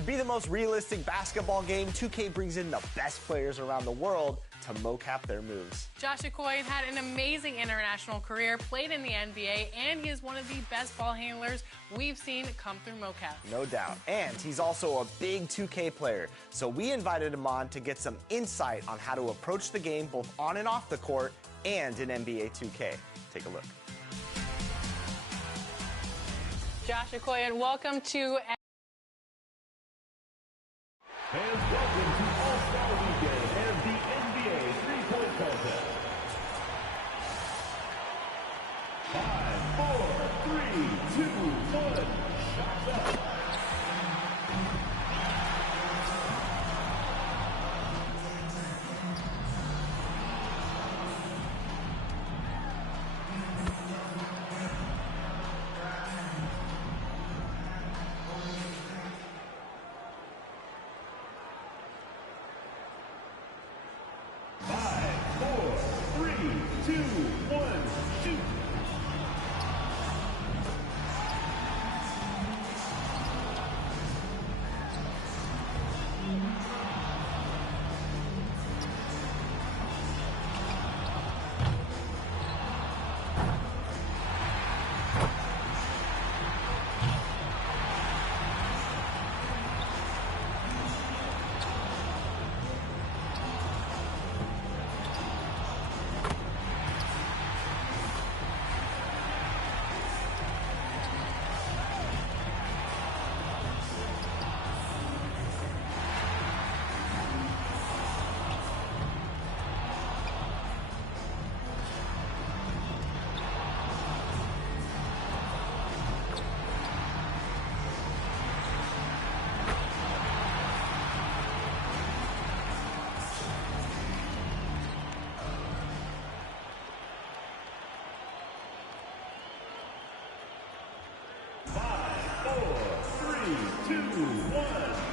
To be the most realistic basketball game, 2K brings in the best players around the world to mocap their moves. Josh Okoye had an amazing international career, played in the NBA, and he is one of the best ball handlers we've seen come through mocap. No doubt. And he's also a big 2K player, so we invited him on to get some insight on how to approach the game both on and off the court and in NBA 2K. Take a look. Josh Okoye, and welcome to... And welcome to All-Star Weekend and the NBA three-point contest. 5, 4, 3, 2, 1. Shots up.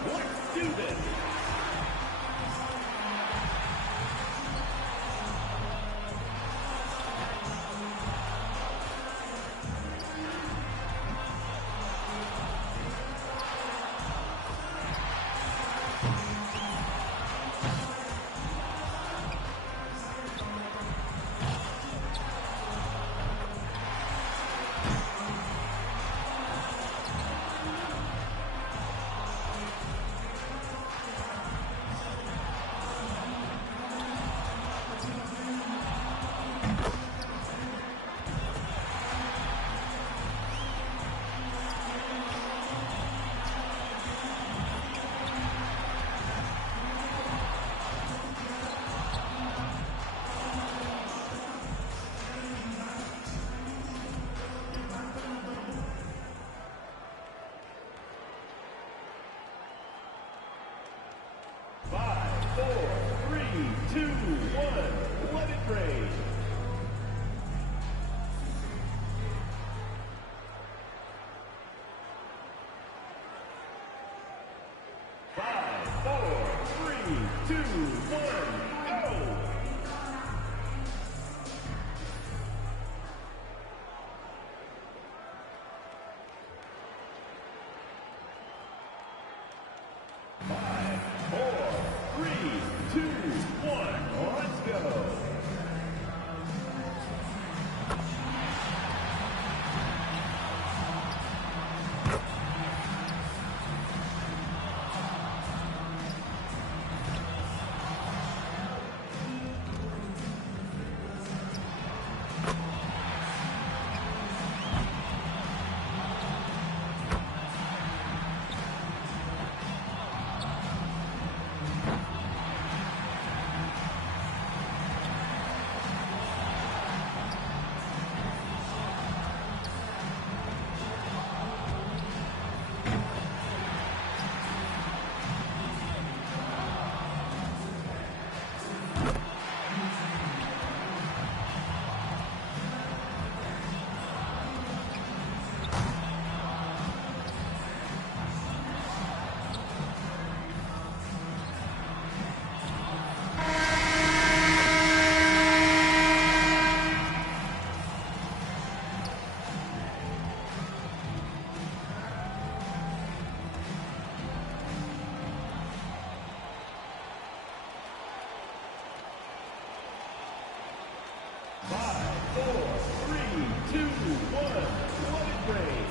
Let's do this! Let it rain. Five, four, three, two, one, go! Five, four, three, two, one, let's go! 4, 3, 2, 1. Let it rain.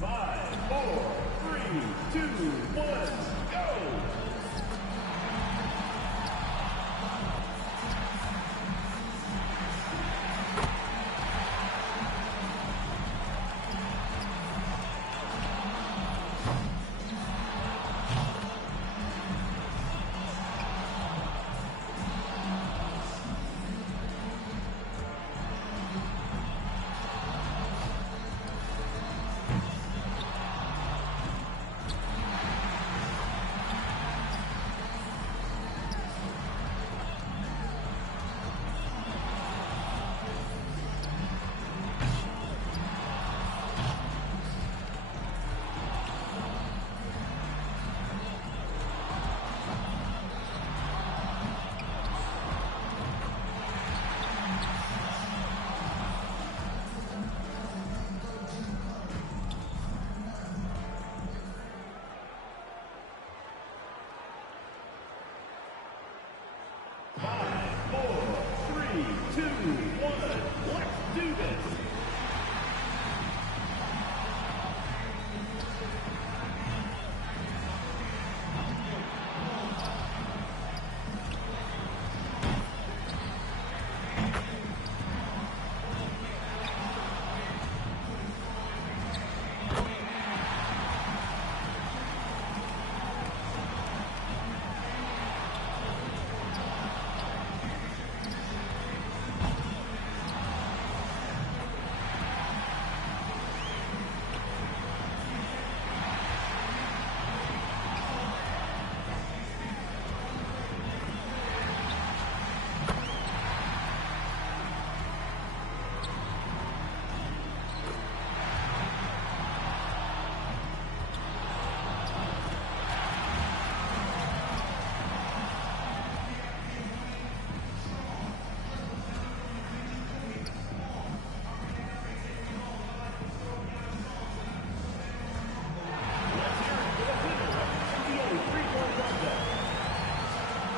Five, 4, 3, 2, 1, go! Five, 4, 3, 2, 1. Let's do this.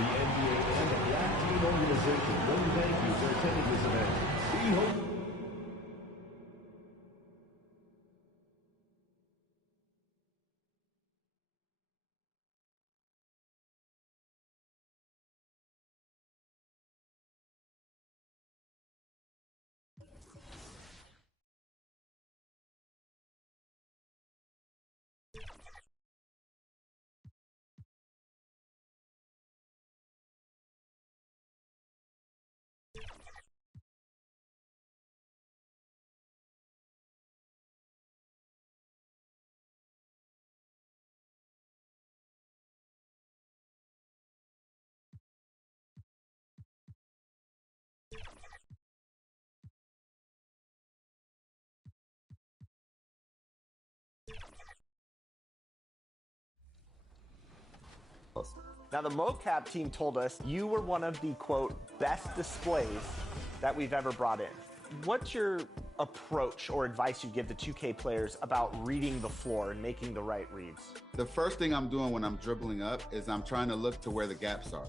The NBA and the Black Team Organization want to thank you for attending this event. We hope Now, the mocap team told us you were one of the, quote, best displays that we've ever brought in. What's your approach or advice you give to 2K players about reading the floor and making the right reads? The first thing I'm doing when I'm dribbling up is I'm trying to look to where the gaps are.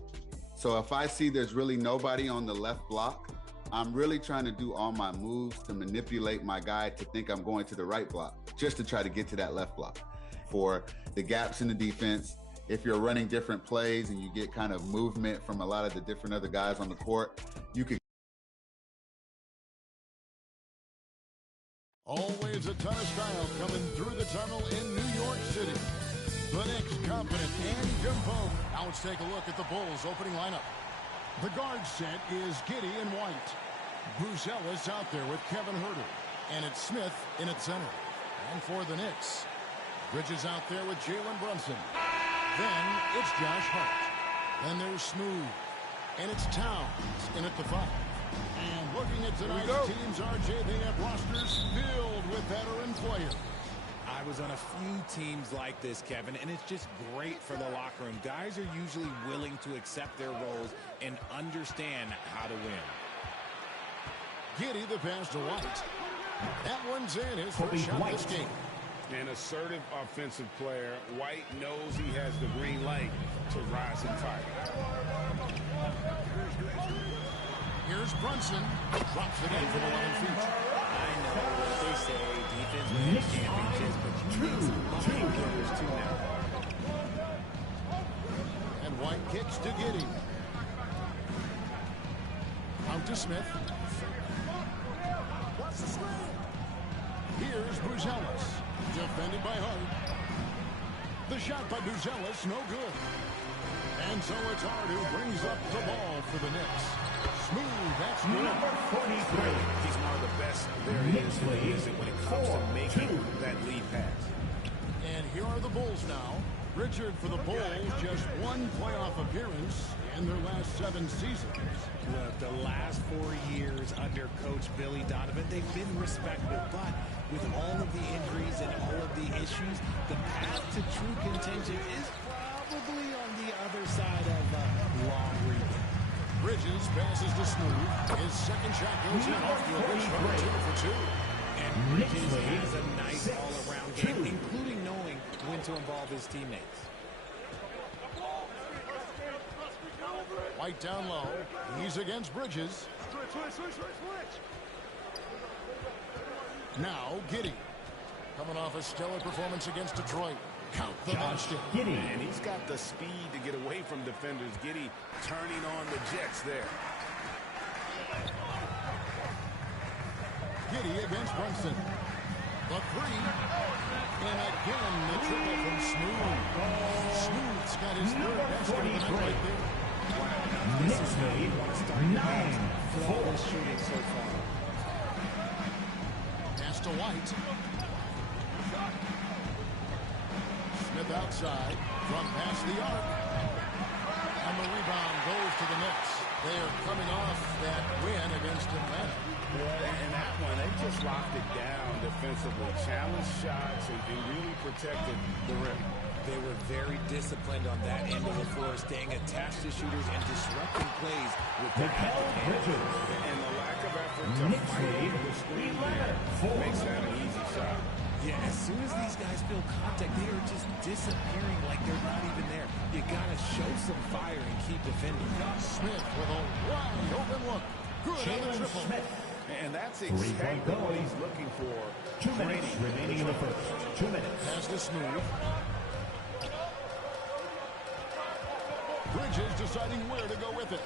So if I see there's really nobody on the left block, I'm really trying to do all my moves to manipulate my guy to think I'm going to the right block, just to try to get to that left block. For the gaps in the defense, if you're running different plays and you get kind of movement from a lot of the different other guys on the court, you can a ton of style coming through the tunnel in New York City. The Knicks confident and composed. Now let's take a look at the Bulls' opening lineup. The guard set is Giddey and White. Bruce Ellis out there with Kevin Huerter. And it's Smith in at center. And for the Knicks, Bridges out there with Jalen Brunson. Then it's Josh Hart. Then there's Smooth. And it's Towns in at the 5. And looking at tonight's teams, RJ, they have rosters filled with veteran players. I was on a few teams like this, Kevin, and it's just great for the locker room. Guys are usually willing to accept their roles and understand how to win. Giddey the pass to White. That one's in his first shot this game. An assertive offensive player. White knows he has the green light to rise and fight. Here's Brunson. Drops it in from 11 feet. I know what they say. Defense wins championships, but you need some bucket killers too now. And White kicks to Giddey. Out to Smith. Here's Buzelis. Defended by Hart. The shot by Buzelis, no good. And so it's Hart who brings up the ball for the Knicks. Smooth, that's Number 43. He's one of the best there is in the league when it comes to making that lead pass. And here are the Bulls now. Richard, for the Bulls, just one playoff appearance in their last 7 seasons. Look, the last 4 years under Coach Billy Donovan, they've been respectable, but with all of the injuries and all of the issues, the path to true contention is probably on the other side of a long rebuild. Bridges passes to Smooth. His second shot goes in off the rich run, 2 for 2. And Bridges has a nice all-around game, including knowing when to involve his teammates. White down low. He's against Bridges. Now Giddey. Coming off a stellar performance against Detroit. Count the basket. Giddey. And he's got the speed to get away from defenders. Giddey turning on the Jets there. Giddey against Brunson. The 3. And again, the triple from Smooth. Smooth's got his third basket of the night right there. Wow, this is how you want to start your game. Flawless shooting so far. Pass to White. Smith outside. From past the arc. And the rebound goes to the Knicks. They are coming off that win against Atlanta. In that one, they just locked it down defensively. Challenged shots and really protected the rim. They were very disciplined on that end of the floor, staying attached to shooters and disrupting plays with the Bridges. And the lack of effort to fight over the screen there makes that an easy shot. Yeah, as soon as these guys feel contact, they are just disappearing like they're not even there. You gotta show some fire and keep defending. Smith with a wide open look. Good on the triple. Smith. And that's exactly what he's looking for. 2 minutes remaining in the first. 2 minutes. Pass to Smooth. Bridges deciding where to go with it.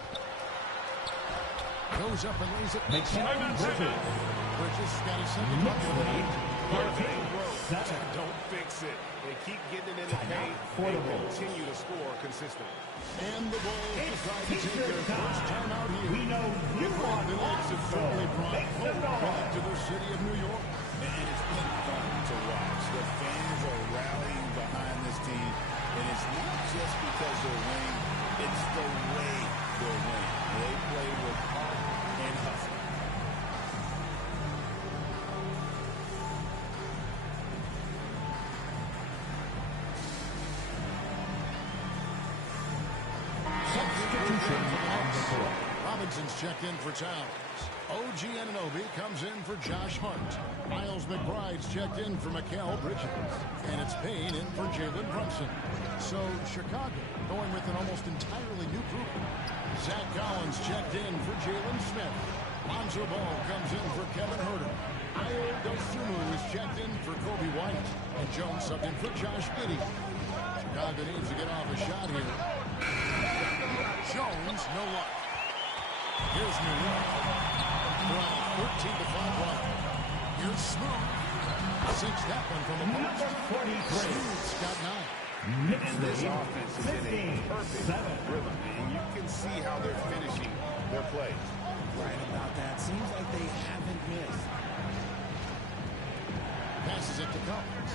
Goes up and lays it. Makes it Bridges. Bridges got his second bucket of the night. Don't fix it. They keep getting it in the paint and continue to score consistently. And the Bulls decide to take their first time out here. We know you want The Knicks have certainly brought hope back to the city of New York. And it's been fun to watch. The fans are rallying behind this team, and it's not just because they're winning, it's the way they're winning. They play with heart and hustle. Substitution on the court. Robinson's checked in for Towns. OG Anunoby comes in for Josh Hart. Miles McBride's checked in for Mikal Bridges. And it's Payne in for Jalen Brunson. So Chicago going with an almost entirely new group. Zach Collins checked in for Jalen Smith. Lonzo Ball comes in for Kevin Huerter. Ayo Dosunmu is checked in for Kobe White. And Jones subbed in for Josh Giddey. Chicago needs to get off a shot here. Jones, no luck. Here's New York. They're on a 13-5 run. Here's Smooth. Sinks that one from the post. Smooth's got 9. And this offense is in a perfect rhythm, and you can see how they're finishing their plays. Right about that. Seems like they haven't missed. Passes it to Collins.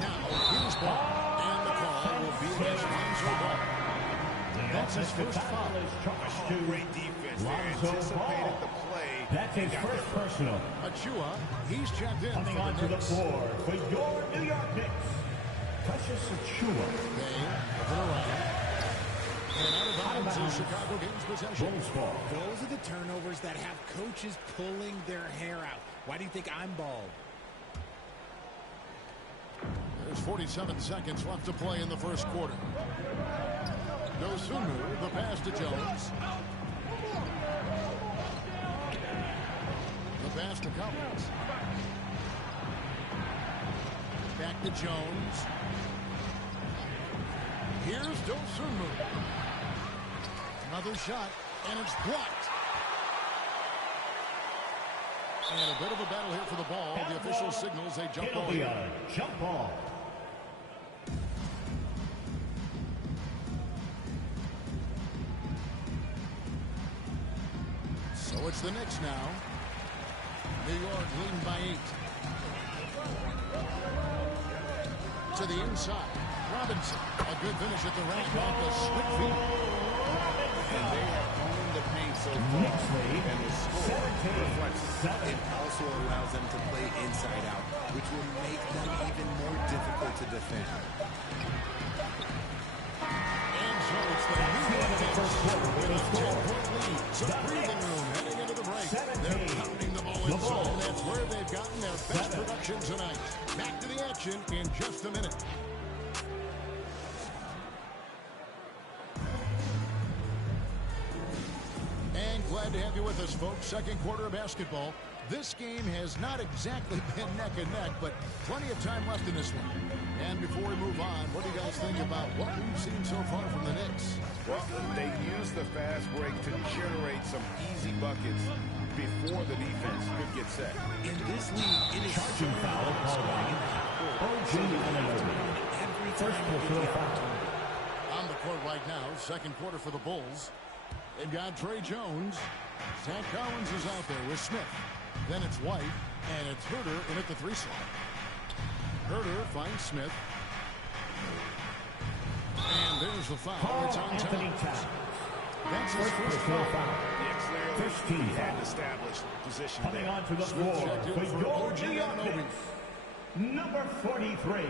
Now, here's ball. And the call will be against Lonzo Ball. That's his first foul. Great defense. They anticipated the play. That's his first personal. Achua, he's checked in Coming for onto the the Knicks. floor for your New York Knicks, Precious Achua. Bay, over around. And out of bounds is Chicago gains possession. Bulls ball. Those are the turnovers that have coaches pulling their hair out. Why do you think I'm bald? There's 47 seconds left to play in the first quarter. Dosunmu, the pass to Jones. The pass to Collins. Back to Jones. Here's Dosunmu. Another shot, and it's blocked. And a bit of a battle here for the ball. The official signals a jump ball. Jump ball. So it's the Knicks now. New York leading by 8. To the inside. Robinson. A good finish at the rack off the split feet. And they have owned the paint so far. And the score reflects it. It also allows them to play inside out, which will make them even more difficult to defend. And so it's the New York Knicks with a 10-point lead. Some breathing room heading into the break. They're pounding the ball inside. That's where they've gotten their best production tonight. Back to the action in just a minute. And glad to have you with us, folks. Second quarter of basketball. This game has not exactly been neck and neck, but plenty of time left in this one. And before we move on, what do you guys think about what we've seen so far from the Knicks? Well, they used the fast break to generate some easy buckets before the defense could get set. In this league, it is Charging foul called on OG Anunoby. First personal foul. On the court right now, second quarter for the Bulls. They've got Trey Jones. Zach Collins is out there with Smith. Then it's White, and it's Herter in at the 3 slot. Herter finds Smith. And there's the foul. It's on Towns. That's his first foul. Yeah, clearly First team he had foul. established position Coming there. onto the Smith floor checked in for for your OG New York Anunoby. Knicks, number 43.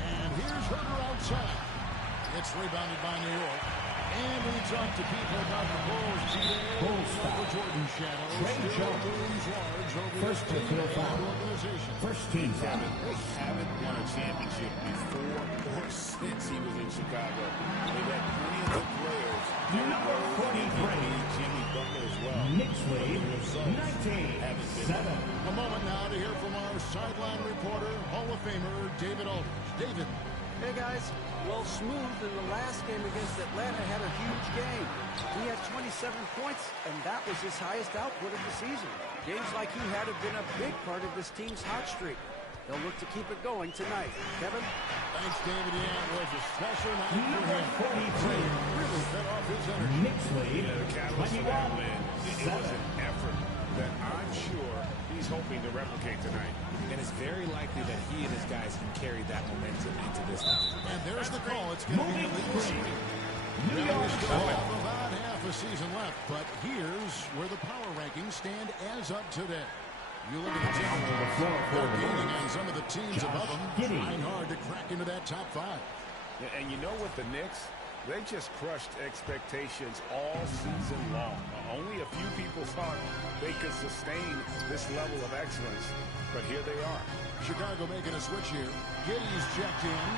And here's Herter outside. It's rebounded by New York. And we talk to people about the Bulls. Bulls foul. Michael Jordan shadow Trey still Jones. looms large over First the personal foul. organization. First team foul. They haven't won a championship before or since he was in Chicago. They've had plenty of good players. Number 43. Jimmy Butler as well. Knicks lead The results 19-7. A moment now to hear from our sideline reporter, Hall of Famer David Aldridge. David. Hey guys, well, Smooth in the last game against Atlanta had a huge game. He had 27 points, and that was his highest output of the season. Games like he had have been a big part of this team's hot streak. They'll look to keep it going tonight. Kevin? Thanks, David. Yeah, it was a special night for Number him. 43. Really fed off his energy. Knicks lead The catalyst for that win, it was 21-7. an effort that I'm sure he's hoping to replicate tonight. And it's very likely that he and his guys can carry that momentum into this one. And there's the call. It's going to be the lead receiver. New Now we York still have about half a season left, but here's where the power rankings stand as of today. You look at the teams, they're gaining on some of the teams above them, trying hard to crack into that top 5. And you know what, the Knicks, they just crushed expectations all season long. Only a few people thought they could sustain this level of excellence, but here they are. Chicago making a switch here. Giddy's checked in.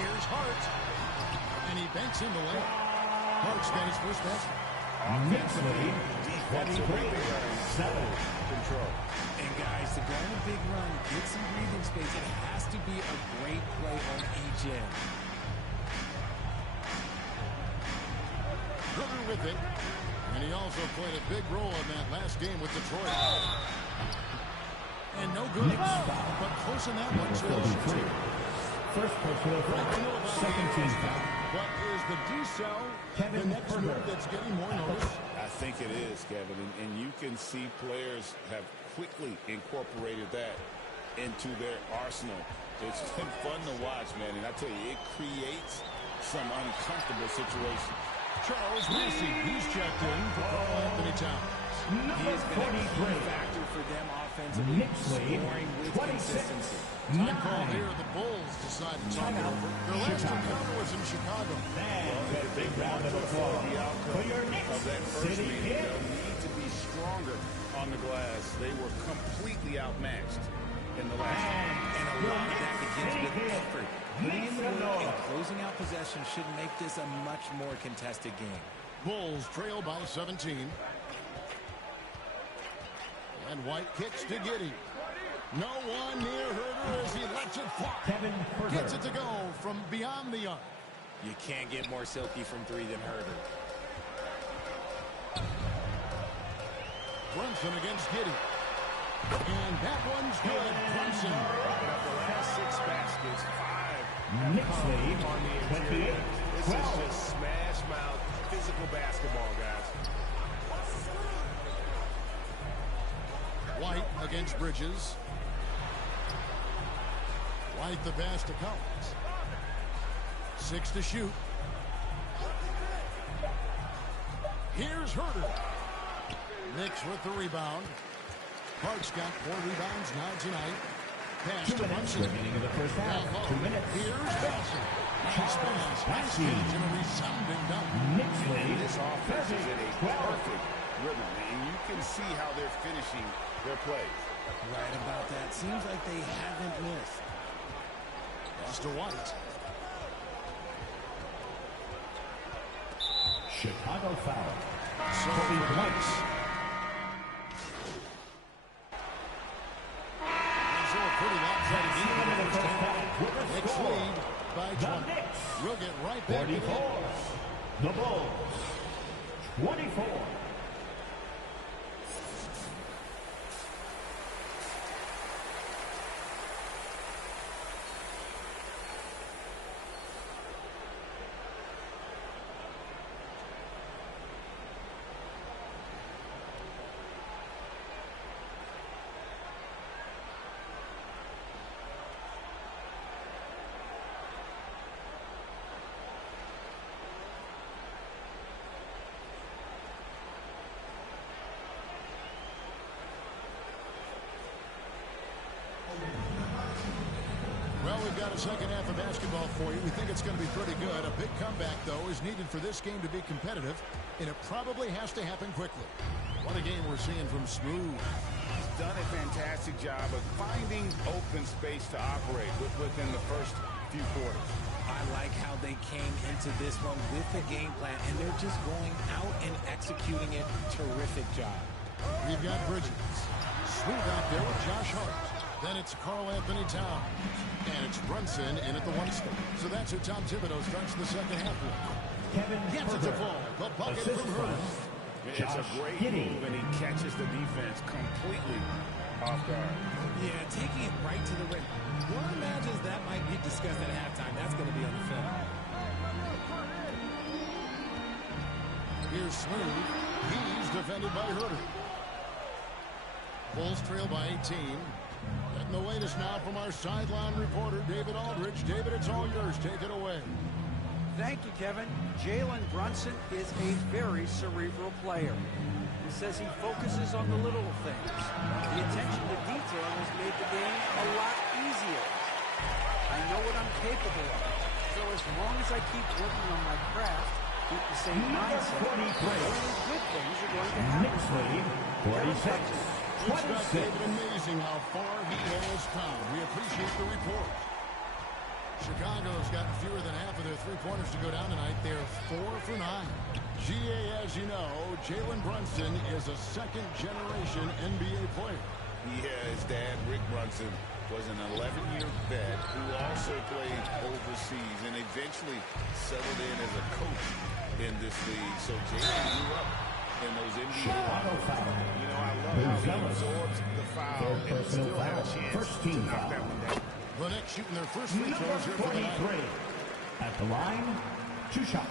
Here's Hart. And he banks in the lane. Hart's got his first basket. Offensively, defensively, they are in total control. And guys, to go on a big run, get some breathing space, it has to be a great play on each end. Hurter with it. And he also played a big role in that last game with Detroit. And no good. But close in that one. First personal foul. Second team foul. But is the decel the next move that's getting more notice? I think it is, Kevin, and you can see players have quickly incorporated that into their arsenal. It's been fun to watch, man, and I tell you, it creates some uncomfortable situations. Charles Macy, he's checked in for Anthony Towns. He has been a key factor for them offensively, scoring with consistency. Time call here. The Bulls decide to talk it over. Their last encounter was in Chicago. And a big round of applause for your Knicks of that first City meeting. Knicks. They'll need to be stronger on the glass. They were completely outmatched in the last game. And a lot of that begins with effort. Putting in the work and closing out possession should make this a much more contested game. Bulls trail by 17. And White kicks to Giddey. No one near Hurter as he lets it fly. Kevin Hurter gets it to go from beyond the arc. You can't get more silky from three than Hurter. Brunson against Giddey. And that one's good. Brunson. The last 6 baskets, 5 Knicks lead, on the interior. This is just smash mouth physical basketball, guys. White against Bridges. White the pass to Collins. 6 to shoot. Here's Hurter. Knicks with the rebound. Hart's got 4 rebounds now tonight. Pass to Brunson. Remaining in the first half. 2 minutes. Here's Bassett. He spans half stage in a resounding dunk. Knicks lead. This offense is in a perfect rhythm, and you can see how they're finishing their plays. Right about that. Seems like they haven't missed. Pass to White. Chicago foul. So White. So a pretty lopsided game in the first half. Knicks lead by 20. We'll get right back to 44. The Bulls. 24. Well, we've got a second half of basketball for you. We think it's going to be pretty good. A big comeback, though, is needed for this game to be competitive, and it probably has to happen quickly. What a game we're seeing from Smooth. He's done a fantastic job of finding open space to operate within the first few quarters. I like how they came into this one with the game plan, and they're just going out and executing it. Terrific job. We've got Bridges. Smooth out there with Josh Hart. Then it's Karl Anthony Towns. And it's Brunson in at the 1 spot. So that's who Tom Thibodeau starts the second half with. Kevin Gets it to fall. The bucket Assist from Hurter. It's a great move, and he catches the defense completely off guard. Yeah, taking it right to the rim. One imagines that might be discussed at halftime. That's going to be on the film. Here's Smooth. He's defended by Hurter. Bulls trail by 18. Getting the latest now from our sideline reporter, David Aldridge. David, it's all yours. Take it away. Thank you, Kevin. Jalen Brunson is a very cerebral player. He says he focuses on the little things. The attention to detail has made the game a lot easier. I know what I'm capable of. So as long as I keep working on my craft, keep the same mindset, only good things are going to happen. Knicks lead. 46. It's got David amazing how far he has come. We appreciate the report. Chicago's gotten fewer than half of their three-pointers to go down tonight. They're 4 for 9. GA, as you know, Jalen Brunson is a second-generation NBA player. Yeah, his dad, Rick Brunson, was an 11-year vet who also played overseas and eventually settled in as a coach in this league. So Jalen grew up in those NBA locker rooms. You know, I love how he absorbs the foul and still had a chance to knock that one down. The Knicks shooting their first free throws here for the night. At the line, 2 shots.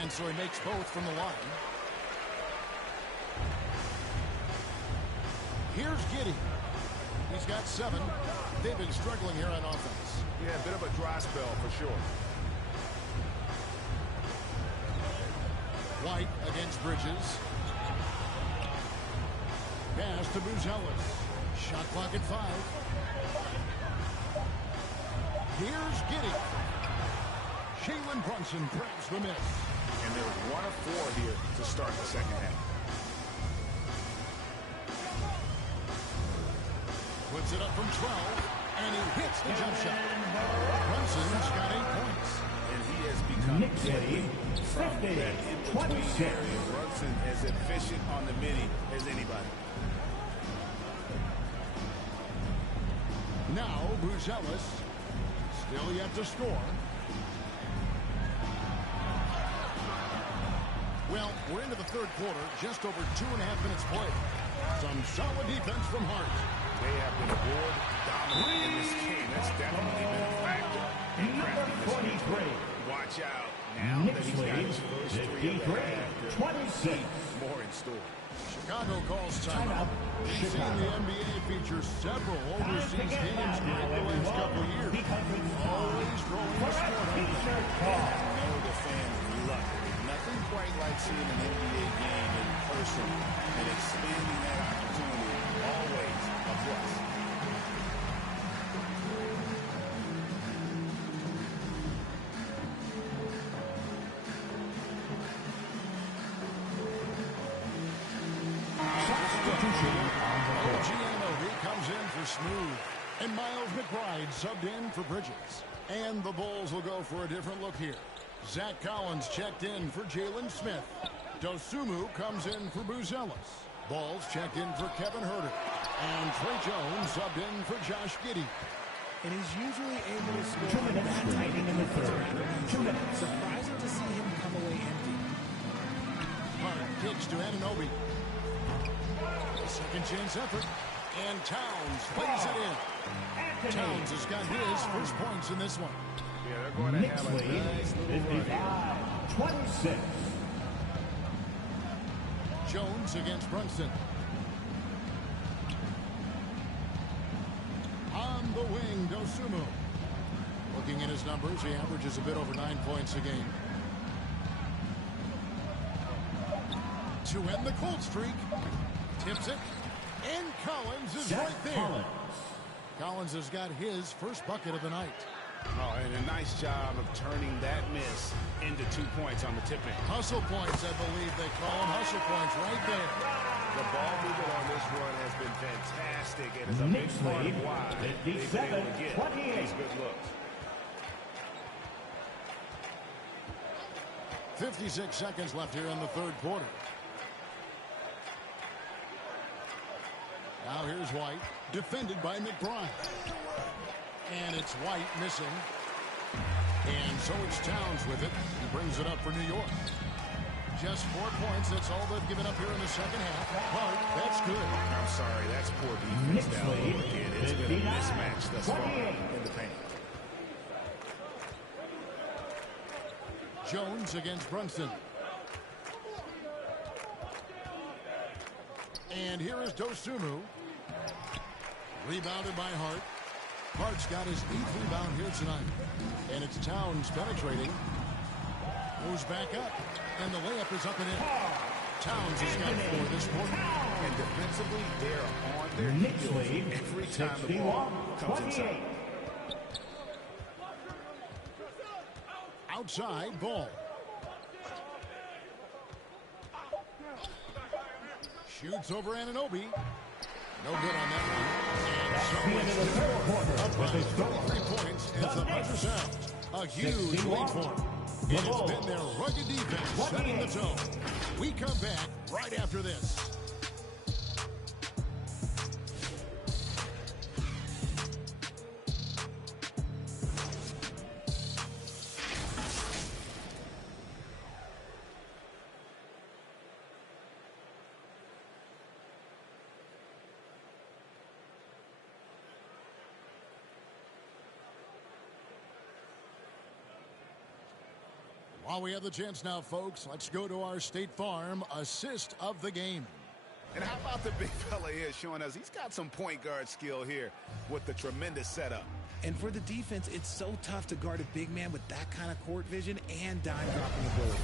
And so he makes both from the line. Here's Giddey. He's got 7. They've been struggling here on offense. Yeah, a bit of a dry spell for sure. White against Bridges. Pass to Buzelis. Shot clock at 5. Here's Giddey. Jalen Brunson grabs the miss. And they're 1 of 4 here to start the second half. Puts it up from 12, and he hits the jump shot. Brunson's got 8 points. And he has become deadly from that in-between area. Brunson as efficient on the mini as anybody. Now Buzelis, still yet to score. Well, we're into the third quarter, just over 2.5 minutes played. Some solid defense from Hart. They have been board dominant in this game. That's definitely been a factor in cracking this game. Watch out now that he's got his first 3 of the half. 26. More in store. Chicago calls timeout. We've seen the NBA feature several overseas games during the last couple of years. Always rolling the sport on. I know the fans love it. Nothing quite like seeing an NBA game in person and expanding that opportunity. Always a plus. Comes in for Smooth, and Miles McBride subbed in for Bridges. And the Bulls will go for a different look here. Zach Collins checked in for Jalen Smith. Dosumu comes in for Buzelis. Balls checked in for Kevin Huerter. And Trey Jones subbed in for Josh Giddey. And he's usually able to score 2 minutes remaining in the third. 2 minutes. Surprising to see him come away empty. Hart kicks to Anunoby. Second chance effort. And Towns plays it in. Towns has got his first points in this one. Yeah, they're going to have a nice little run here. 26. Jones against Brunson. On the wing, Dosumu. Looking at his numbers, he averages a bit over 9 points a game. To end the cold streak. Tips it. And Collins is right there. Collins has got his first bucket of the night. Oh, and a nice job of turning that miss into 2 points on the tip-in. Hustle points, I believe they call them. Hustle points right there. The ball movement on this run has been fantastic, and it's a big part of why they've been able to get these good looks. 56 seconds left here in the third quarter. Now here's White, defended by McBride. And it's White missing. And so it's Towns with it. He brings it up for New York. Just 4 points. That's all they've given up here in the second half. But that's good. I'm sorry, that's poor defense down low again. It's been a mismatch thus far in the paint. Jones against Brunson. And here is Dosumu. Rebounded by Hart. Hart's got his 8th rebound here tonight. And it's Towns penetrating. Moves back up. And the layup is up and in. Towns has got 4 this quarter. And defensively, they're on their heels every time the ball comes inside. Outside ball. Shoots over Anunoby. No good on that one. That's the end of the third quarter with a score. 3 points as the pressure sounds. A huge lead for him. It has been their rugged defense setting the tone. We come back right after this. While we have the chance now, folks, let's go to our State Farm assist of the game. And how about the big fella here showing us he's got some point guard skill here with the tremendous setup. And for the defense, it's so tough to guard a big man with that kind of court vision and dime dropping ability.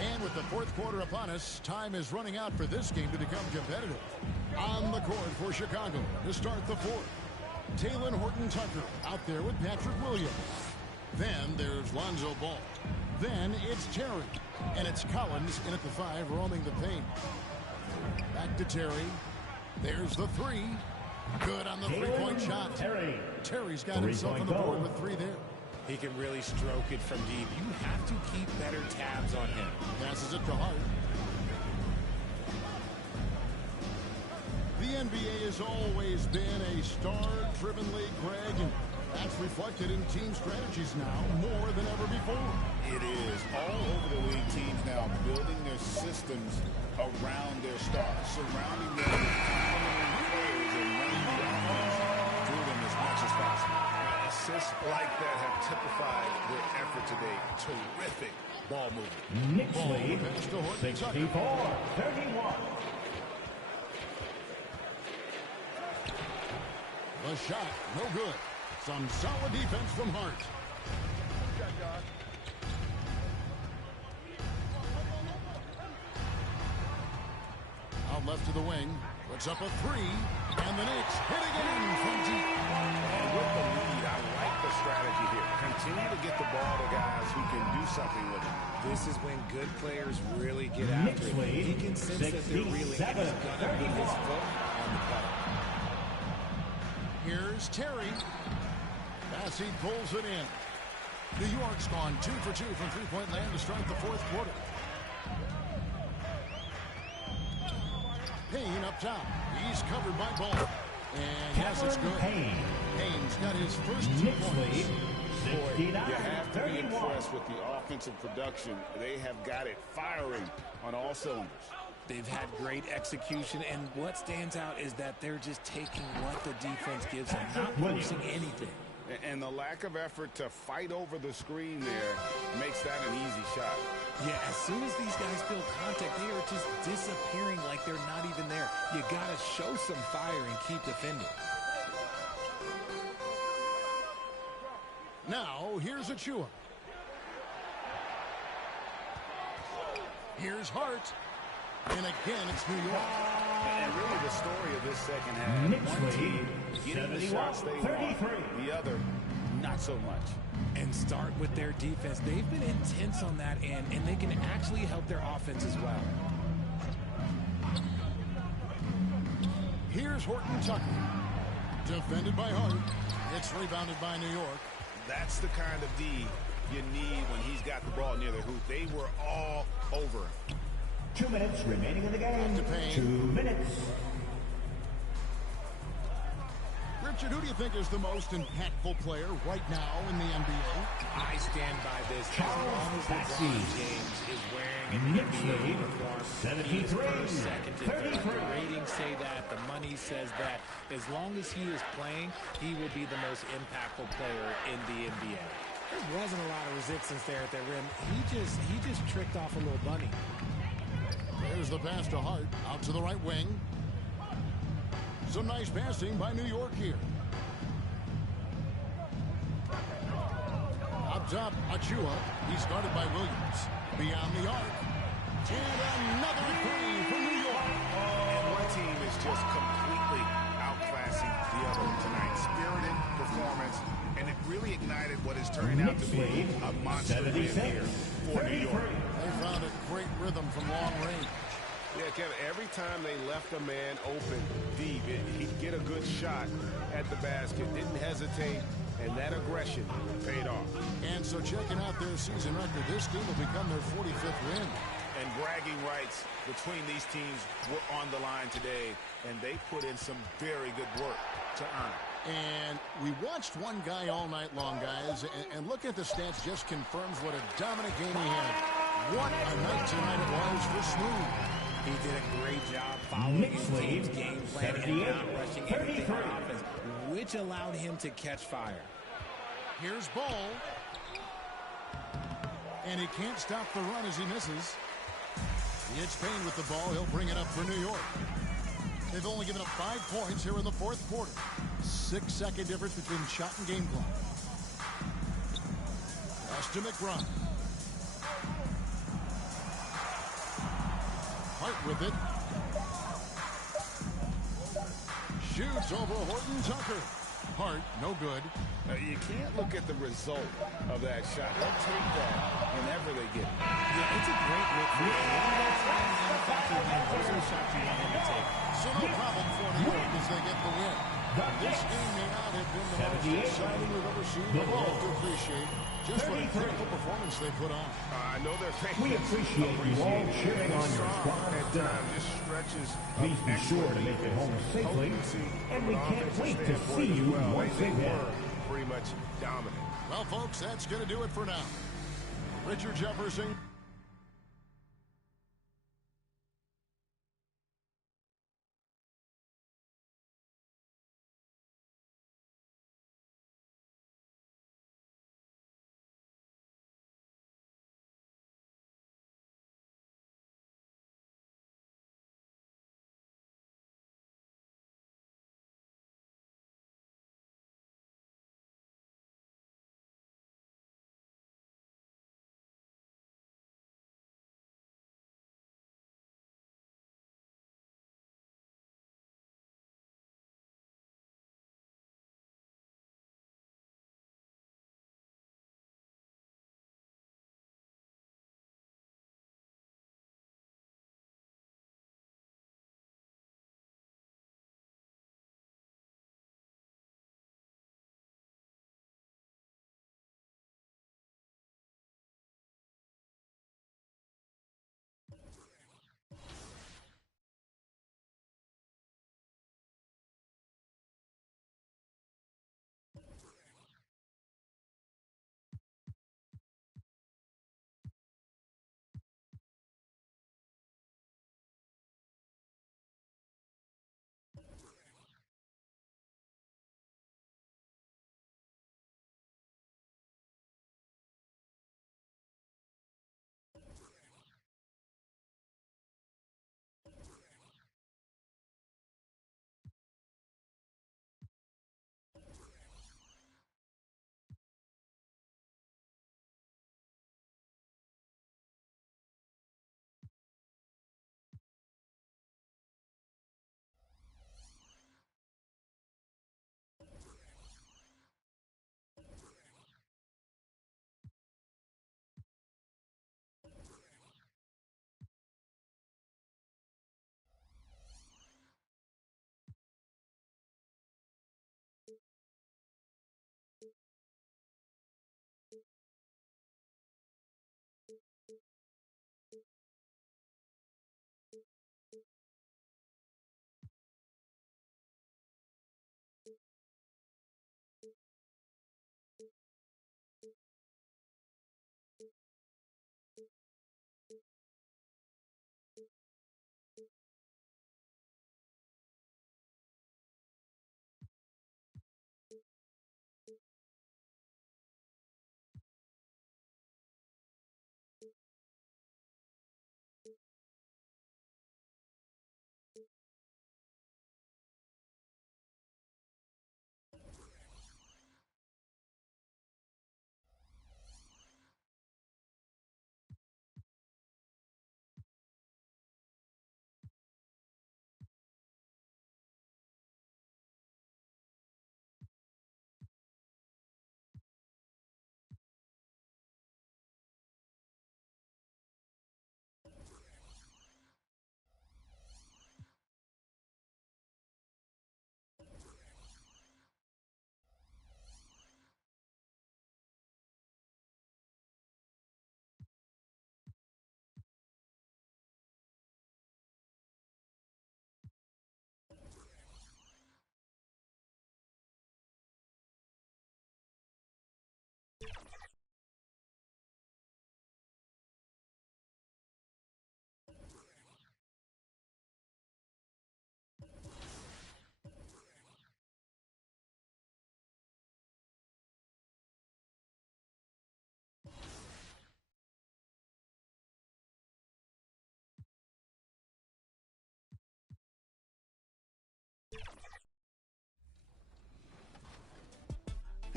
And with the fourth quarter upon us, time is running out for this game to become competitive. On the court for Chicago to start the fourth. Talen Horton-Tucker out there with Patrick Williams. Then there's Lonzo Ball. Then it's Terry. And it's Collins in at the 5, roaming the paint. Back to Terry. There's the 3. Good on the three-point shot. Terry's got himself on the board with 3 there. He can really stroke it from deep. You have to keep better tabs on him. Passes it to Hart. The NBA has always been a star-driven league, Greg, and that's reflected in team strategies now more than ever before. It is. All over the league, teams now building their systems around their stars, surrounding them with complementary players and running the offense through them as much as possible. Assists like that have typified their effort today. Terrific ball movement. Nixley, 64-31. The shot, no good. Some solid defense from Hart. Out left to the wing. Puts up a 3. And the Knicks hitting it in from deep. And with the lead, I like the strategy here. Continue to get the ball to guys who can do something with it. This is when good players really get after it. He can sense that they're reeling, and he's going to put his foot on the pedal. Here's Terry. Bassey pulls it in. New York's gone 2 for 2 from three-point land to start the fourth quarter. Payne up top. He's covered by Ball. And yes, it's good. Payne's got his first 2 points. Boy, you have to be impressed with the offensive production. They have got it firing on all cylinders. They've had great execution, and what stands out is that they're just taking what the defense gives them, not forcing anything. And the lack of effort to fight over the screen there makes that an easy shot. Yeah, as soon as these guys feel contact, they are just disappearing like they're not even there. You got to show some fire and keep defending. Now, here's Achua. Here's Hart. And again, it's New York. And really the story of this second half. One team getting the shots they want, the other not so much. And start with their defense. They've been intense on that end, and they can actually help their offense as well. Here's Horton-Tucker. Defended by Hart. It's rebounded by New York. That's the kind of D you need when he's got the ball near the hoop. They were all over him. 2 minutes remaining in the game. 2 minutes. Richard, who do you think is the most impactful player right now in the NBA? I stand by this. As long as LeBron James is wearing an NBA uniform, he is first, second, and third. The ratings say that. The money says that. As long as he is playing, he will be the most impactful player in the NBA. There wasn't a lot of resistance there at the rim. He just tricked off a little bunny. There's the pass to Hart, out to the right wing. Some nice passing by New York here. Up top, Achua. He's guarded by Williams. Beyond the arc. And another 3 for New York. And one team is just completely outclassing the other tonight. Spirited performance, and it really ignited what is turning out to be a monster win here for New York. They found a great rhythm from long range. Yeah, Kevin, every time they left a man open deep, he'd get a good shot at the basket, didn't hesitate, and that aggression paid off. And so checking out their season record, this team will become their 45th win. And bragging rights between these teams were on the line today, and they put in some very good work to earn it. And we watched one guy all night long, guys, and looking at the stats just confirms what a dominant game he had. What a night tonight it was for Smooth. He did a great job following his team's game plan and not rushing anything on offense, which allowed him to catch fire. Here's Ball. And he can't stop the run as he misses. It's Payne with the ball. He'll bring it up for New York. They've only given up 5 points here in the fourth quarter. 6-second difference between shot and game clock. Pass to McBride. Hart with it. Shoots over Horton Tucker. Hart, no good. You can't look at the result of that shot. They'll take that whenever they get it. Yeah, it's a great look for him. That's fine, and the fact that those are the shots you want him to take. So no problem for New York as they get the win. This game may not have been the most exciting we've ever seen, but we have to appreciate just what a critical performance they put on. I know their fans We appreciate you all cheering on your squad at tonight. just stretches. Please be sure to make it home safely, and we can't wait to see you once again. Pretty much dominant. Well, folks, that's going to do it for now. Richard Jefferson.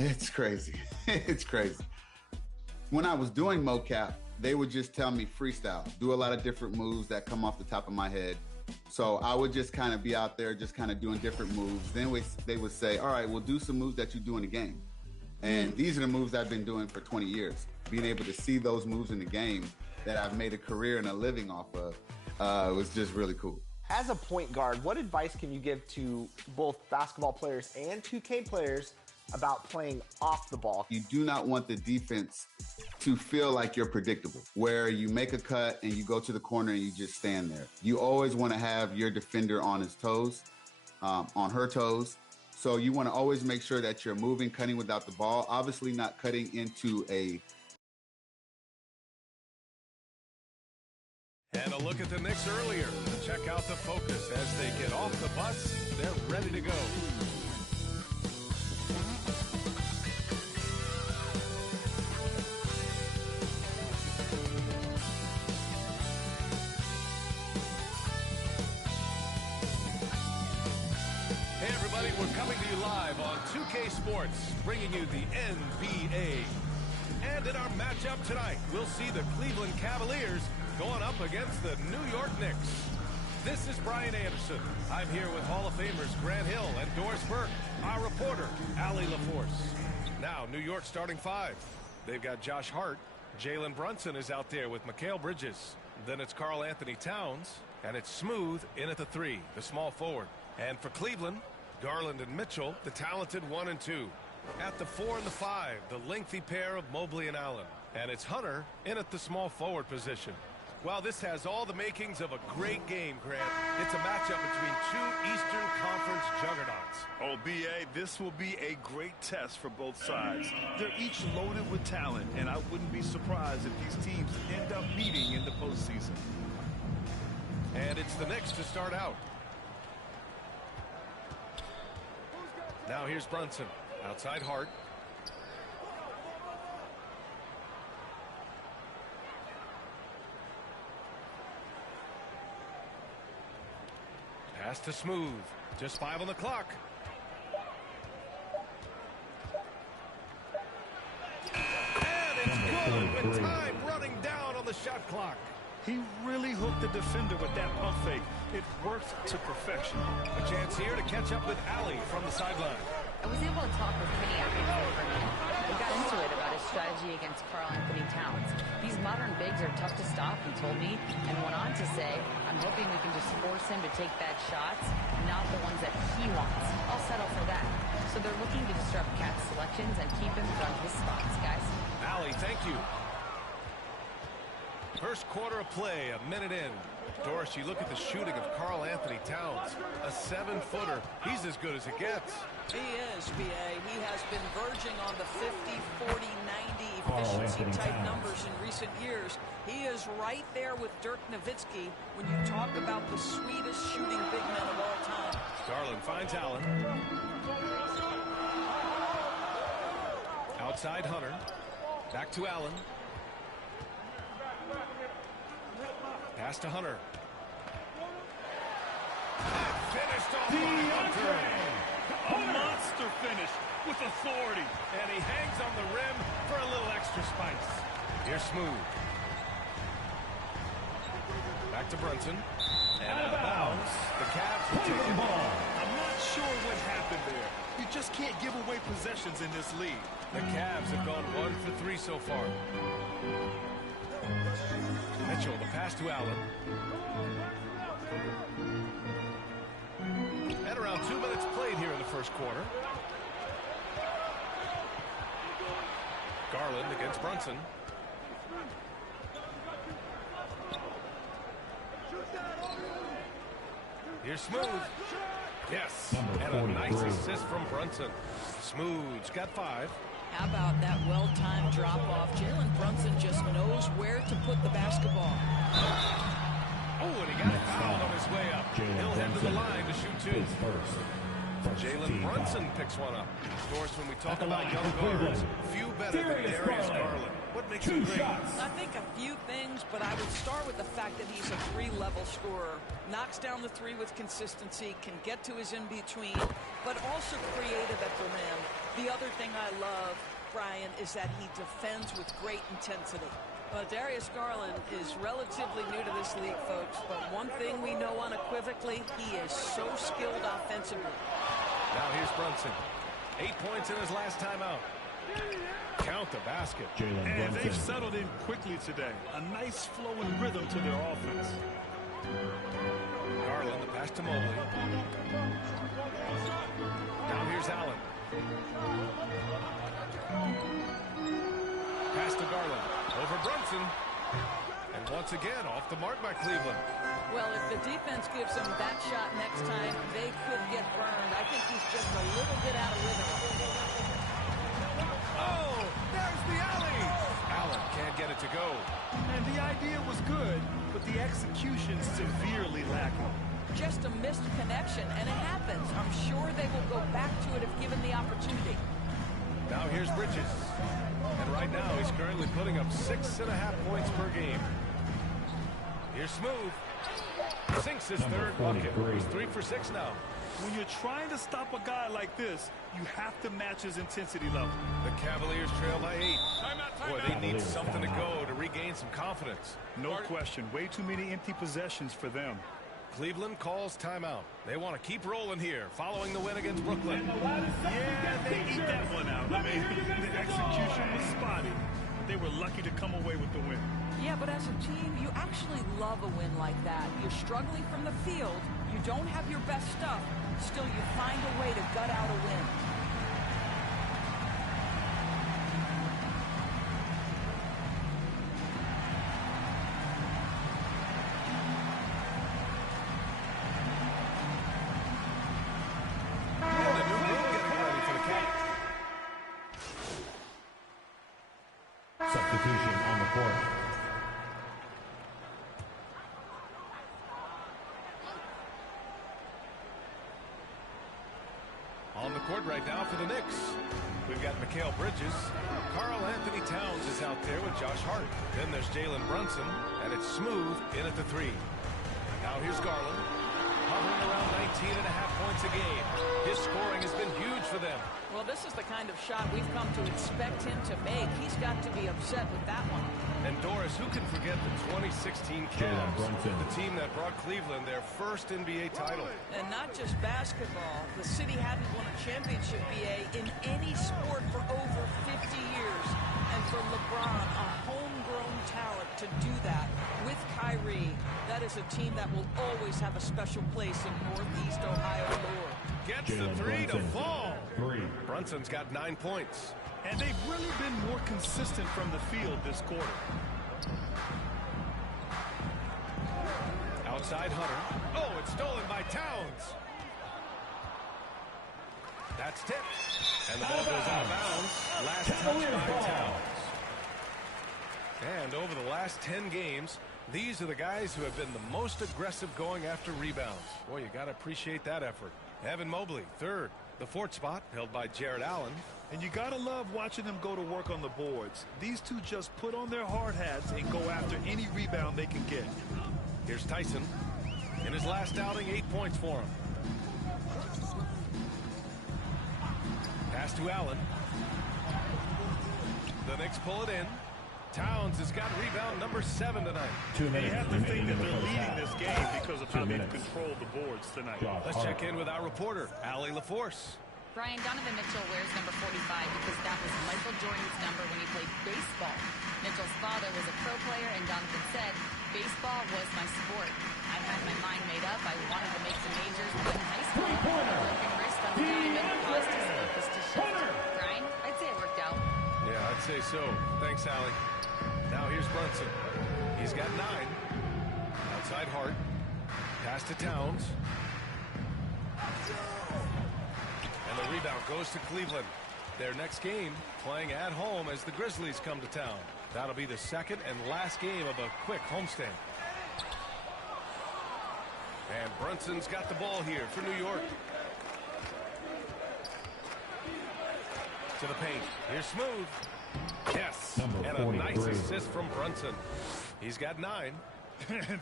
It's crazy. It's crazy. When I was doing mocap, they would just tell me freestyle, do a lot of different moves that come off the top of my head. So I would just kind of be out there just kind of doing different moves. Then they would say, all right, we'll do some moves that you do in the game. And these are the moves I've been doing for 20 years. Being able to see those moves in the game that I've made a career and a living off of was just really cool. As a point guard, what advice can you give to both basketball players and 2K players about playing off the ball? You do not want the defense to feel like you're predictable, where you make a cut and you go to the corner and you just stand there. You always want to have your defender on his toes, on her toes. So you want to always make sure that you're moving, cutting without the ball, obviously not cutting into a... And a look at the Knicks earlier. Check out the focus as they get off the bus. They're ready to go. Hey everybody, we're coming to you live on 2K Sports, bringing you the NBA. And in our matchup tonight, we'll see the Cleveland Cavaliers going up against the New York Knicks. This is Brian Anderson. I'm here with Hall of Famers Grant Hill and Doris Burke, our reporter, Allie LaForce. Now, New York starting five. They've got Josh Hart. Jalen Brunson is out there with Mikal Bridges. Then it's Karl Anthony Towns. And it's Smooth in at the three, the small forward. And for Cleveland, Garland and Mitchell, the talented 1 and 2. At the 4 and the 5, the lengthy pair of Mobley and Allen. And it's Hunter in at the small forward position. Well, this has all the makings of a great game, Grant. It's a matchup between two Eastern Conference juggernauts. Oh, B.A., this will be a great test for both sides. They're each loaded with talent, and I wouldn't be surprised if these teams end up meeting in the postseason. And it's the Knicks to start out. Now here's Brunson. Outside Hart. Pass to Smooth. Just 5 on the clock. And it's good with time running down on the shot clock. He really hooked the defender with that pump fake. It worked to perfection. A chance here to catch up with Allie from the sideline. I was able to talk with Kenny after the game. We got into it about his strategy against Karl Anthony Towns. These modern bigs are tough to stop, he told me, and went on to say, I'm hoping we can just force him to take bad shots, not the ones that he wants. I'll settle for that. So they're looking to disrupt Cat's selections and keep him from his spots, guys. Allie, thank you. First quarter of play, a minute in. Doris, you look at the shooting of Karl Anthony Towns. A 7-footer. He's as good as it gets. He is, B.A. He has been verging on the 50, 40, 90 efficiency type numbers in recent years. He is right there with Dirk Nowitzki when you talk about the sweetest shooting big men of all time. Garland finds Allen. Outside Hunter. Back to Allen. Pass to Hunter. Finished off by Hunter. A monster finish with authority. And he hangs on the rim for a little extra spice. Here's Smooth. Back to Brunson. And out of bounds. The Cavs will take it. I'm not sure what happened there. You just can't give away possessions in this league. The Cavs have gone 1 for 3 so far. Mitchell, the pass to Allen. And around 2 minutes played here in the first quarter. Garland against Brunson. Here's Smooth. Yes, and a nice assist from Brunson. Smooth's got 5. How about that well-timed drop-off? Jalen Brunson just knows where to put the basketball. Oh, and he got fouled on his way up. He'll head to the line to shoot 2. Jalen Brunson picks one up. Of course, when we talk about young guards, few better than Darius Garland. What makes him great? I think a few things, but I would start with the fact that he's a three-level scorer. Knocks down the three with consistency, can get to his in-between, but also creative at the rim. The other thing I love, Brian, is that he defends with great intensity. Well, Darius Garland is relatively new to this league, folks, but one thing we know unequivocally, he is so skilled offensively. Now here's Brunson. 8 points in his last time out. Count the basket. And they've settled in quickly today. A nice flowing rhythm to their offense. Garland, the pass to Mobley. Now here's Allen. Pass to Garland. Over Brunson. And once again, off the mark by Cleveland. Well, if the defense gives him that shot next time, they could get burned. I think he's just a little bit out of rhythm. Oh, there's the alley. Allen can't get it to go. And the idea was good, but the execution severely lacking. Just a missed connection, and it happens. I'm sure they will go back to it if given the opportunity. Now here's Bridges. And right now, he's currently putting up 6.5 points per game. Here's Smooth. Sinks his third bucket. He's 3 for 6 now. When you're trying to stop a guy like this, you have to match his intensity level. The Cavaliers trail by 8. Boy, they need something to go to regain some confidence. No question. Way too many empty possessions for them. Cleveland calls timeout. They want to keep rolling here following the win against Brooklyn. Yeah, they eat that one out. I mean, the execution was spotty. They were lucky to come away with the win. Yeah, but as a team, you actually love a win like that. You're struggling from the field. You don't have your best stuff. Still, you find a way to gut out a win. Substitution on the court. On the court right now for the Knicks. We've got Mikal Bridges. Karl Anthony Towns is out there with Josh Hart. Then there's Jalen Brunson, and it's Smooth in at the 3. Now here's Garland, hovering around 19.5 points a game. His scoring has been huge for them. Well, this is the kind of shot we've come to expect him to make. He's got to be upset with that one. And Doris, who can forget the 2016 Cavs, the team that brought Cleveland their first NBA title. And not just basketball. The city hadn't won a championship, BA, in any sport for over 50 years. And for LeBron, a homegrown talent, to do that with Kyrie, that is a team that will always have a special place in Northeast Ohio lore. Gets the 3 to fall. Brunson's got 9 points. And they've really been more consistent from the field this quarter. Outside Hunter. Oh, it's stolen by Towns. That's tipped. And the ball goes out of bounds. Last touch by Towns. And over the last 10 games, these are the guys who have been the most aggressive going after rebounds. Boy, you got to appreciate that effort. Evan Mobley, 3rd. The 4th spot held by Jared Allen. And you got to love watching them go to work on the boards. These two just put on their hard hats and go after any rebound they can get. Here's Tyson. In his last outing, 8 points for him. Pass to Allen. The Knicks pull it in. Towns has got rebound number 7 tonight. You have to think that they're leading this game because of how they've controlled the boards tonight. Let's check in with our reporter, Allie LaForce. Brian, Donovan Mitchell wears number 45 because that was Michael Jordan's number when he played baseball. Mitchell's father was a pro player, and Donovan said, "Baseball was my sport. I had my mind made up. I wanted to make the majors, but in high school, a broken wrist on the diamond caused his focus to shift." Brian, I'd say it worked out. Yeah, I'd say so. Thanks, Allie. Now here's Brunson. He's got 9. Outside Hart. Pass to Towns. And the rebound goes to Cleveland. Their next game playing at home as the Grizzlies come to town. That'll be the second and last game of a quick homestand. And Brunson's got the ball here for New York. To the paint. Here's Smooth. Yes. And a a nice assist from Brunson. He's got 9.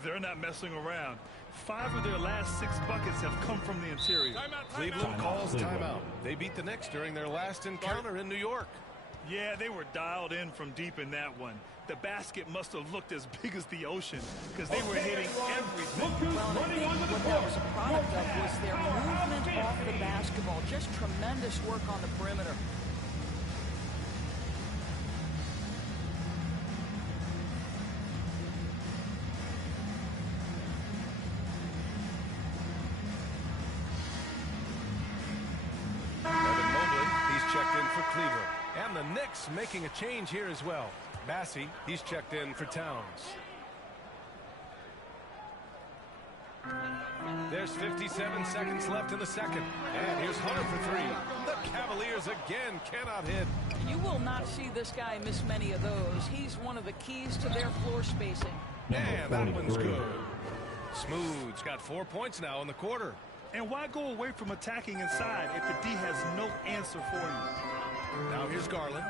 They're not messing around. 5 of their last 6 buckets have come from the interior. Cleveland calls timeout. They beat the Knicks during their last encounter in New York. Yeah, they were dialed in from deep in that one. The basket must have looked as big as the ocean because they were hitting everything. Well, I think what that was a product of was their movement off the basketball. Just tremendous work on the perimeter. Evan Mobley, he's checked in for Cleveland. And the Knicks making a change here as well. Massey, he's checked in for Towns. There's 57 seconds left in the second. And here's Hunter for 3. The Cavaliers again cannot hit. You will not see this guy miss many of those. He's one of the keys to their floor spacing. And that one's good. Smooth's got 4 points now in the quarter. And why go away from attacking inside if the D has no answer for you? Now here's Garland.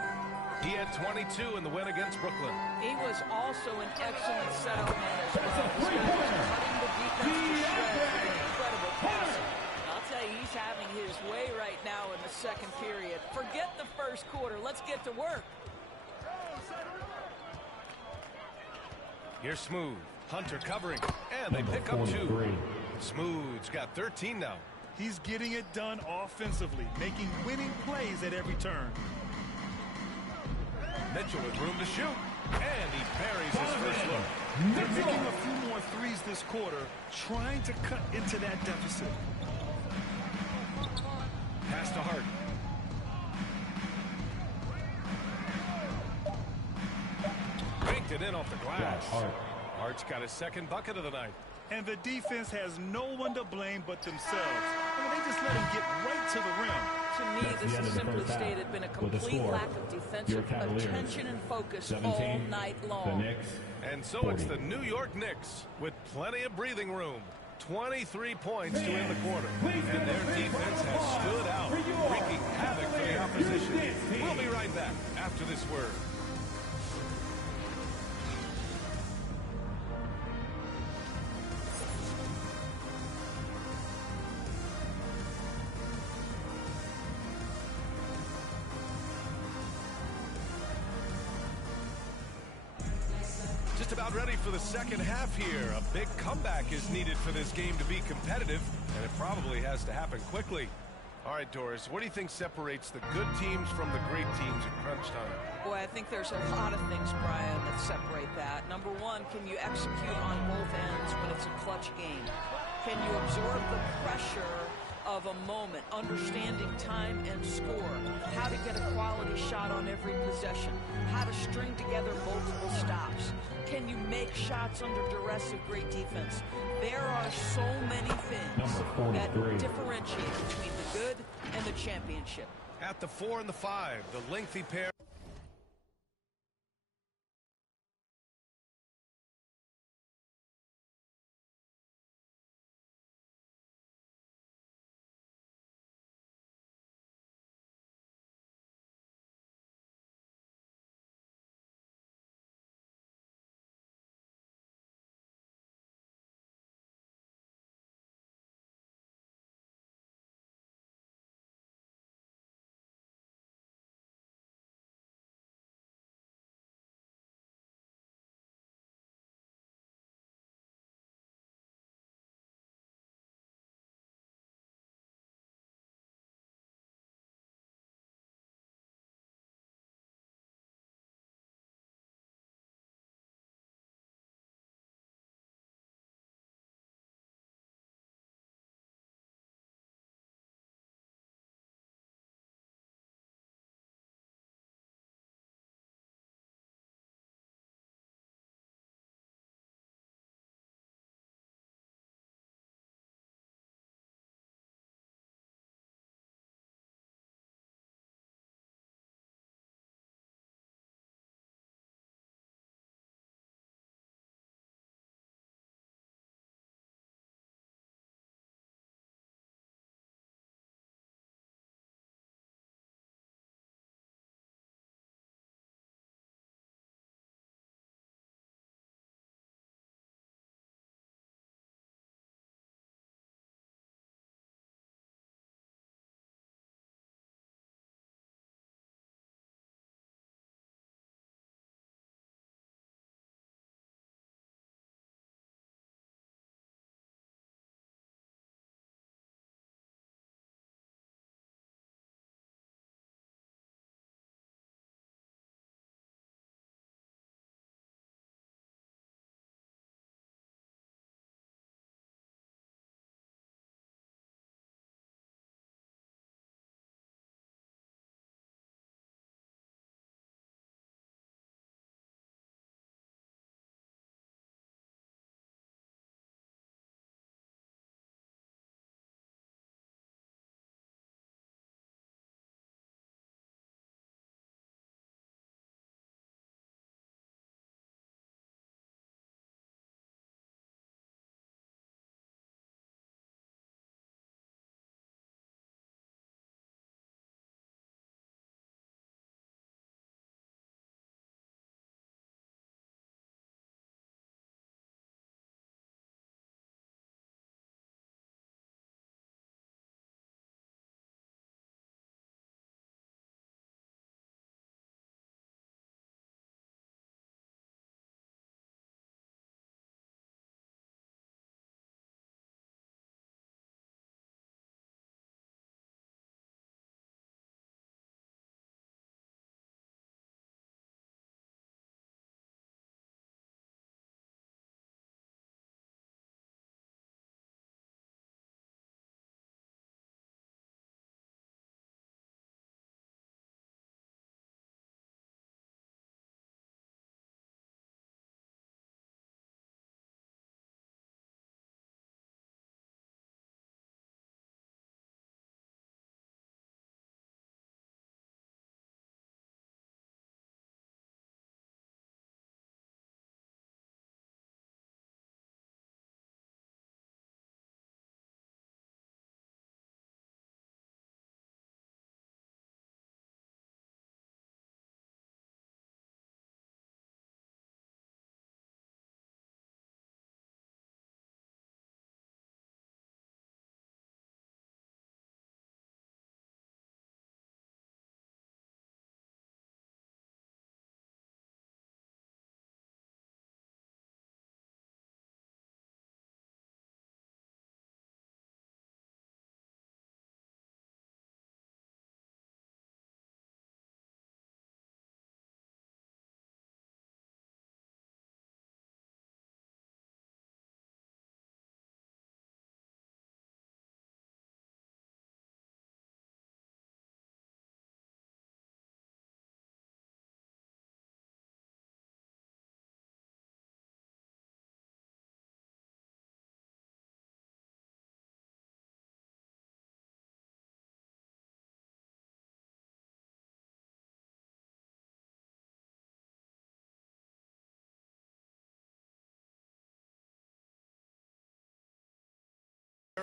He had 22 in the win against Brooklyn. He was also an excellent setup man as well. This guy was cutting the defense to shreds with incredible passing. I'll tell you, he's having his way right now in the second period. Forget the first quarter. Let's get to work. Here's Smooth. Hunter covering. And they pick up 2. Smooth's got 13 now. He's getting it done offensively, making winning plays at every turn. Mitchell with room to shoot. And he buries his first look. They're making a few more threes this quarter, trying to cut into that deficit. Pass to Hart. Banked it in off the glass. Hart's got his second bucket of the night. And the defense has no one to blame but themselves. I mean, they just let him get right to the rim. To me, this has simply stated been a complete lack of defensive attention and focus all night long. And so it's the New York Knicks with plenty of breathing room. 23 points to end the quarter. And their defense has stood out, wreaking havoc for the opposition. We'll be right back after this word. Just about ready for the second half here. A big comeback is needed for this game to be competitive, and it probably has to happen quickly. All right, Doris, what do you think separates the good teams from the great teams at crunch time? Boy, I think there's a lot of things, Brian, that separate that. Number one, can you execute on both ends when it's a clutch game? Can you absorb the pressure of a moment, understanding time and score, how to get a quality shot on every possession, how to string together multiple stops? Can you make shots under duress of great defense? There are so many things that differentiate between the good and the championship. At the 4 and the 5, the lengthy pair.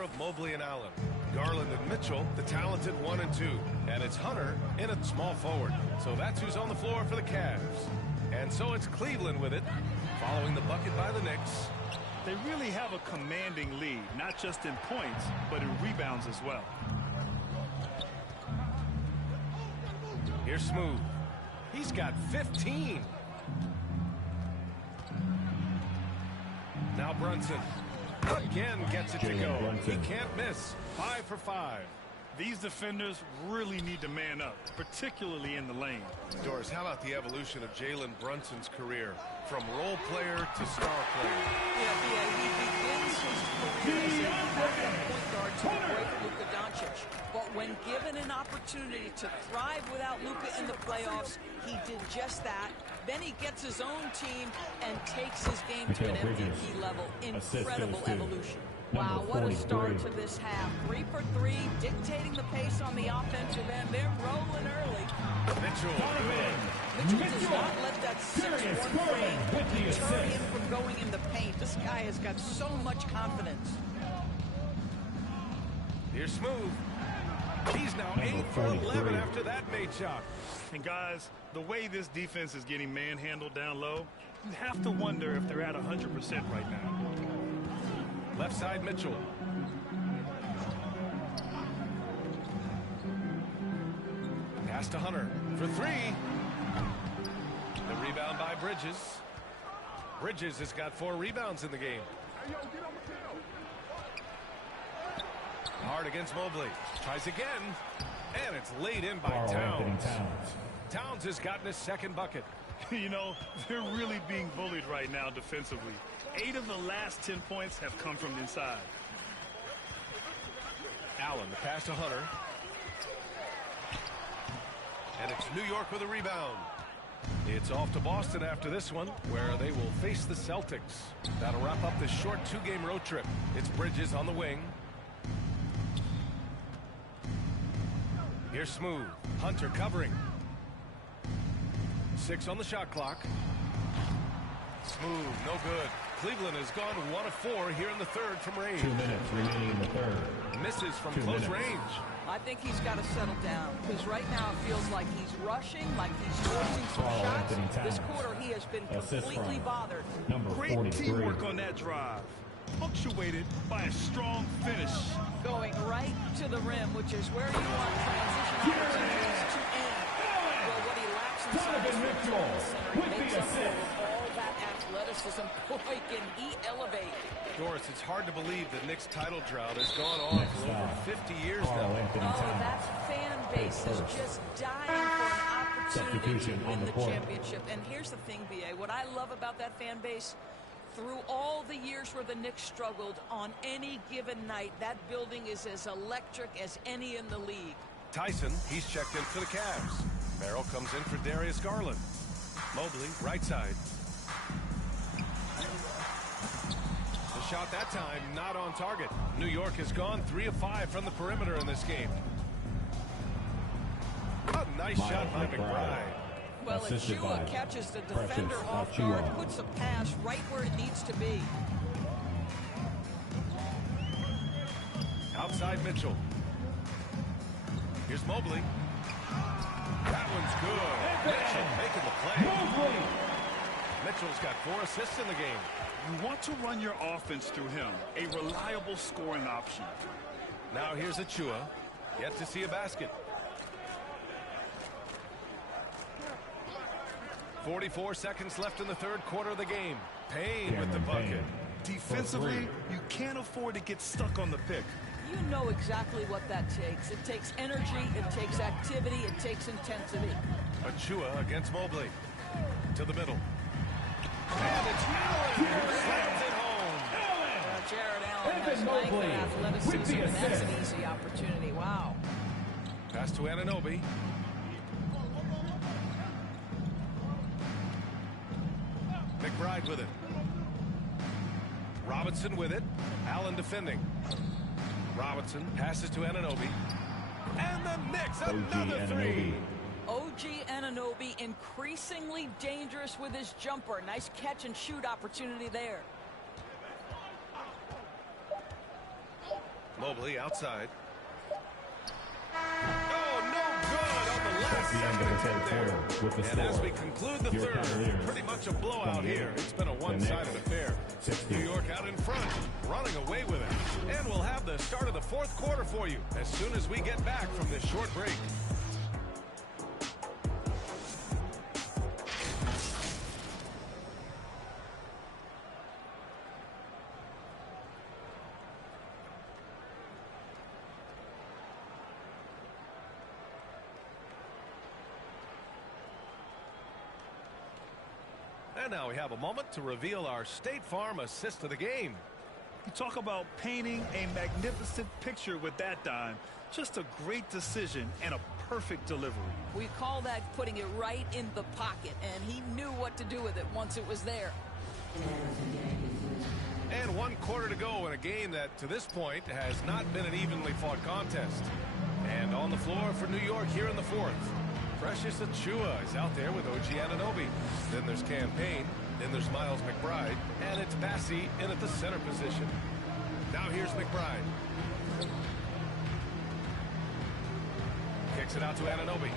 of Mobley and Allen. Garland and Mitchell, the talented 1 and 2. And it's Hunter in at small forward. So that's who's on the floor for the Cavs. And so it's Cleveland with it, following the bucket by the Knicks. They really have a commanding lead, not just in points, but in rebounds as well. Here's Smooth. He's got 15. Now Brunson again gets it to go. He can't miss. 5 for 5. These defenders really need to man up, particularly in the lane. Doris, how about the evolution of Jalen Brunson's career from role player to star player? Yeah, he begins his career as a backup point guard to the great Luka Doncic. But when given an opportunity to thrive without Luka in the playoffs, he did just that. Then he gets his own team and takes his game to an MVP level. Incredible evolution. Wow, what a start to this half. 3 for 3, dictating the pace on the offensive end. They're rolling early. Mitchell does not let that 6-1 frame deter him from going in the paint. This guy has got so much confidence. Here's Smooth. He's now 8 for 11 after that made shot. And guys, the way this defense is getting manhandled down low, you have to wonder if they're at 100% right now. Left side Mitchell. Pass to Hunter for 3. The rebound by Bridges. Bridges has got 4 rebounds in the game. Hard against Mobley. Tries again. And it's laid in by Towns. Towns has gotten his second bucket. You know, they're really being bullied right now defensively. 8 of the last 10 points have come from inside. Allen, the pass to Hunter. And it's New York with a rebound. It's off to Boston after this one, where they will face the Celtics. That'll wrap up this short 2-game road trip. It's Bridges on the wing. Here's Smooth. Hunter covering. 6 on the shot clock. Smooth, no good. Cleveland has gone 1 of 4 here in the third from range. 2 minutes remaining in the third. Misses from close range. I think he's got to settle down, because right now it feels like he's rushing, like he's forcing some shots. This quarter he has been completely bothered. Great teamwork on that drive, punctuated by a strong finish. Going right to the rim, which is where you want transition opportunities to end. Well, what he lacks inside the center, he makes up for with all that athleticism. Boy, can he elevate. Doris, it's hard to believe the Knicks title drought has gone on for over 50 years now. Oh, that fan base is just dying for an opportunity to win the championship. And here's the thing, B.A., what I love about that fan base, through all the years where the Knicks struggled, on any given night, that building is as electric as any in the league. Tyson, he's checked in for the Cavs. Merrill comes in for Darius Garland. Mobley, right side. The shot that time not on target. New York has gone 3 of 5 from the perimeter in this game. A nice shot by McBride. Well, Achua catches the defender off guard, puts a pass right where it needs to be. Outside Mitchell. Here's Mobley. That one's good. Mitchell making the play. Mitchell's got 4 assists in the game. You want to run your offense through him, a reliable scoring option. Now here's Achua. Yet to see a basket. 44 seconds left in the third quarter of the game. Payne with the bucket. Defensively, you can't afford to get stuck on the pick. You know exactly what that takes. It takes energy, it takes activity, it takes intensity. Achua against Mobley. To the middle. And it's Allen who slams it home. Jared Allen has length and athleticism, and that's an easy opportunity. Wow. Pass to Anunoby. McBride with it. Robinson with it. Allen defending. Robinson passes to Anunoby. And the Knicks, another 3. OG Anunoby increasingly dangerous with his jumper. Nice catch and shoot opportunity there. Mobley outside. Oh, no good on the last second attempt there. And as we conclude the third, pretty much a blowout here. It's been a one-sided affair. New York out in front, running away with it. And we'll have the start of the fourth quarter for you as soon as we get back from this short break. And now we have a moment to reveal our State Farm assist of the game. You talk about painting a magnificent picture with that dime. Just a great decision and a perfect delivery. We call that putting it right in the pocket, and he knew what to do with it once it was there. And 1 quarter to go in a game that, to this point, has not been an evenly fought contest. And on the floor for New York here in the fourth. Precious Achiuwa is out there with OG Anunoby. Then there's Campaign. Then there's Miles McBride. And it's Bassey in at the center position. Now here's McBride. Kicks it out to Anunoby.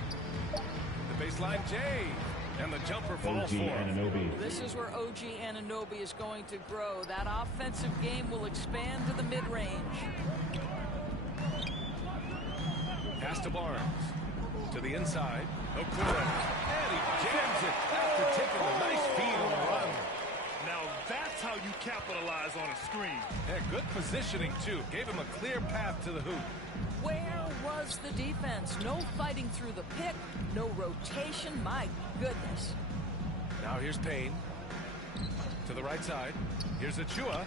The baseline, Jay. And the jumper falls for him. This is where OG Anunoby is going to grow. That offensive game will expand to the mid-range. Pass to Barnes. To the inside. Okura. And he jams it after taking a nice feed on the run. Now that's how you capitalize on a screen. Yeah, good positioning, too. Gave him a clear path to the hoop. Where was the defense? No fighting through the pick. No rotation. My goodness. Now here's Payne. To the right side. Here's Achiuwa.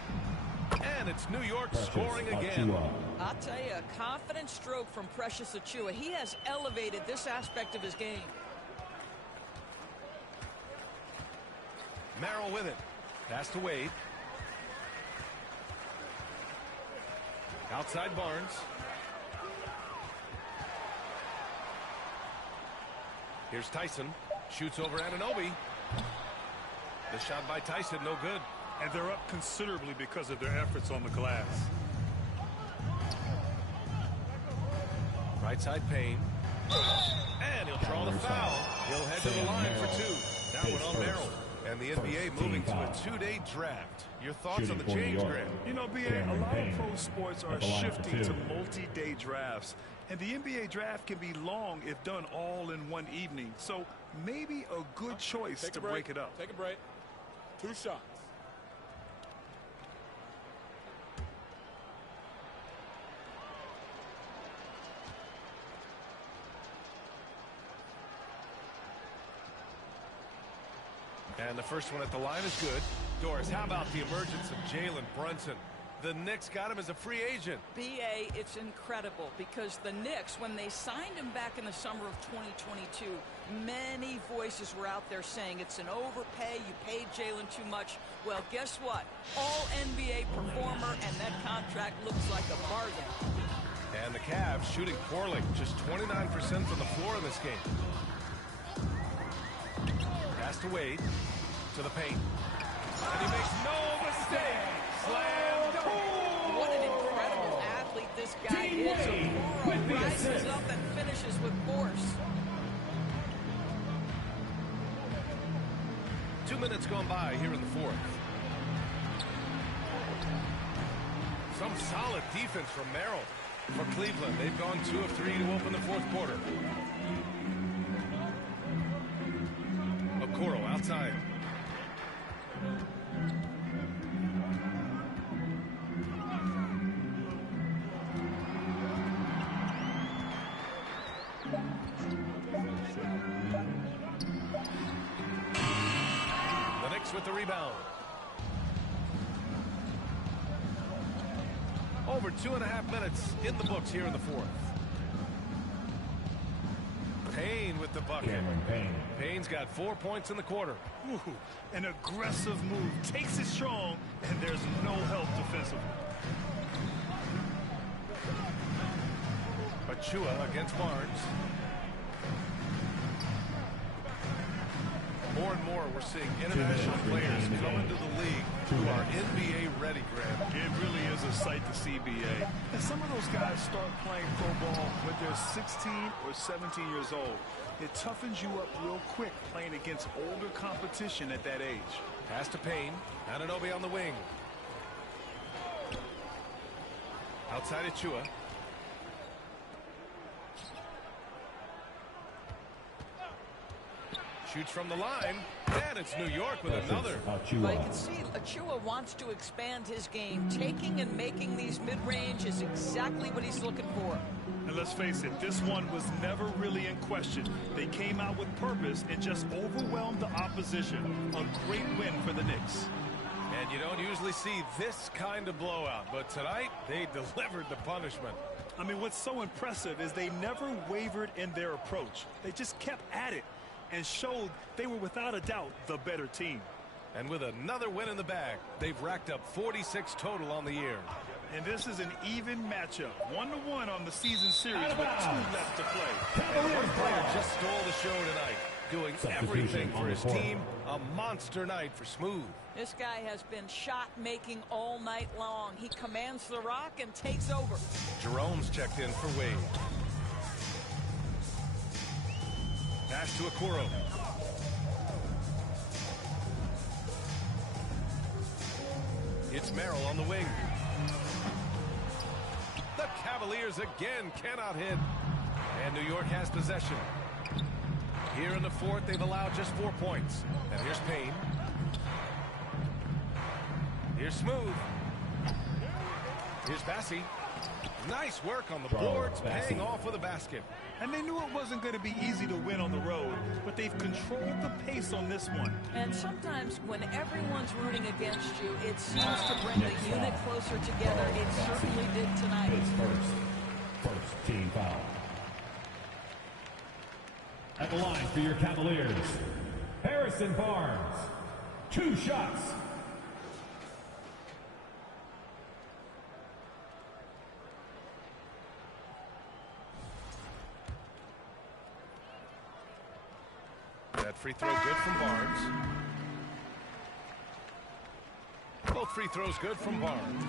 And it's New York scoring again. I'll tell you, a confident stroke from Precious Achiuwa. He has elevated this aspect of his game. Merrill with it. Pass to Wade. Outside Barnes. Here's Tyson. Shoots over Anunoby. The shot by Tyson, no good. And they're up considerably because of their efforts on the glass. Right side Payne. And he'll draw the foul. He'll head to the line for two. That one on Merrill. And the NBA moving to a two-day draft. Your thoughts on the change, Grant? You know, BA, a lot of pro sports are shifting to multi-day drafts. And the NBA draft can be long if done all in one evening. So maybe a good choice to break it up. Take a break. 2 shots. And the first one at the line is good. Doris, how about the emergence of Jalen Brunson? The Knicks got him as a free agent. BA, it's incredible because the Knicks, when they signed him back in the summer of 2022, many voices were out there saying it's an overpay, you paid Jalen too much. Well, guess what? All NBA performer, and that contract looks like a bargain. And the Cavs shooting poorly, just 29% from the floor in this game. Pass to Wade, to the paint. And he makes no mistake. Slam dunk. What an incredible athlete this guy is. Okoro rises up and finishes with force. 2 minutes gone by here in the fourth. Some solid defense from Merrill. For Cleveland, they've gone 2 of 3 to open the fourth quarter. Okoro outside. The Knicks with the rebound. Over 2.5 minutes in the books here in the fourth. Payne with the bucket. Payne's got 4 points in the quarter. Ooh, an aggressive move. Takes it strong, and there's no help defensively. Achiuwa against Barnes. More and more more we're seeing international players come into the league who are NBA ready, Graham. It really is a sight to see, BA. And some of those guys start playing pro ball when they're 16 or 17 years old. It toughens you up real quick playing against older competition at that age. Pass to Payne. Anunoby on the wing. Outside Achua. Shoots from the line, and it's New York with another. Well, you can see Achua wants to expand his game. Taking and making these mid-range is exactly what he's looking for. And let's face it, this one was never really in question. They came out with purpose and just overwhelmed the opposition. A great win for the Knicks. And you don't usually see this kind of blowout, but tonight they delivered the punishment. I mean, what's so impressive is they never wavered in their approach. They just kept at it and showed they were without a doubt the better team. And with another win in the bag, they've racked up 46 total on the year. And this is an even matchup, 1-1 on the season series with 2 left to play. And one player just stole the show tonight, doing everything for his team. A monster night for Smooth. This guy has been shot making all night long. He commands the rock and takes over. Jerome's checked in for Wade. Pass to Okoro. It's Merrill on the wing. The Cavaliers again cannot hit. And New York has possession. Here in the fourth, they've allowed just 4 points. And here's Payne. Here's Smooth. Here's Bassey. Nice work on the boards, paying off with a basket. And they knew it wasn't going to be easy to win on the road, but they've controlled the pace on this one. And sometimes when everyone's rooting against you, it seems to bring the unit closer together. It certainly did tonight. First team foul. At the line for your Cavaliers, Harrison Barnes. 2 shots. That free throw good from Barnes. Both free throws good from Barnes.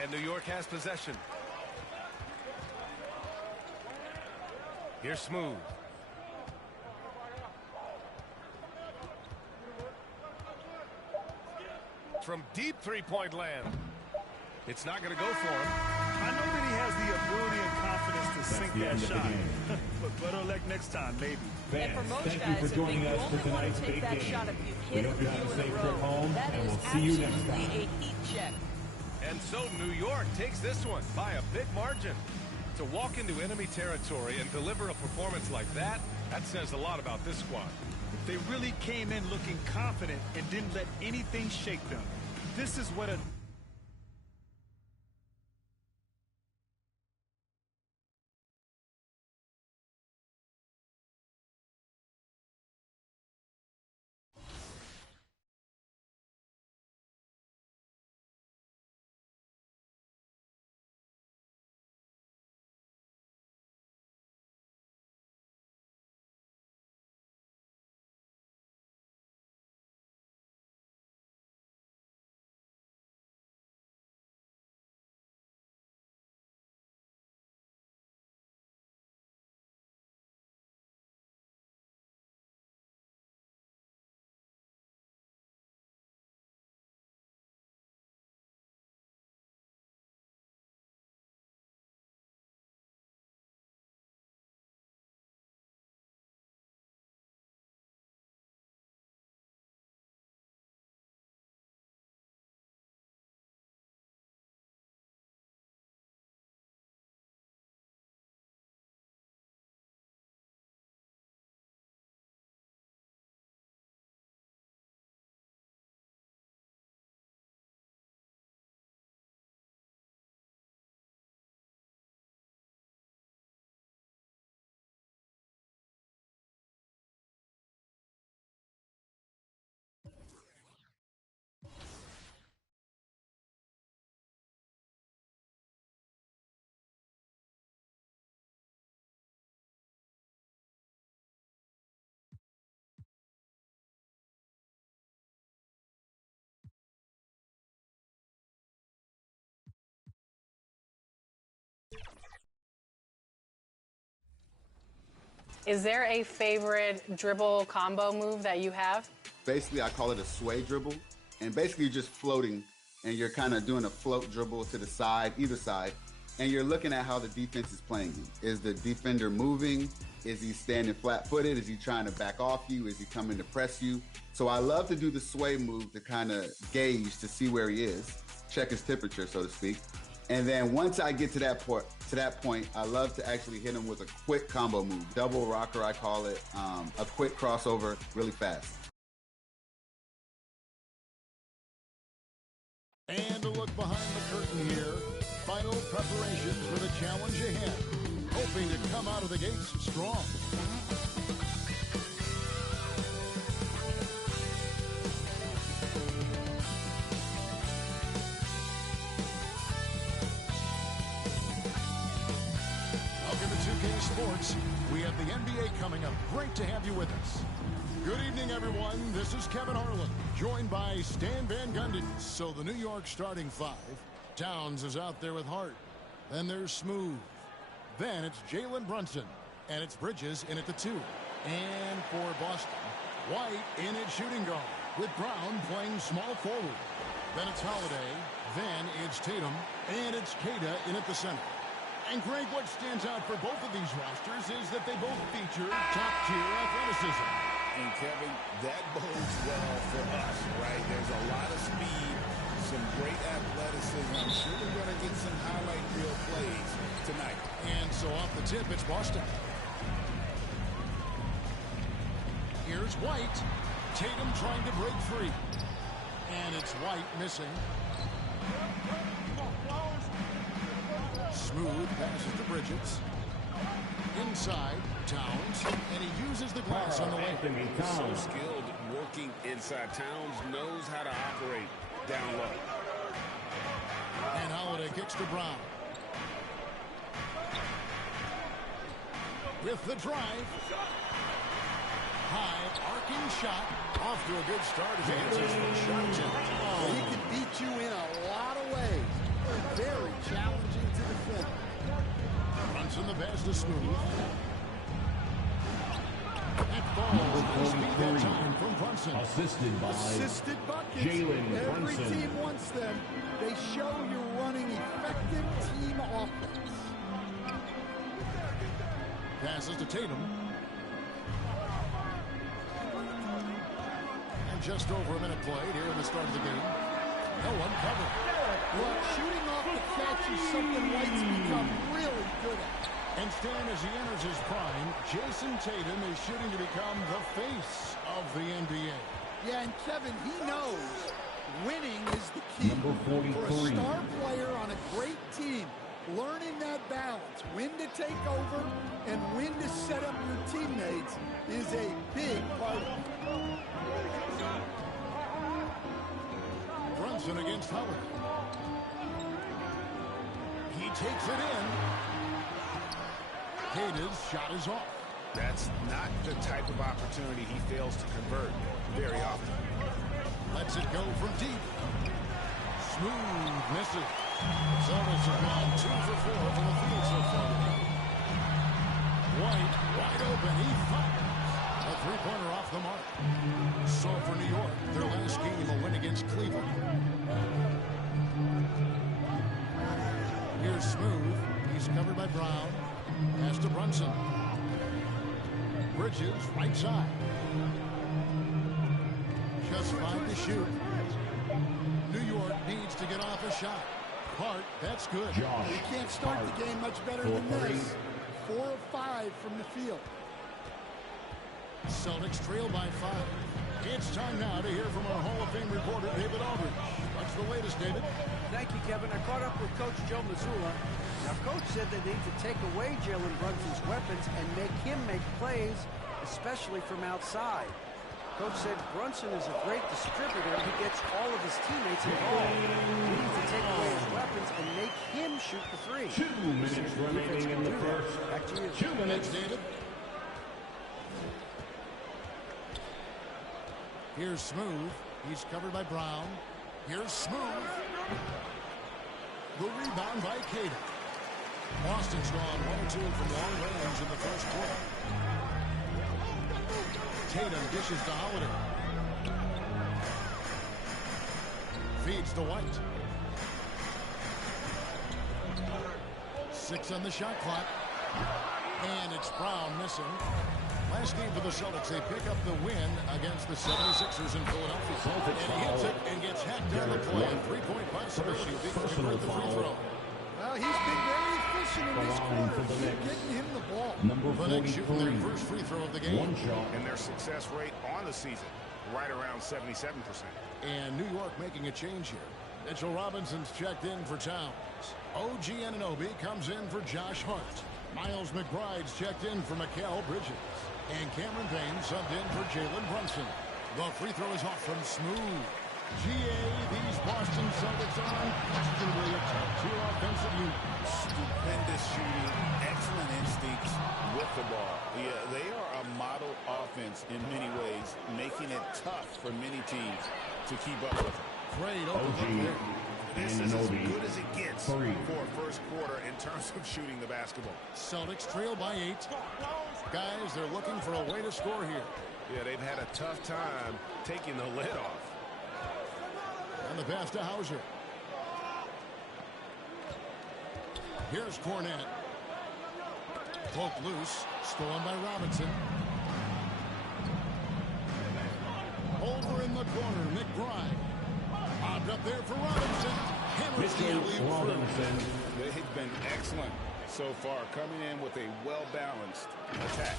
And New York has possession. Here's Smooth. From deep three-point land. It's not going to go for him. I know that he has the ability and confidence to sink that shot. But better luck next time, maybe. And for most guys, if you only want to take that shot, if you've hit a few in a row, that is absolutely a heat check. And so New York takes this one by a big margin. To walk into enemy territory and deliver a performance like that, that says a lot about this squad. They really came in looking confident and didn't let anything shake them. This is what a Is there a favorite dribble combo move that you have? Basically, I call it a sway dribble. And basically, you're just floating, and you're kind of doing a float dribble to the side, either side. And you're looking at how the defense is playing you. Is the defender moving? Is he standing flat-footed? Is he trying to back off you? Is he coming to press you? So I love to do the sway move to kind of gauge to see where he is, check his temperature, so to speak. And then once I get to that point, I love to actually hit him with a quick combo move, double rocker, I call it, a quick crossover, really fast. And a look behind the curtain here. Final preparations for the challenge ahead. Hoping to come out of the gates strong. Welcome to 2K Sports. We have the NBA coming up. Great to have you with us. Good evening, everyone. This is Kevin Harlan, joined by Stan Van Gundy. So the New York starting five. Towns is out there with Hart. Then there's Smooth. Then it's Jalen Brunson. And it's Bridges in at the 2. And for Boston, White in at shooting guard, with Brown playing small forward. Then it's Holiday. Then it's Tatum. And it's Queta in at the center. And Greg, what stands out for both of these rosters is that they both feature top-tier athleticism. And Kevin, that bodes well for us, right? There's a lot of speed, some great athleticism. I'm sure we're going to get some highlight reel plays tonight. And so off the tip, it's Boston. Here's White. Tatum trying to break free. And it's White missing. Smooth passes to Bridges. Inside, Towns, and he uses the glass on the way. So skilled working inside. Towns knows how to operate down low. And Holiday kicks to Brown. With the drive. High arcing shot. Off to a good start as he hits his first shot attempt. Oh, he can beat you in a lot of ways. Very challenging to defend. Brunson the pass to Smooth. That falls. Speed that time from Brunson. Assisted buckets. Jalen Every Brunson. team wants them. They show you're running effective team offense. Passes to Tatum. And just over a minute played here in the start of the game. No one covered. Well, shooting off the catch is something White's become really good at. And Stan, as he enters his prime, Jason Tatum is shooting to become the face of the NBA. Yeah, and Kevin, he knows winning is the key. Number 43. For a star player on a great team, learning that balance, when to take over and when to set up your teammates is a big part of it. Brunson against Howard. He takes it in. Queta's shot is off. That's not the type of opportunity he fails to convert very often. Lets it go from deep. Smooth misses. Zelda's have gone 2 for 4 from the field so far. White wide open. He fires. A three-pointer off the mark. So for New York, their last game a win against Cleveland. Here's Smooth. He's covered by Brown. Pass to Brunson. Bridges, right side. Just 5 to shoot. New York needs to get off a shot. Hart, that's good. You can't start the game much better than this. 4 of 5 from the field. Celtics trail by 5. It's time now to hear from our Hall of Fame reporter, David Aldridge. What's the latest, David? Thank you, Kevin. I caught up with Coach Joe Mazzulla. Now, Coach said they need to take away Jalen Brunson's weapons and make him make plays, especially from outside. Coach said Brunson is a great distributor. He gets all of his teammates involved. We need to take away his weapons and make him shoot the three. 2 minutes remaining in the first. Back to you. 2 minutes, David. Here's Smooth. He's covered by Brown. Here's Smooth. The rebound by Queta. Boston's gone 1-2 from long range in the first quarter. Tatum dishes to Holiday. Feeds to White. 6 on the shot clock. And it's Brown missing. Last game for the Celtics, they pick up the win against the 76ers in Philadelphia. And he hits it and gets hacked down the play. 3-point possibility if he can convert the free throw. Well, he's been very efficient in this quarter. Keep getting him the ball. The Knicks shooting their first free throw of the game. And their success rate on the season, right around 77%. And New York making a change here. Mitchell Robinson's checked in for Towns. OG Anunoby comes in for Josh Hart. Miles McBride's checked in for Mikal Bridges. And Cameron Payne subbed in for Jalen Brunson. The free throw is off from Smooth. These Boston Celtics are unquestionably a top-tier offensive unit. Stupendous shooting, excellent instincts with the ball. Yeah, they are a model offense in many ways, making it tough for many teams to keep up with them. Great open look. This is as good as it gets for a first quarter in terms of shooting the basketball. Celtics trail by 8. Guys, they're looking for a way to score here. Yeah, they've had a tough time taking the lid off. And the pass to Hauser. Here's Cornette. Poked loose. Stolen by Robinson. Over in the corner, McBride. Bobbed up there for Robinson. Hammers the alley-oop. They've been excellent so far, coming in with a well-balanced attack.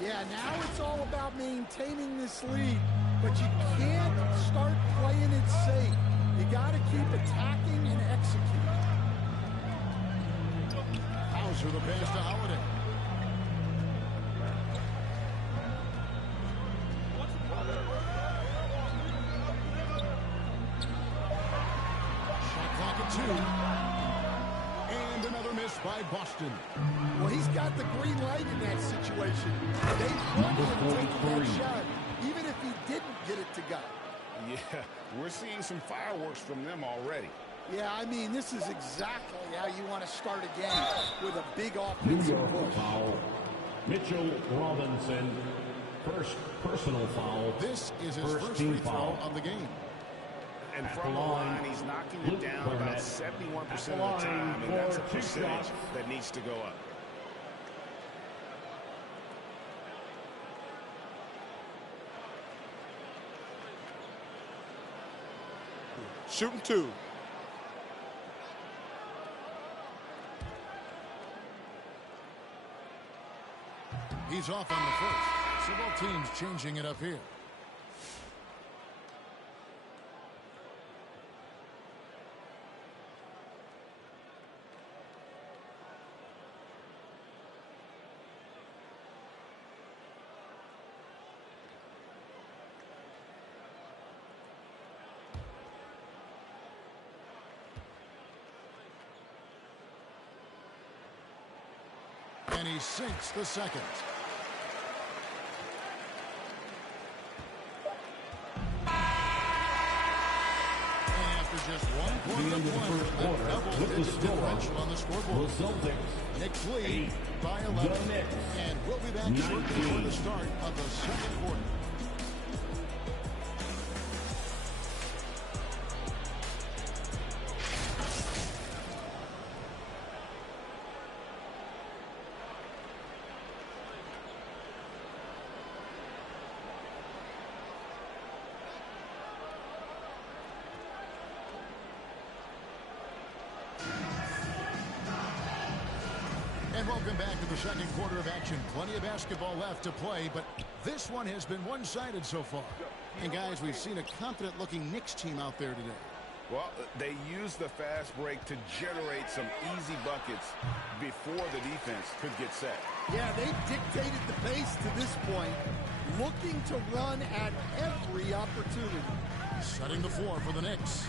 Yeah, now it's all about maintaining this lead, but you can't start playing it safe. You got to keep attacking and executing. Hauser the pass to Holiday. Shot clock at 2. And another miss by Boston. Well, he's got the green light in that situation. They want him taking that shot, even if he didn't get it to go. Yeah, we're seeing some fireworks from them already. Yeah, I mean, this is exactly how you want to start a game, with a big offensive push. Foul. Mitchell Robinson, first personal foul. This is his first free throw of the game. And from the line, he's knocking it down about 71% of the time, and that's a percentage that needs to go up. Shooting 2. He's off on the first. So both teams changing it up here. And he sinks the second. And after just 1 quarter of play, a double-digit differential on the scoreboard. The Celtics Knicks lead by 11. And we'll be back shortly for the start of the second quarter. And welcome back to the second quarter of action. Plenty of basketball left to play, but this one has been one-sided so far. And guys, we've seen a confident-looking Knicks team out there today. Well, they used the fast break to generate some easy buckets before the defense could get set. Yeah, they dictated the pace to this point, looking to run at every opportunity. Setting the floor for the Knicks.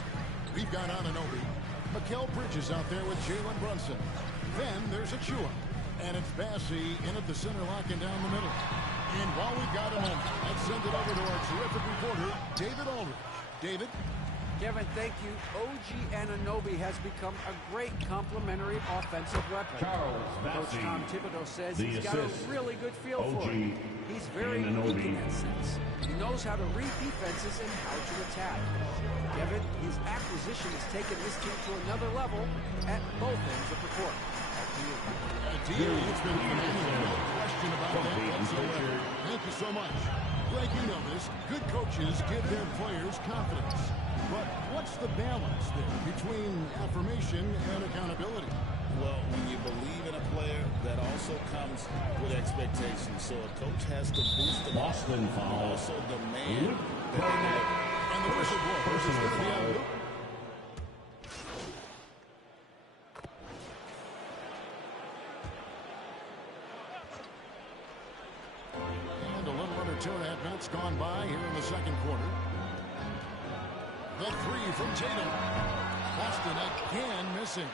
We've got Anunoby. Mikal Bridges out there with Jalen Brunson. Then there's Achua. And it's Bassey in at the center, locking down the middle. And while we've got a moment, let's send it over to our terrific reporter, David Aldridge. David? Kevin, thank you. OG Anunoby has become a great complementary offensive weapon. Coach Tom Thibodeau says he's got a really good feel for it. He's very unique in that sense. He knows how to read defenses and how to attack. Kevin, his acquisition has taken this team to another level at both ends of the court. Back to you. It's been phenomenal. No question about that whatsoever. Thank you so much. Greg, you know this. Good coaches give their players confidence. But what's the balance there between affirmation and accountability? Well, when you believe in a player, that also comes with expectations. So a coach has to boost them up, also demand that they deliver. And the whistle blows. It's going to be out. And a little under 2.5 minutes gone by here in the second quarter. The three from Tatum. Boston again missing.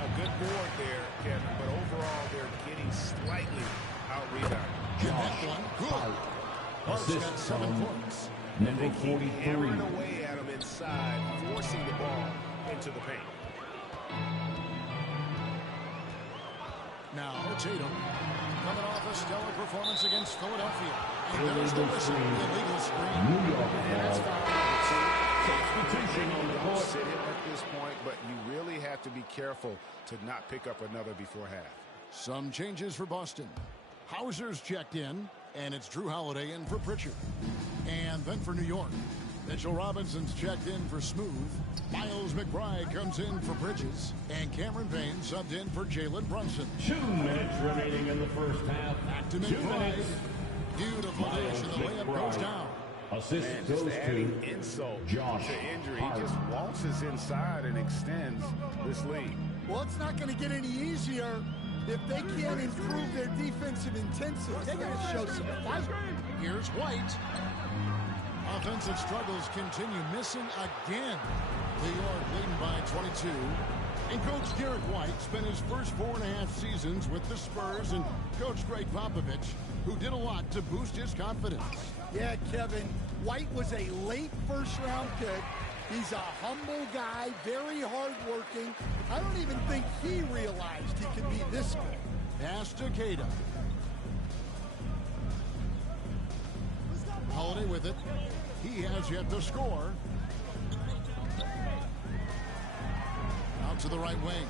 A good board there, Kevin, but overall they're getting slightly out-rebounded. That one, good. Hart's got 7 points. And they keep hammering away at him inside, forcing the ball into the paint. Now Tatum coming off a stellar performance against Philadelphia. And there's the whistle. Illegal screen. New York ball. Substitution on the court. Sit him at this point, but you really have to be careful to not pick up another before half. Some changes for Boston. Hauser's checked in, and it's Drew Holiday in for Pritchard. And then for New York, Mitchell Robinson's checked in for Smooth. Miles McBride comes in for Bridges. And Cameron Payne subbed in for Jalen Brunson. 2 minutes remaining in the first half. Back to McBride. Beautiful dish, and the layup goes down. Assist Man, goes just adding to insult Josh to injury. Hart. He just waltzes inside and extends this lead. Well, it's not going to get any easier if they can't improve their defensive intensity. They got to show some fight. Here's White. Offensive struggles continue, missing again. New York leading by 22. And Coach Derek White spent his first 4.5 seasons with the Spurs and Coach Greg Popovich, who did a lot to boost his confidence. Yeah, Kevin, White was a late first-round pick. He's a humble guy, very hard-working. I don't even think he realized he could be this good. Pass to Cada. Holiday with it. He has yet to score. Out to the right wing.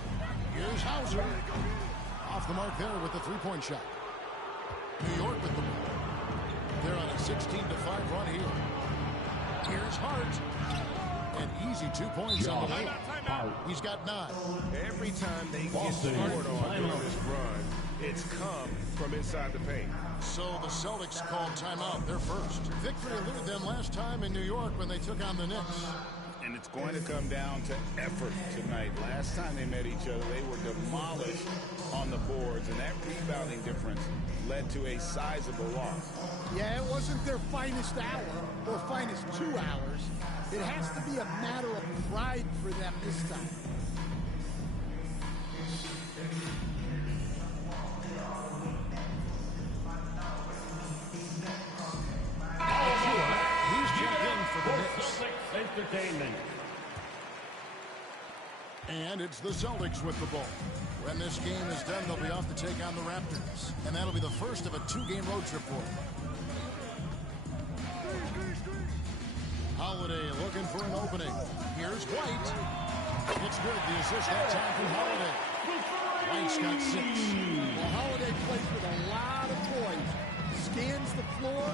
Here's Hauser. Off the mark there with the three-point shot. New York with the ball. They're on a 16-5 run here. Here's Hart. An easy 2 points on the way. He's got 9. Every time they get scored on during this run, it's come from inside the paint. So the Celtics called timeout. They're first. Victory eluded them last time in New York when they took on the Knicks. And it's going to come down to effort tonight. Last time they met each other, they were demolished on the boards, and that rebounding difference led to a sizable loss. Yeah, it wasn't their finest hour or finest 2 hours. It has to be a matter of pride for them this time. He's checked in for the Knicks. Entertainment. And it's the Celtics with the ball. When this game is done, they'll be off to take on the Raptors. And that'll be the first of a 2-game road trip for them. Holiday looking for an opening. Here's White. It's good. The assist that time from Holiday. White's got 6. Well, Holiday plays with a lot of poise. Scans the floor,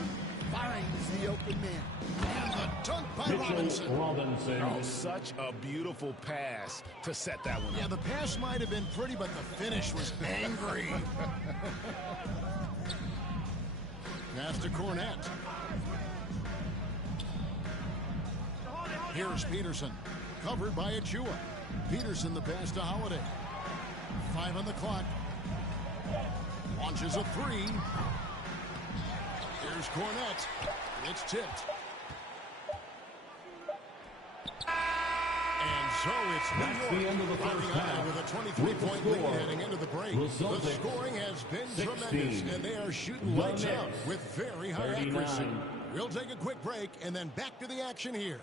finds the open man. And the dunk by Robinson. Oh, such a beautiful pass to set that one up. Yeah, the pass might have been pretty, but the finish was angry. Pass to Cornette. Here's Peterson. Covered by Achua. Peterson the pass to Holiday. 5 on the clock. Launches a 3. Here's Cornette. It's tipped. And so it's New York running high with a 23-point lead heading into the break. The scoring has been tremendous, and they are shooting lights out with very high accuracy. We'll take a quick break and then back to the action here.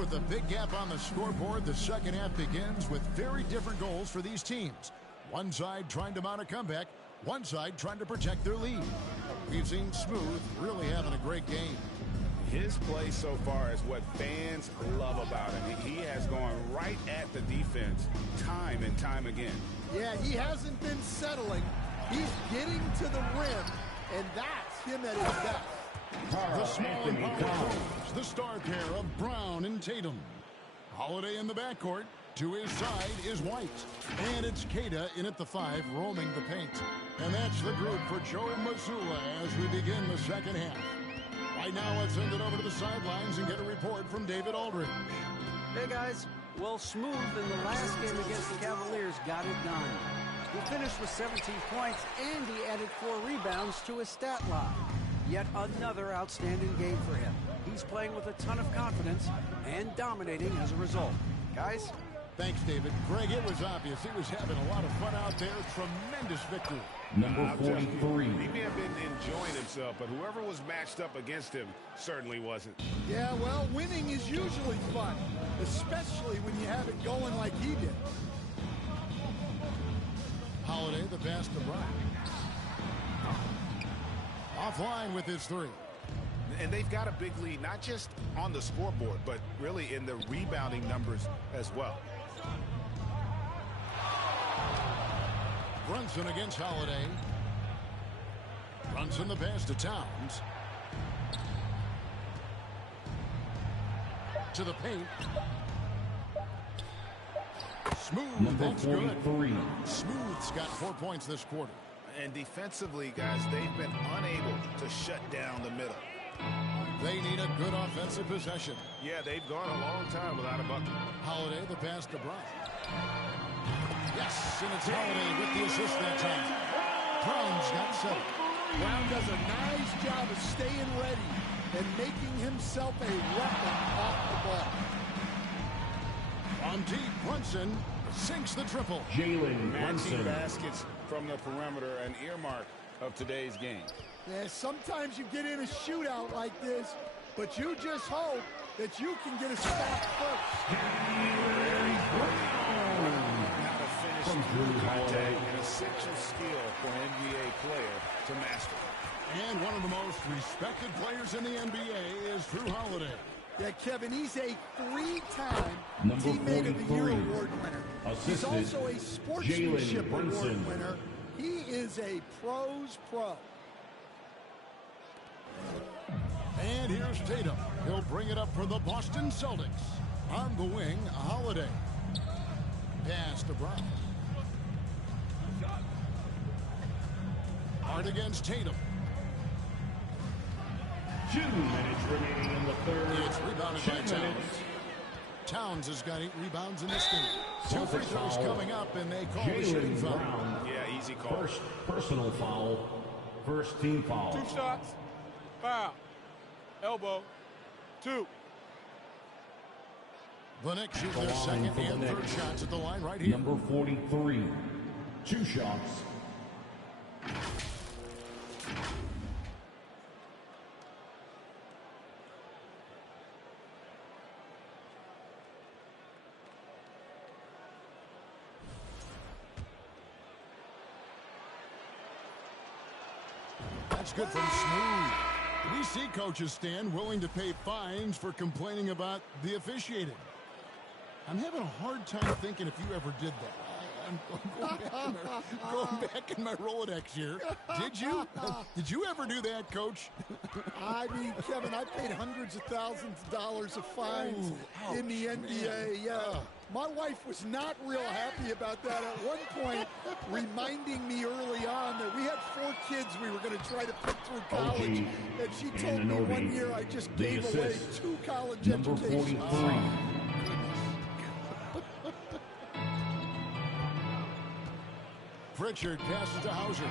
with a big gap on the scoreboard, the second half begins with very different goals for these teams. One side trying to mount a comeback, one side trying to protect their lead. We've seen Smooth really having a great game. His play so far is what fans love about him. He has gone right at the defense time and time again. Yeah, he hasn't been settling. He's getting to the rim, and that's him at his best. The small and power forwards, the star pair of Brown and Tatum. Holiday in the backcourt. To his side is White. And it's Queta in at the 5, roaming the paint. And that's the group for Joe Mazzulla as we begin the second half. Right now, let's send it over to the sidelines and get a report from David Aldridge. Hey, guys. Well, Smooth in the last game against the Cavaliers got it done. He finished with 17 points, and he added 4 rebounds to his stat line. Yet another outstanding game for him. He's playing with a ton of confidence and dominating as a result. Guys? Thanks, David. Greg, it was obvious. He was having a lot of fun out there. Tremendous victory. Number 43. He may have been enjoying himself, but whoever was matched up against him certainly wasn't. Yeah, well, winning is usually fun, especially when you have it going like he did. Holiday, the pass to Brown. Offline with his 3. And they've got a big lead, not just on the scoreboard, but really in the rebounding numbers as well. Brunson against Holiday. Brunson the pass to Towns. To the paint. Smooth, Number that's 43. good. Smooth's got 4 points this quarter. And defensively, guys, they've been unable to shut down the middle. They need a good offensive possession. Yeah, they've gone a long time without a bucket. Holiday, the pass to Brown. Yes, and it's Holiday with the assist that time. Brown's got 7. Brown does a nice job of staying ready and making himself a weapon off the ball. On deep, Brunson sinks the triple. Jalen Matching Brunson. baskets from the perimeter, an earmark of today's game. Yeah, sometimes you get in a shootout like this, but you just hope that you can get a stop first. How to finish through contact, an essential skill for an NBA player to master. And one of the most respected players in the NBA is Drew Holiday. Yeah, Kevin, he's a 3-time Number Teammate of the Year 43. award winner. He's Assisted, also a Sportsmanship Jalen Award Brunson. winner. He is a pro's pro. And here's Tatum. He'll bring it up for the Boston Celtics. On the wing, Holiday. Pass to Brown. Hard against Tatum. 2 minutes remaining in the third. It's rebounded 2 by Towns. minutes. Towns has got 8 rebounds in this game. 2 free throws Foul. coming up, and they call the shooting Jalen foul. Brown. Yeah, easy call. First personal foul. First team foul. 2 shots. Foul. Elbow. 2. The Knicks shoot their Line second for the and third Knicks. shots at the line right here. Number 43. 2 shots. That's good from Smooth. We see coaches stand willing to pay fines for complaining about the officiating. I'm having a hard time thinking if you ever did that. I'm going back in my Rolodex here. Did you? Did you ever do that, Coach? I mean, Kevin, I paid hundreds of thousands of dollars of fines Ooh, in the ouch, NBA. Yeah. My wife was not real happy about that at one point, reminding me early on that we had 4 kids we were going to try to put through college. OG And she told me Anunoby. one year I just The gave away assist. 2 college Number educations. 43. Pritchard passes to Hauser.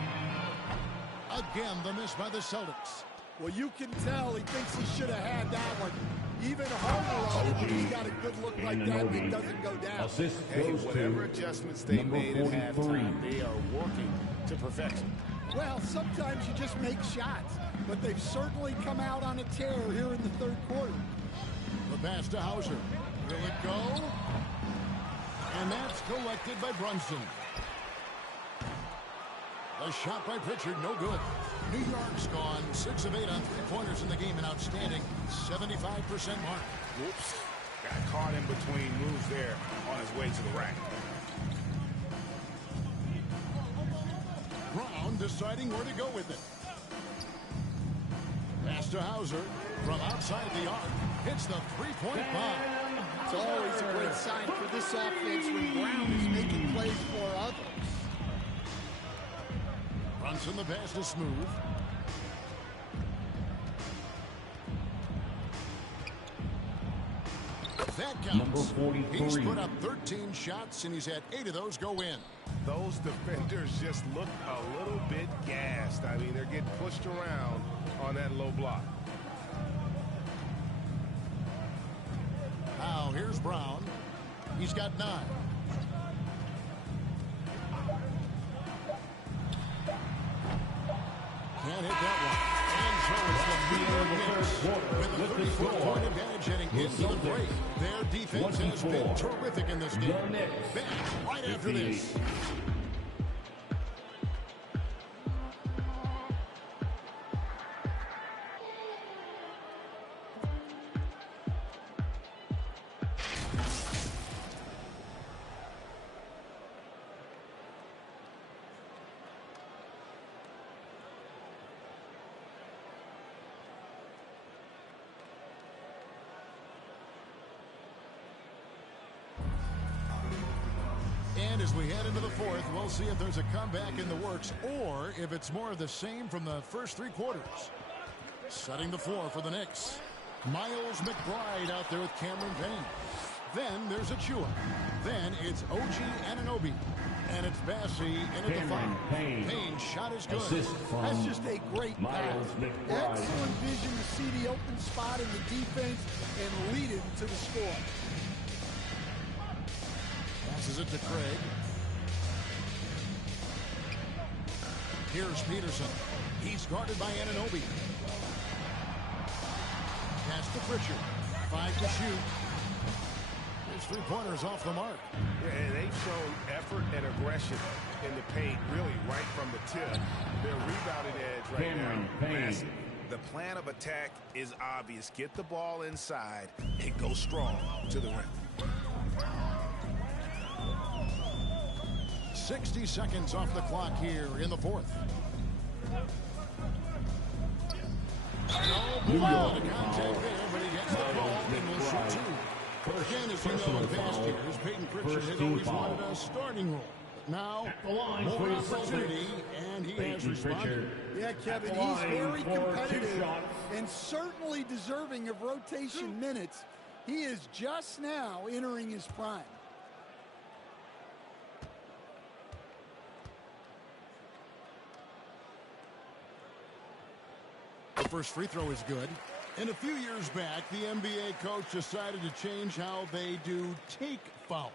Again, the miss by the Celtics. Well, you can tell he thinks he should have had that one. Even harder on it when he's got a good look like that and it doesn't go down. Assist Hey, goes whatever to adjustments they number made at 43. halftime, they are working to perfection. Well, sometimes you just make shots, but they've certainly come out on a tear here in the third quarter. The pass to Hauser. Will it go? And that's collected by Brunson. A shot by Pritchard, no good. New York's gone 6 of 8 on three-pointers in the game, an outstanding 75% mark. Whoops. Got caught in between moves there on his way to the rack. Brown deciding where to go with it. Pass to Hauser from outside the arc. Hits the three-point bomb. It's always a great sign for this offense when Brown is making plays for others. Brunson, the pass is smooth. That counts. Number 43. He's put up 13 shots, and he's had 8 of those go in. Those defenders just look a little bit gassed. I mean, they're getting pushed around on that low block. Now, here's Brown. He's got 9. Can't hit that one. And so it's the New York Knicks with a 34-point advantage heading into the break. Their defense has been terrific in this game. Back right after this. And as we head into the fourth, we'll see if there's a comeback in the works or if it's more of the same from the first 3 quarters. Setting the floor for the Knicks. Miles McBride out there with Cameron Payne. Then there's Achua. Then it's OG Anunoby. And it's Bassey in at the 5. Payne's shot is good. That's just a great Miles pass. McBride. Excellent vision to see the open spot in the defense and lead him to the score. Passes it to Craig. Here's Peterson. He's guarded by Anunoby. Pass to Pritchard. 5 to shoot. His three-pointers off the mark. Yeah, and they've shown effort and aggression in the paint, really right from the tip. Their rebounding edge right now, massive. The plan of attack is obvious. Get the ball inside and go strong to the rim. 60 seconds off the clock here in the fourth. No contact there, but he gets the ball and will shoot 2. Again, as you know, in past years, Peyton Pritchard had always wanted a starting role. But now, more opportunity, and he has responded. Yeah, Kevin, he's very competitive and certainly deserving of rotation minutes. He is just now entering his prime. The first free throw is good. And a few years back, the NBA coach decided to change how they do take fouls.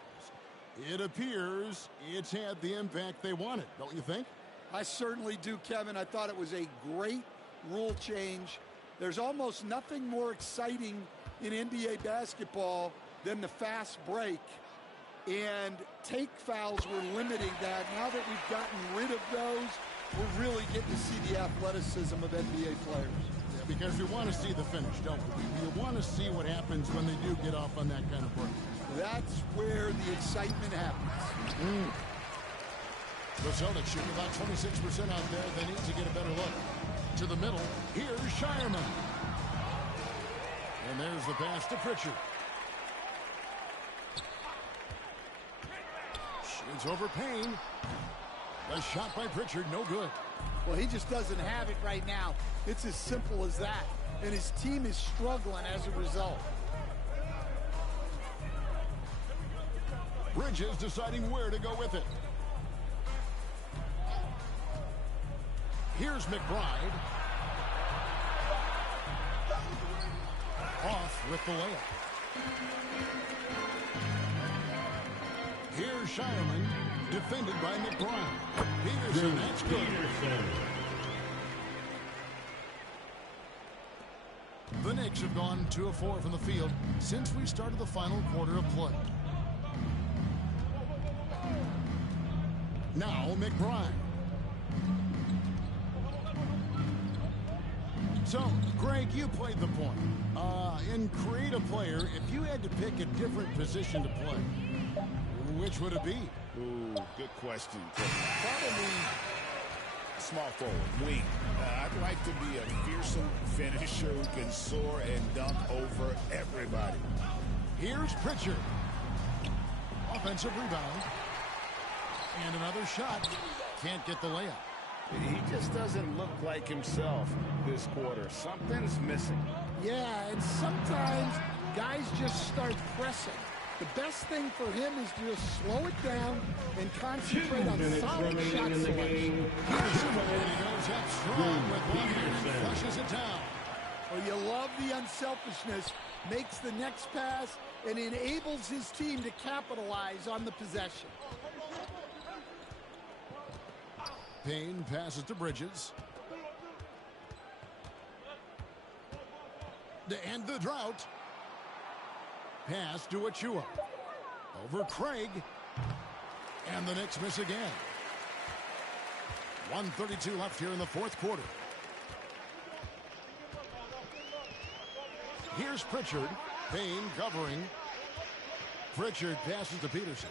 It appears it's had the impact they wanted, don't you think? I certainly do, Kevin. I thought it was a great rule change. There's almost nothing more exciting in NBA basketball than the fast break. And take fouls were limiting that. Now that we've gotten rid of those, we're really getting to see the athleticism of NBA players. Yeah, because we want to see the finish, don't we? We want to see what happens when they do get off on that kind of break. That's where the excitement happens. The Celtics shooting about 26% out there. They need to get a better look. To the middle, here's Shireman. And there's the pass to Pritchard. Shoots over Payne. A shot by Pritchard, no good. Well, he just doesn't have it right now. It's as simple as that. And his team is struggling as a result. Bridges deciding where to go with it. Here's McBride. Off with the layup. Here's Shireman, defended by McBride. Peterson, that's good. The Knicks Knicks have gone 2 of 4 from the field since we started the final quarter of play. Now McBride. So, Greg, you played the point. In Create a Player, if you had to pick a different position to play, which would it be? Ooh, good question. Probably small forward, wing. I'd like to be a fearsome finisher who can soar and dunk over everybody. Here's Pritchard. Offensive rebound. And another shot. Can't get the layup. He just doesn't look like himself this quarter. Something's missing. Yeah, and sometimes guys just start pressing. The best thing for him is to just slow it down and concentrate on solid shot selection. Peterson goes up strong with one hand and flushes it down. Well, you love the unselfishness, makes the next pass, and enables his team to capitalize on the possession. Payne passes to Bridges. To end the drought. Pass to Achua. Over Craig. And the Knicks miss again. 1:32 left here in the fourth quarter. Here's Pritchard. Payne covering. Pritchard passes to Peterson.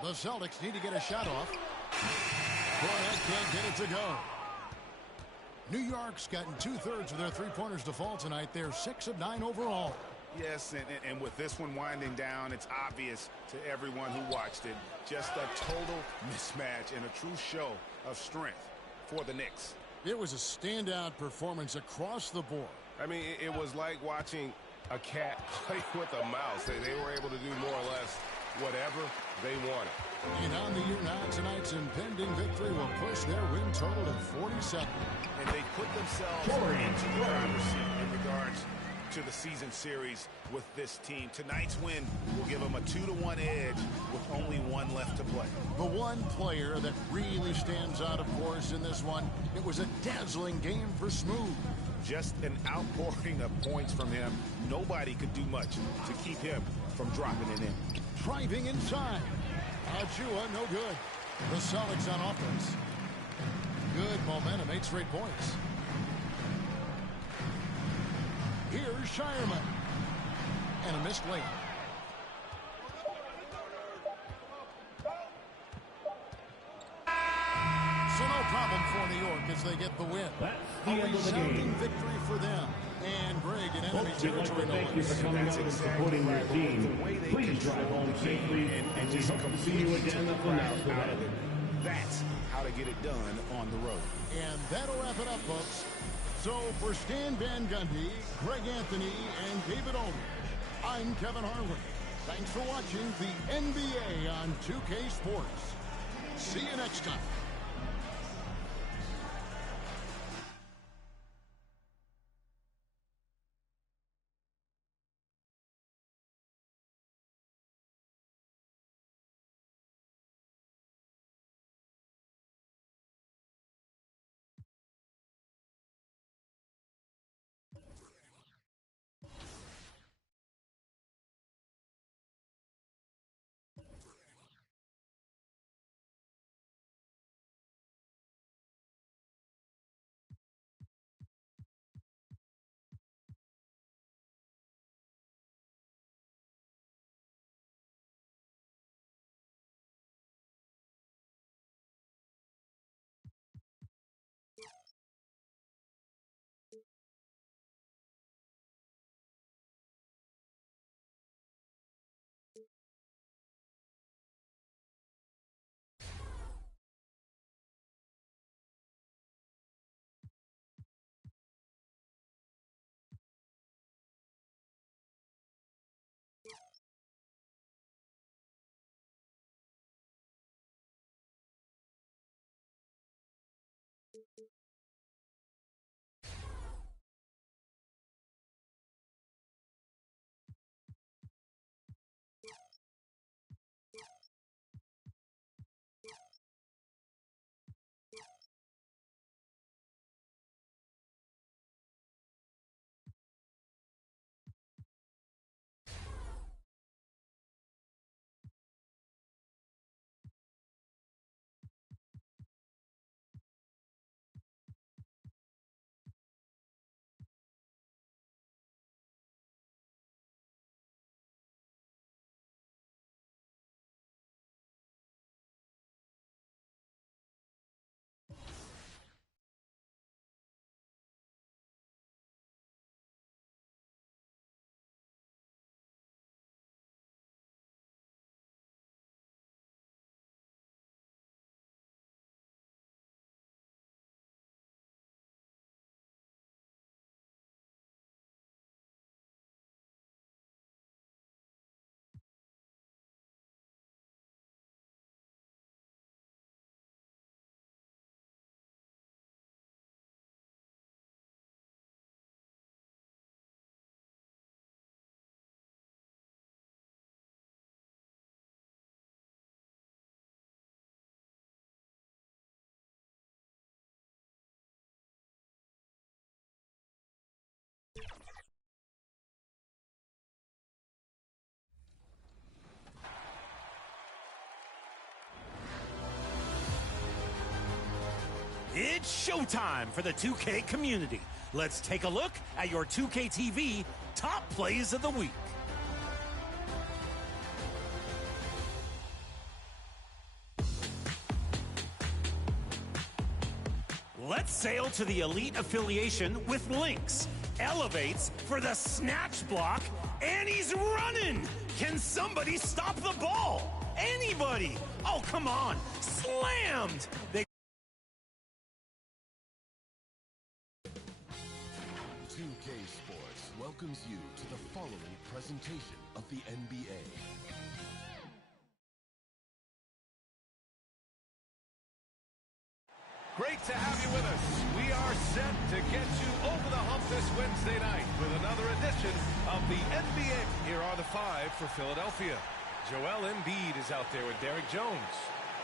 The Celtics need to get a shot off. Barnett can't get it to go. New York's gotten 2/3 of their three-pointers to fall tonight. They're 6 of 9 overall. Yes, and with this one winding down, it's obvious to everyone who watched it. Just a total mismatch and a true show of strength for the Knicks. It was a standout performance across the board. I mean, it was like watching a cat play with a mouse. They were able to do more or less whatever they wanted. And on the year now, tonight's impending victory will push their win total to 47. And they put themselves into the driver's seat in regards to the season series with this team. Tonight's win will give them a 2-1 edge with only one left to play. The one player that really stands out, of course, in this one, it was a dazzling game for Smooth. Just an outpouring of points from him. Nobody could do much to keep him from dropping it in. Driving inside. Achua, no good. The Celtics on offense. Good momentum, 8 straight points. Here's Shireman. And a missed layup. So no problem for New York as they get the win. A resounding victory for them. And Greg in enemy territory. Thank you for coming out and supporting your team. Please drive home safely, and we hope to see you again at the next event. That's how to get it done on the road. And that'll wrap it up, folks. So for Stan Van Gundy, Greg Anthony, and David Aldridge, I'm Kevin Harlan. Thanks for watching the NBA on 2K Sports. See you next time. It's showtime for the 2K community. Let's take a look at your 2K TV top plays of the week. Let's sail to the elite affiliation with Lynx. Elevates for the snatch block, and he's running. Can somebody stop the ball? Anybody? Oh, come on. Slammed. 2K Sports welcomes you to the following presentation of the NBA. Great to have you with us. We are set to get you over the hump this Wednesday night with another edition of the NBA. Here are the five for Philadelphia. Joel Embiid is out there with Derrick Jones.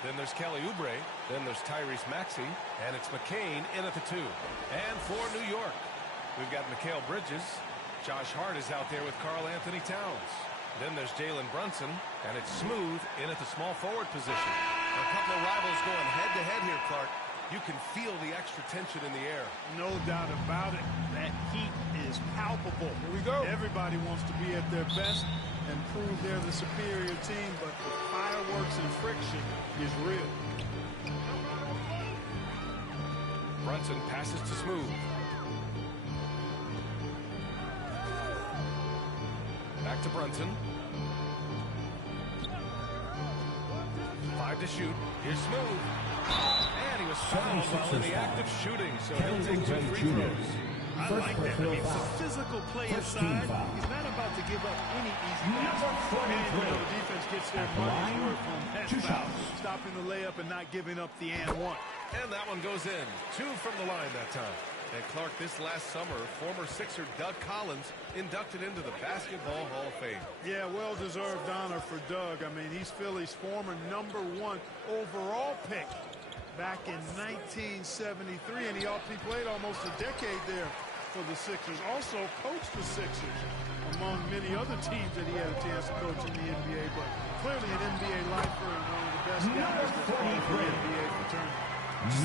Then there's Kelly Oubre. Then there's Tyrese Maxey. And it's McCain in at the 2. And for New York, we've got Mikal Bridges. Josh Hart is out there with Karl Anthony Towns. Then there's Jalen Brunson. And it's Smooth in at the small forward position. A couple of rivals going head-to-head here, Clark. You can feel the extra tension in the air. No doubt about it. That heat is palpable. Here we go. Everybody wants to be at their best and prove they're the superior team, but the fireworks and friction is real. Brunson passes to Smooth. Back to Brunson. 5 to shoot. Here's Smooth. And he was fouled while in the act of shooting, so he'll take 2 free throws. I like that. I mean, it's a physical player side. He's not about to give up any easy passes. And, the defense gets their money's worth on that foul. Stopping the layup and not giving up the and one. And that one goes in. 2 from the line that time. And Clark, this last summer, former Sixer Doug Collins inducted into the Basketball Hall of Fame. Yeah, well-deserved honor for Doug. I mean, he's Philly's former #1 overall pick back in 1973, and he played almost a decade there for the Sixers. Also coached the Sixers, among many other teams that he had a chance to coach in the NBA, but clearly an NBA lifer and one of the best guys that's played for the NBA fraternity.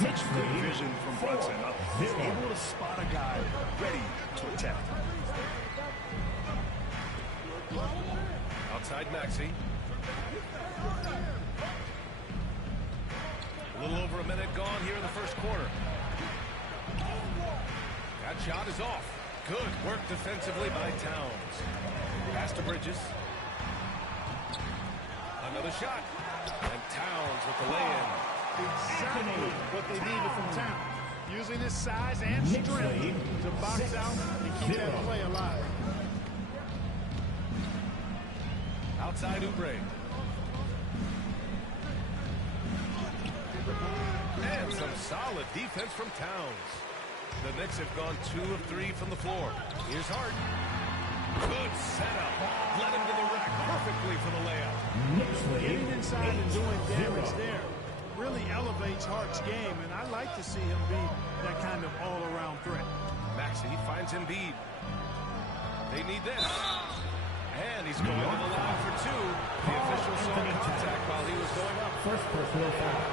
Such good vision from Brunson. He's able to spot a guy ready to attack. Outside Maxey. A little over a minute gone here in the first quarter. That shot is off. Good work defensively by Towns. Pass to Bridges. Another shot. And Towns with the lay-in. Exactly what they needed from Towns. Using his size and strength to box out and keep that play alive. Outside Oubre. And some solid defense from Towns. The Knicks have gone 2 of 3 from the floor. Here's Hart. Good setup. Led him to the rack perfectly for the layup. Getting inside and doing damage there really elevates Hart's game, and I like to see him be that kind of all-around threat. Maxey finds Embiid. They need this. And he's going to the line for 2. The official saw contact while he was going up. First personal foul.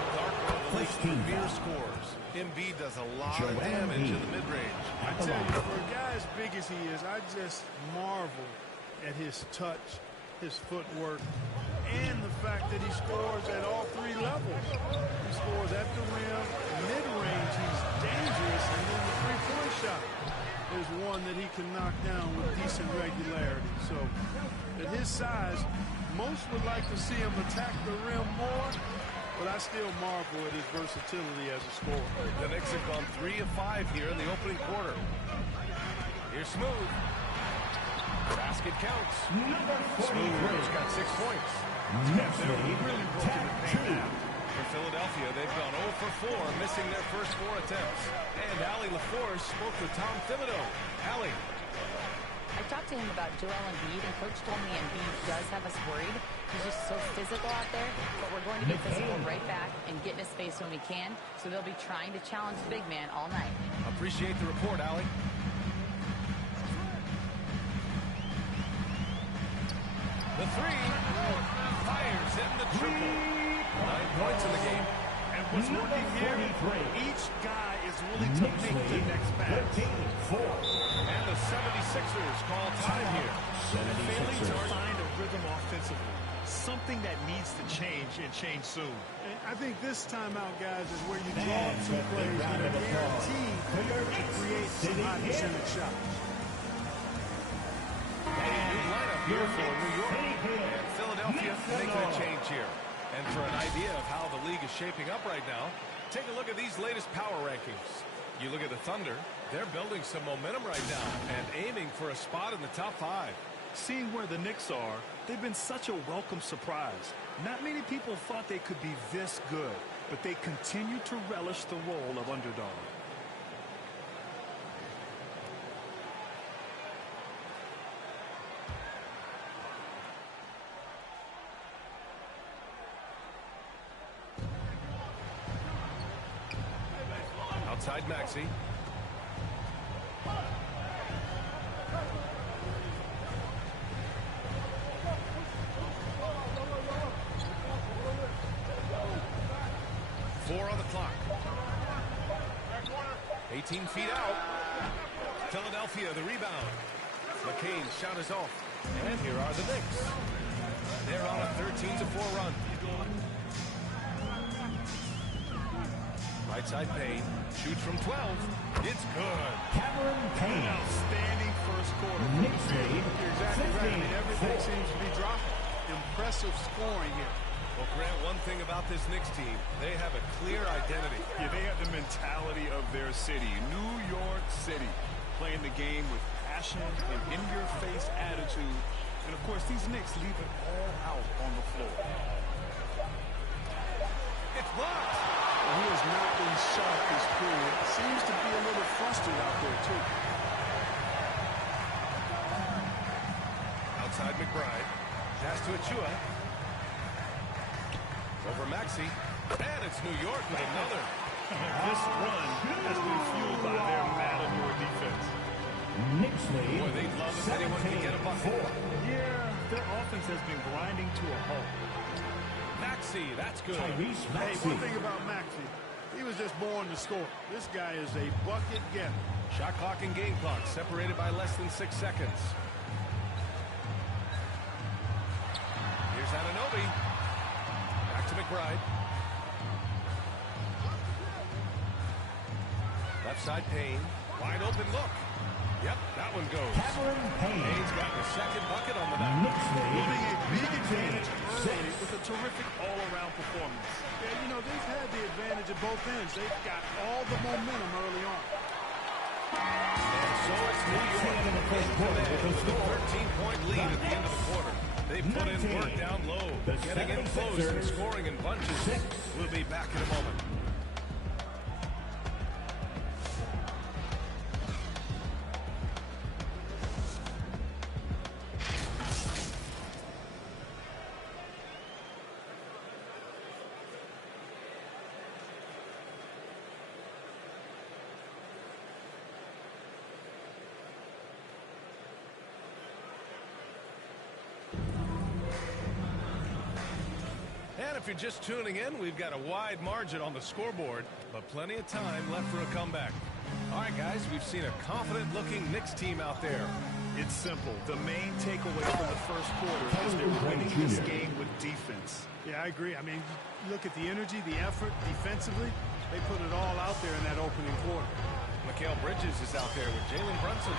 Clark severe scores. Embiid does a lot of damage in the mid-range. I tell you, for a guy as big as he is, I just marvel at his touch, his footwork, and the fact that he scores at all 3 levels. He scores at the rim, mid-range, he's dangerous, and then the three-point shot is one that he can knock down with decent regularity. So, at his size, most would like to see him attack the rim more, but I still marvel at his versatility as a scorer. The Knicks have gone 3 of 5 here in the opening quarter. Here's Smooth. Basket counts. Smooth's got 6 points. For Philadelphia, they've gone 0 for 4, missing their first 4 attempts. And Allie LaForce spoke with Tom Thibodeau. Allie. I talked to him about Joel Embiid, and Coach told me Embiid does have us worried. He's just so physical out there, but we're going to get physical right back and get in his space when we can, so they'll be trying to challenge the big man all night. Appreciate the report, Allie. The 3 fires in the triple. 9 points in the game. And what's working here, each guy is soon. And I think this timeout, guys, is where you draw up some plays that are guaranteed to create some high percentage shots. New lineup here for New York. And Philadelphia making a change here. And for an idea of how the league is shaping up right now, take a look at these latest power rankings. You look at the Thunder, they're building some momentum right now and aiming for a spot in the top 5. Seeing where the Knicks are, they've been such a welcome surprise. Not many people thought they could be this good, but they continue to relish the role of underdog. Outside Maxey. Four on the clock. 18 feet out. Philadelphia, the rebound. McCain's shot is off. And here are the Knicks. They're on a 13-4 run. Right side Payne. Shoots from 12. It's good. Cameron Payne. An outstanding first quarter. Knicks lead. You're exactly right. I mean, everything seems to be dropping. Impressive scoring here. Well, Grant, one thing about this Knicks team, they have a clear identity. Yeah, they have the mentality of their city, New York City, playing the game with passion and in-your-face attitude. And, of course, these Knicks leave it all out on the floor. It's blocked. Well, he has not been sharp this period. Seems to be a little flustered out there, too. Outside McBride. Pass to Achua. Over Maxey. And it's New York with another. This run has been fueled by their Matador defense. Knicks lead. Boy, they'd love if anyone could get a bucket. Yeah, their offense has been grinding to a halt. Maxey, that's good. Hey, one thing about Maxey, he was just born to score. This guy is a bucket getter. Shot clock and game clock separated by less than 6 seconds. Here's Anunoby. Back to McBride. Left side Payne. Wide open look. Yep, that one goes. Cameron Payne. Payne's got the second bucket on the night. Moving a big advantage early with a terrific all-around performance. Yeah, you know, they've had the advantage at both ends. They've got all the momentum early on. And so it's New York in command with a 13-point lead at the end of the quarter. They put in work down low, getting in close and scoring in bunches. We'll be back in a moment. And if you're just tuning in, we've got a wide margin on the scoreboard, but plenty of time left for a comeback. All right, guys, we've seen a confident-looking Knicks team out there. It's simple. The main takeaway from the first quarter is they're winning this game with defense. Yeah, I agree. I mean, look at the energy, the effort defensively. They put it all out there in that opening quarter. Mikal Bridges is out there with Jalen Brunson.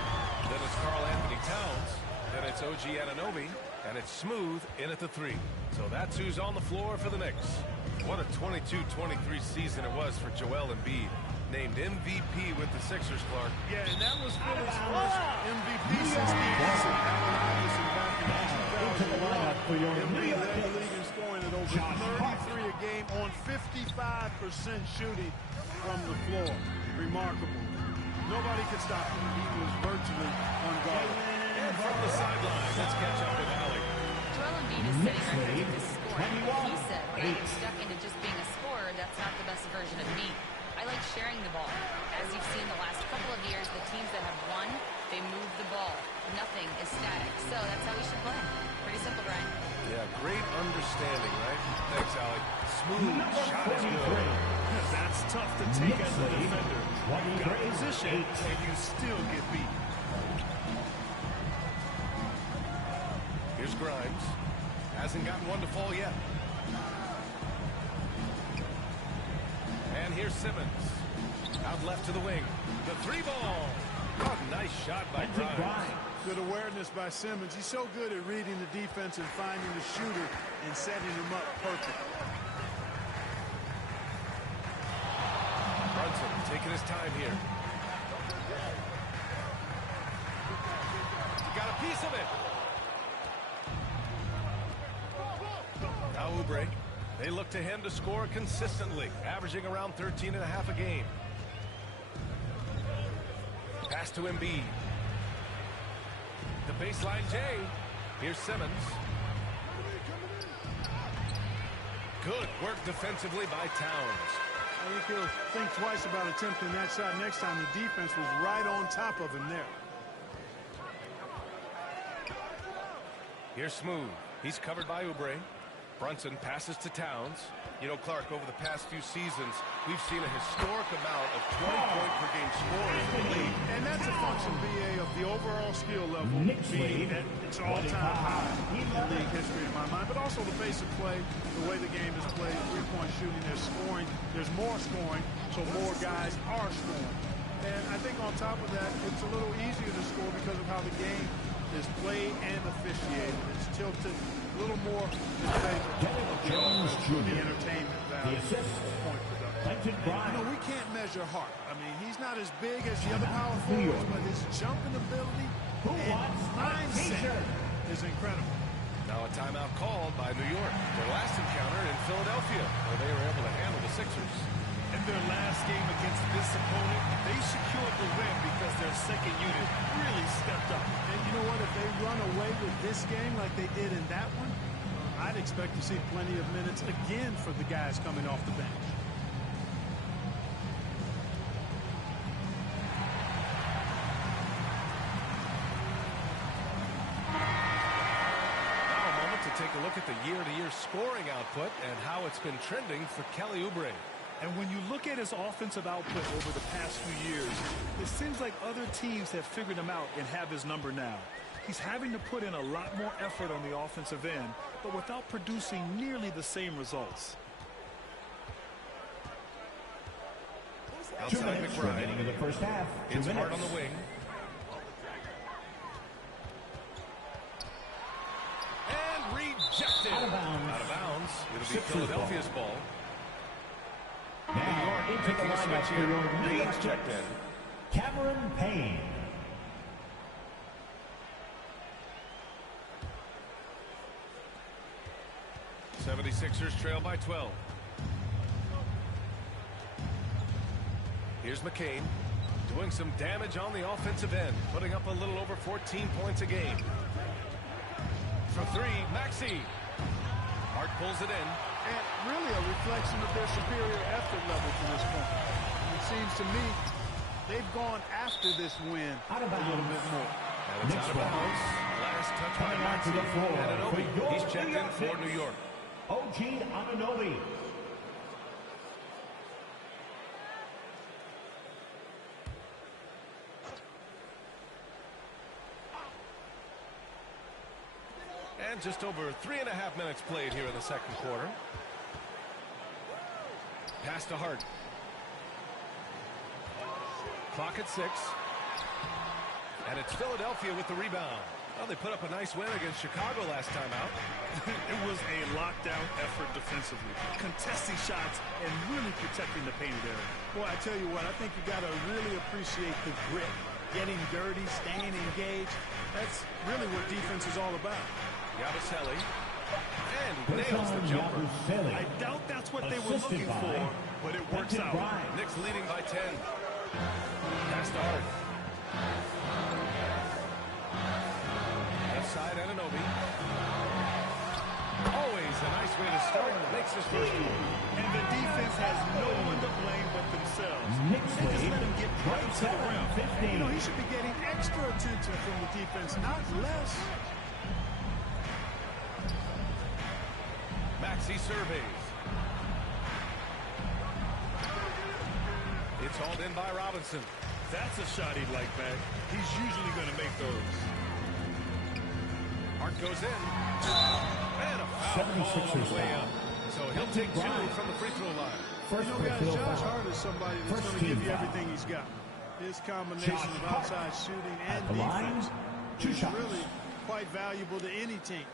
Then it's Karl Anthony Towns. Then it's OG Anunoby. And it's Smooth in at the 3. So that's who's on the floor for the Knicks. What a 22-23 season it was for Joel Embiid. Named MVP with the Sixers, Clark. Yeah, and that was Philly's first MVP since the Allen Iverson back in 2001. Embiid led the league in scoring at over 33 a game on 55% shooting from the floor. Remarkable. Nobody could stop him. He was virtually unguardable. And from the sideline, let's catch up with Allie. Joel Embiid is setting records with scoring. He said, when I get stuck into just being a scorer, that's not the best version of me. I like sharing the ball. As you've seen the last couple of years, the teams that have won, they move the ball. Nothing is static. So that's how we should play. Pretty simple, Brian. Yeah, great understanding, right? Thanks, Allie. Smooth shot is good. That's tough to take as a defender. You got position, and you still get beat. Here's Grimes. Hasn't gotten one to fall yet. here's Simmons. Out left to the wing. The three ball. Oh, nice shot by Grimes. Good awareness by Simmons. He's so good at reading the defense and finding the shooter and setting him up perfect. Brunson taking his time here. He got a piece of it. Now Oubre. They look to him to score consistently, averaging around 13.5 a game. Pass to Embiid. The baseline J. Here's Simmons. Good work defensively by Towns. I think he'll think twice about attempting that shot next time. The defense was right on top of him there. Here's Smooth. He's covered by Oubre. Brunson passes to Towns. You know, Clark, over the past few seasons, we've seen a historic amount of 20-point-per-game scores in the league. And that's a function, B.A., of the overall skill level being at its all-time high in league history in my mind, but also the pace of play, the way the game is played, three-point shooting, there's scoring, there's more scoring, so more guys are scoring. And I think on top of that, it's a little easier to score because of how the game is played and officiated. It's tilted a little more in favor of the offense, the entertainment value, point production. You know, we can't measure Hart. I mean, he's not as big as the other power forwards, but his jumping ability and mindset is incredible. Now a timeout called by New York. Their last encounter in Philadelphia, where they were able to handle the Sixers. In their last game against this opponent, they secured the win because their second unit really stepped up. And you know what? If they run away with this game like they did in that one, I'd expect to see plenty of minutes again for the guys coming off the bench. Now a moment to take a look at the year-to-year scoring output and how it's been trending for Kelly Oubre. And when you look at his offensive output over the past few years, it seems like other teams have figured him out and have his number now. He's having to put in a lot more effort on the offensive end, but without producing nearly the same results. Outside McBride. In the first half. It's Hart on the wing. And rejected. Out of bounds. It'll be Philadelphia's ball. Now into the lineup for your New York checked in. Cameron Payne. The 76ers trail by 12. Here's McCain doing some damage on the offensive end, putting up a little over 14 points a game. For three, Maxey. Hart pulls it in. And really a reflection of their superior effort level to this point. It seems to me they've gone after this win a little bit more. And it's out of bounds. Last touch by Maxey. Anunoby. He's checked in for New York. OG Anunoby. And just over 3.5 minutes played here in the second quarter. Pass to Hart. Clock at 6. And it's Philadelphia with the rebound. Well, they put up a nice win against Chicago last time out. It was a lockdown effort defensively, contesting shots and really protecting the painted area. Boy, I tell you what, I think you got to really appreciate the grit, getting dirty, staying engaged. That's really what defense is all about. Yabusele. And he nails the jumper. I doubt that's what they were looking for, but it works out. Knicks leading by 10. Pass to Hart. Left side, Anunoby. Always a nice way to start. Makes his first one. And the defense has no one to blame but themselves. They just let him get right to the rim. You know, he should be getting extra attention from the defense, not less. Maxey surveys. It's hauled in by Robinson. That's a shot he'd like back. He's usually going to make those. Hart goes in. And a foul call on the way up. So he'll take 2 from the free throw line. You know, guys, Josh Hart is somebody that's going to give you everything he's got. His combination of outside shooting and defense is really quite valuable to any team.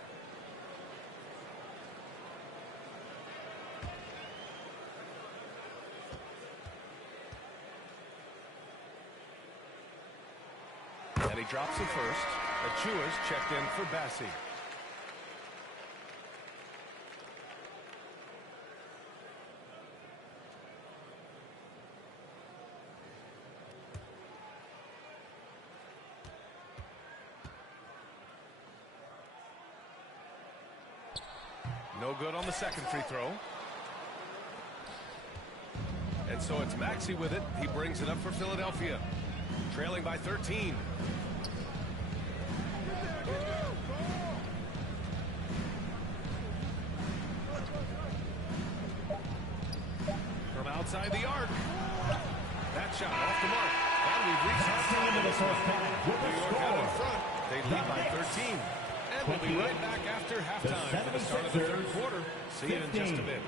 And he drops it first. Achua's checked in for Bassi. No good on the second free throw. And so it's Maxey with it. He brings it up for Philadelphia. Trailing by 13. From outside the arc. That shot off the mark. And we've reached halftime in this one. New York out in front. They lead by 13. And we'll be right back after halftime for the start of the third quarter. See you in just a bit.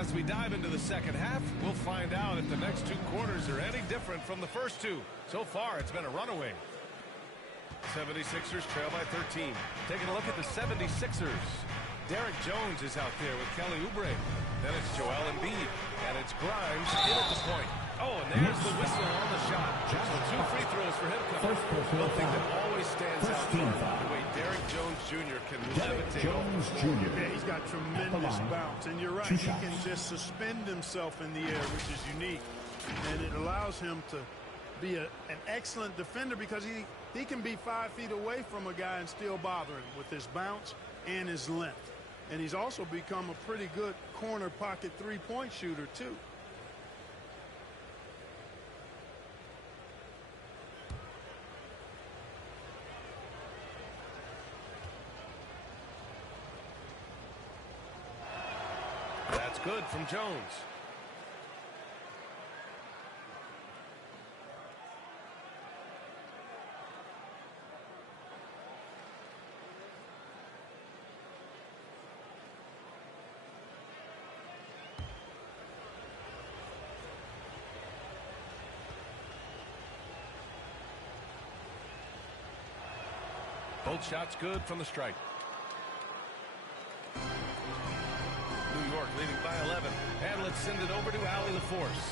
As we dive into the second half, we'll find out if the next two quarters are any different from the first two. So far, it's been a runaway. 76ers trail by 13. Taking a look at the 76ers. Derek Jones is out there with Kelly Oubre. Then it's Joel Embiid. And it's Grimes in at the point. Oh, and there's the whistle on the shot. So 2 free throws for him. One thing that always stands out for the way Derek Jones Jr. can levitate Jones Jr. Yeah, he's got tremendous bounce. And you're right, he can just suspend himself in the air, which is unique. And it allows him to be an excellent defender because he can be 5 feet away from a guy and still bother him with his bounce and his length. And he's also become a pretty good corner pocket three-point shooter, too. That's good from Jones. Both shots good from the stripe. New York leading by 11. And let's send it over to Allie LaForce.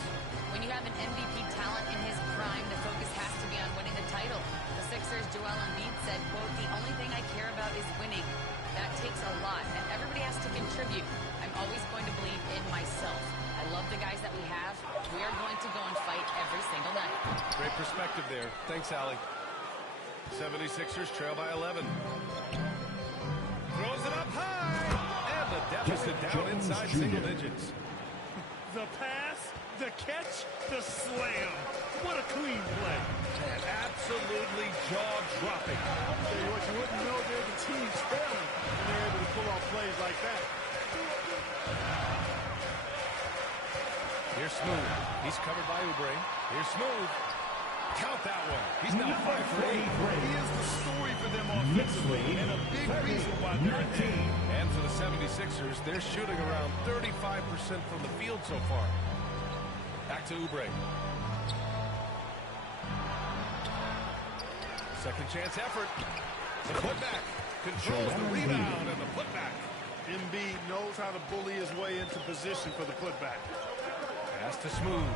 When you have an MVP talent in his prime, the focus has to be on winning the title. The Sixers' Joel Embiid said, quote, "The only thing I care about is winning. That takes a lot, and everybody has to contribute. I'm always going to believe in myself. I love the guys that we have. We are going to go and fight every single night." Great perspective there. Thanks, Allie. 76ers trail by 11. Throws it up high. And the deficit down inside single digits. The pass, the catch, the slam. What a clean play. And absolutely jaw-dropping. I'll tell you what, you wouldn't know they're the team trailing when they're able to pull off plays like that. Here's Smooth. He's covered by Oubre. Here's Smooth. Count that one. He's now 5 for 8. He is the story for them offensively and a big reason why they're ahead. And for the 76ers, they're shooting around 35% from the field so far. Back to Oubre. Second chance effort. The putback. Controls the rebound and the putback. Embiid knows how to bully his way into position for the putback. Pass to Smooth.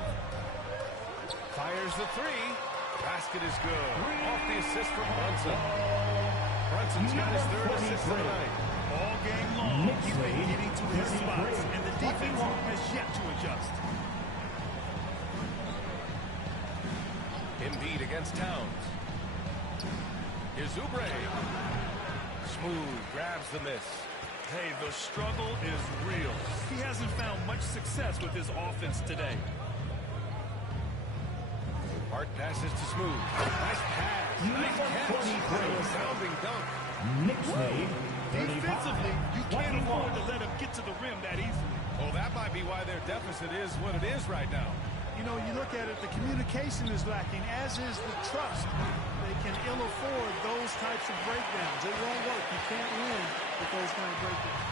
Fires the three. Basket is good. Off the assist from Brunson. Brunson's got his third assist of the night. All game long, he's been getting to his spots, and the defense has yet to adjust. Embiid against Towns. Here's Oubre. Smooth, grabs the miss. Hey, the struggle is real. He hasn't found much success with his offense today. Hart passes to Smooth. Nice pass. Nice catch. Sounding dunk. Defensively, you can't afford to let him get to the rim that easily. Oh, that might be why their deficit is what it is right now. You know, you look at it, the communication is lacking, as is the trust. They can ill afford those types of breakdowns. It won't work. You can't win with those kind of breakdowns.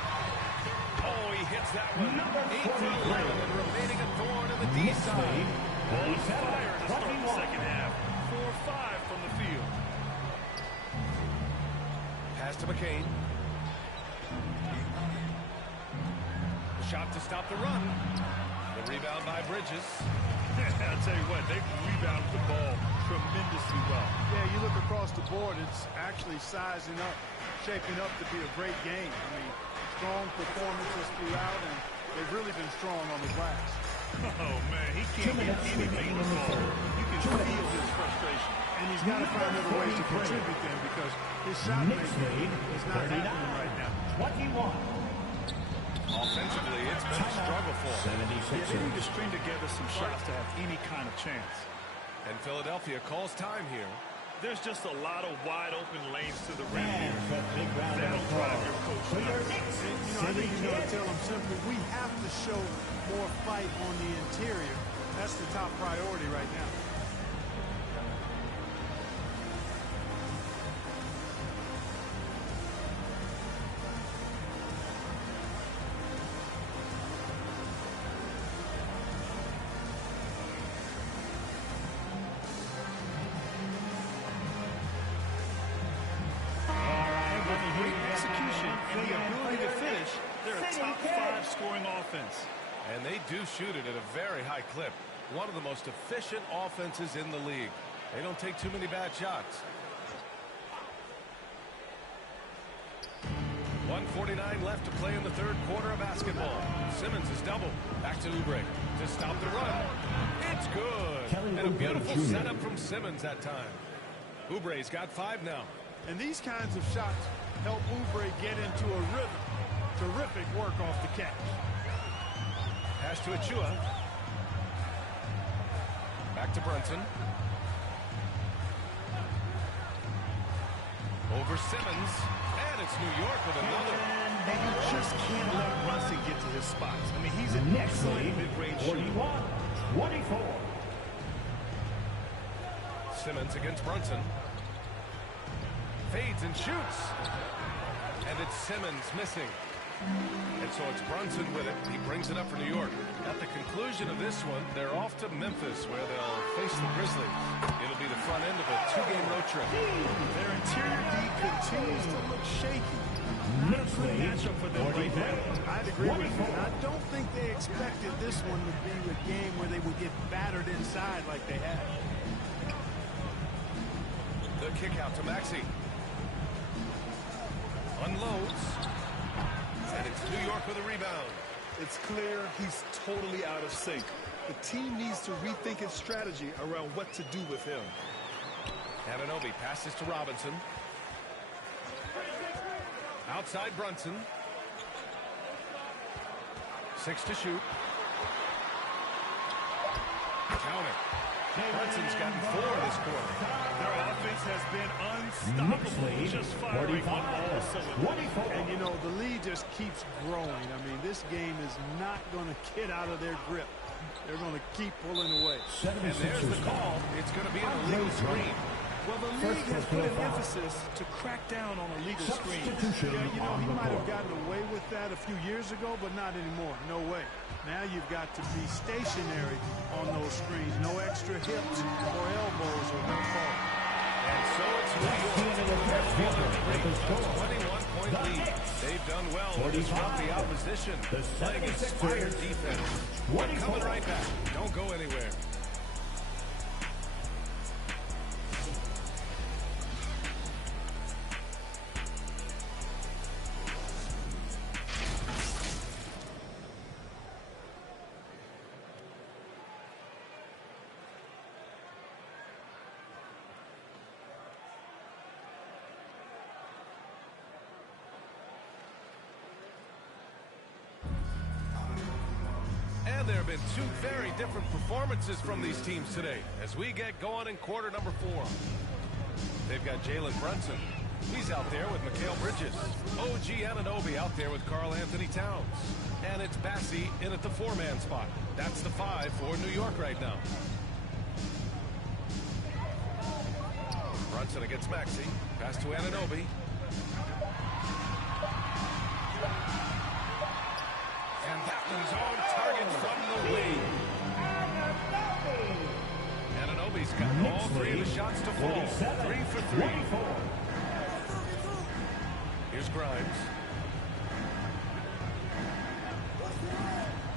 Oh, he hits that one. 8 for 11 and remaining a thorn in the D side. On fire to start the second half. 4-5 from the field. Pass to McCain. The shot to stop the run. The rebound by Bridges. I'll tell you what, they've rebounded the ball tremendously well. Yeah, you look across the board, it's actually sizing up, shaping up to be a great game. I mean, strong performances throughout, and they've really been strong on the glass. Oh, man, he can't get anything to fall. You can feel his frustration. And he's got to find other ways to contribute then, because his shot making is not happening right now. 21. Offensively, it's been a struggle for him. Yeah, they need to string together some shots to have any kind of chance. And Philadelphia calls time here. There's just a lot of wide open lanes to the rim here. That'll drive your coach nuts. I think you got to tell them simply, we have to show more fight on the interior. That's the top priority right now. Scoring offense. And they do shoot it at a very high clip. One of the most efficient offenses in the league. They don't take too many bad shots. 1:49 left to play in the third quarter of basketball. Simmons is doubled. Back to Oubre to stop the run. It's good. And a beautiful setup from Simmons that time. Oubre's got 5 now. And these kinds of shots help Oubre get into a rhythm. Terrific work off the catch. Pass to Achua. Back to Brunson. Over Simmons. And it's New York with another. And you just can't let Brunson get to his spots. I mean, he's an excellent mid-range shooter. 41-24. Simmons against Brunson. Fades and shoots. And it's Simmons missing. And so it's Brunson with it. He brings it up for New York. At the conclusion of this one, they're off to Memphis, where they'll face the Grizzlies. It'll be the front end of a 2-game road trip. Their interior D continues to look shaky. Not a good matchup for them right now. I'd agree with you. I don't think they expected this one to be a game where they would get battered inside like they have. The kick out to Maxey. Unloads. And it's New York with a rebound. It's clear he's totally out of sync. The team needs to rethink its strategy around what to do with him. Anunoby passes to Robinson. Outside Brunson. 6 to shoot. Counter. Brunson's gotten 4 this quarter. Their offense has been unstoppable, just firing on all cylinders. And, you know, the lead just keeps growing. I mean, this game is not going to get out of their grip. They're going to keep pulling away. And there's the call. It's going to be an illegal screen. Well, the league has put an emphasis to crack down on illegal screens. Yeah, you know, he might have gotten away with that a few years ago, but not anymore. No way. Now you've got to be stationary on those screens. No extra hips or elbows or no fault. And so it's New York. A 21-point lead. They've done well to disrupt the opposition, playing inspired defense. We're coming right back. Don't go anywhere. there have been two very different performances from these teams today as we get going in quarter number 4. They've got Jalen Brunson. He's out there with Mikal Bridges. OG Anunoby out there with Karl Anthony Towns. And it's Bassey in at the 4-man spot. That's the 5 for New York right now. Brunson against Maxey. Pass to Anunoby. And that one's on target from the wing. Anunoby's got all 3 of the shots to fall. 3 for 3. Here's Grimes.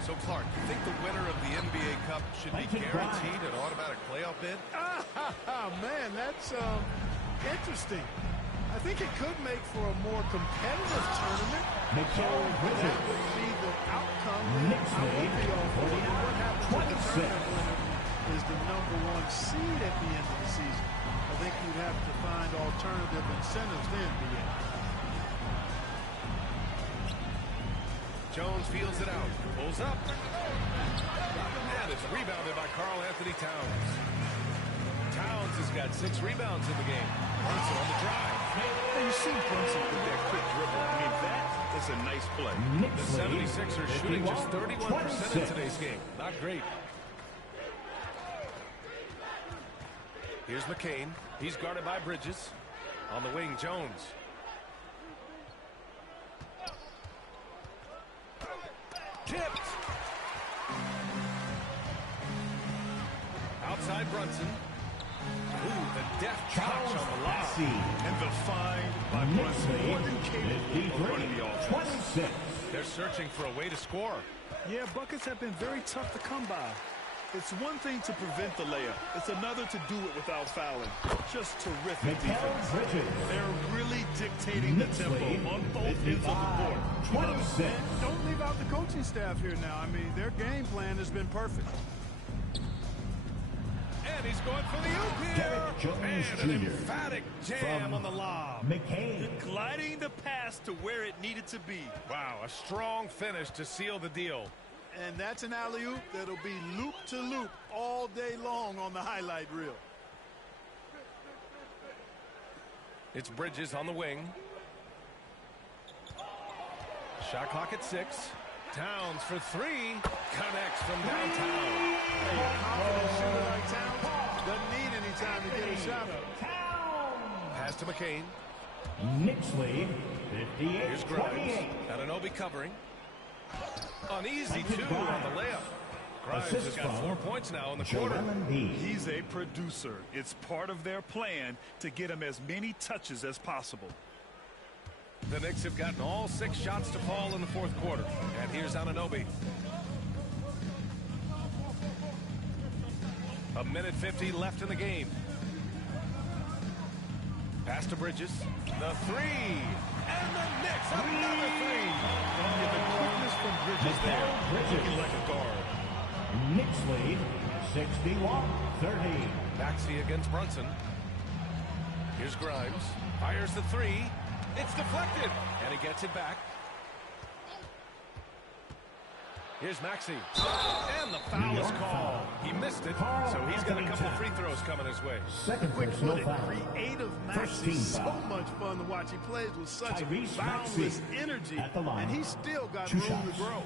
So, Clark, you think the winner of the NBA Cup should be guaranteed an automatic playoff bid? Man, that's interesting. I think it could make for a more competitive tournament. So that would be the outcome. I would be all for it. What happens if the tournament winner is the #1 seed at the end of the season? I think you'd have to find alternative incentives then, BA. Jones feels it out. Pulls up. And it's rebounded by Karl Anthony Towns. Towns has got 6 rebounds in the game. Brunson on the drive. You see Brunson with that quick dribble. I mean, that is a nice play. The 76ers shooting just 31% in today's game. Not great. Here's McCain. He's guarded by Bridges. On the wing, Jones. Tipped. Outside Brunson. Ooh, the deft touch on the lob. And the find by Brunson. More than capable of running the offense. They're searching for a way to score. Yeah, buckets have been very tough to come by. It's one thing to prevent the layup. It's another to do it without fouling. Just terrific defense. They're really dictating the tempo on both ends of the court. And don't leave out the coaching staff here now. I mean, their game plan has been perfect. And he's going for the oop here. And an emphatic jam on the lob. Gliding the pass to where it needed to be. Wow, a strong finish to seal the deal. And that's an alley-oop that'll be loop-to-loop all day long on the highlight reel. It's Bridges on the wing. Shot clock at 6. Towns for 3. Connects from downtown. A confident shooter like Towns doesn't need any time to get a shot up. Pass to McCain. Nixley, 58. Here's Grimes. Anunoby covering. Uneasy, too, on the layup. Grimes has got 4 points now in the quarter. He's a producer. It's part of their plan to get him as many touches as possible. The Knicks have gotten all 6 shots to fall in the 4th quarter. And here's Anunoby. A minute 50 left in the game. Pass to Bridges. The 3. And the Knicks another 3. Yeah, the quickness from Bridges there. Looking like a guard. Nixley, 61-30. Maxey against Brunson. Here's Grimes. Fires the 3. It's deflected. And he gets it back. Here's Maxey. And the foul is called. He missed it, so he's got a couple of free throws coming his way. Quick-footed, creative Maxey. So much fun to watch. He plays with such boundless energy, and he's still got room to grow.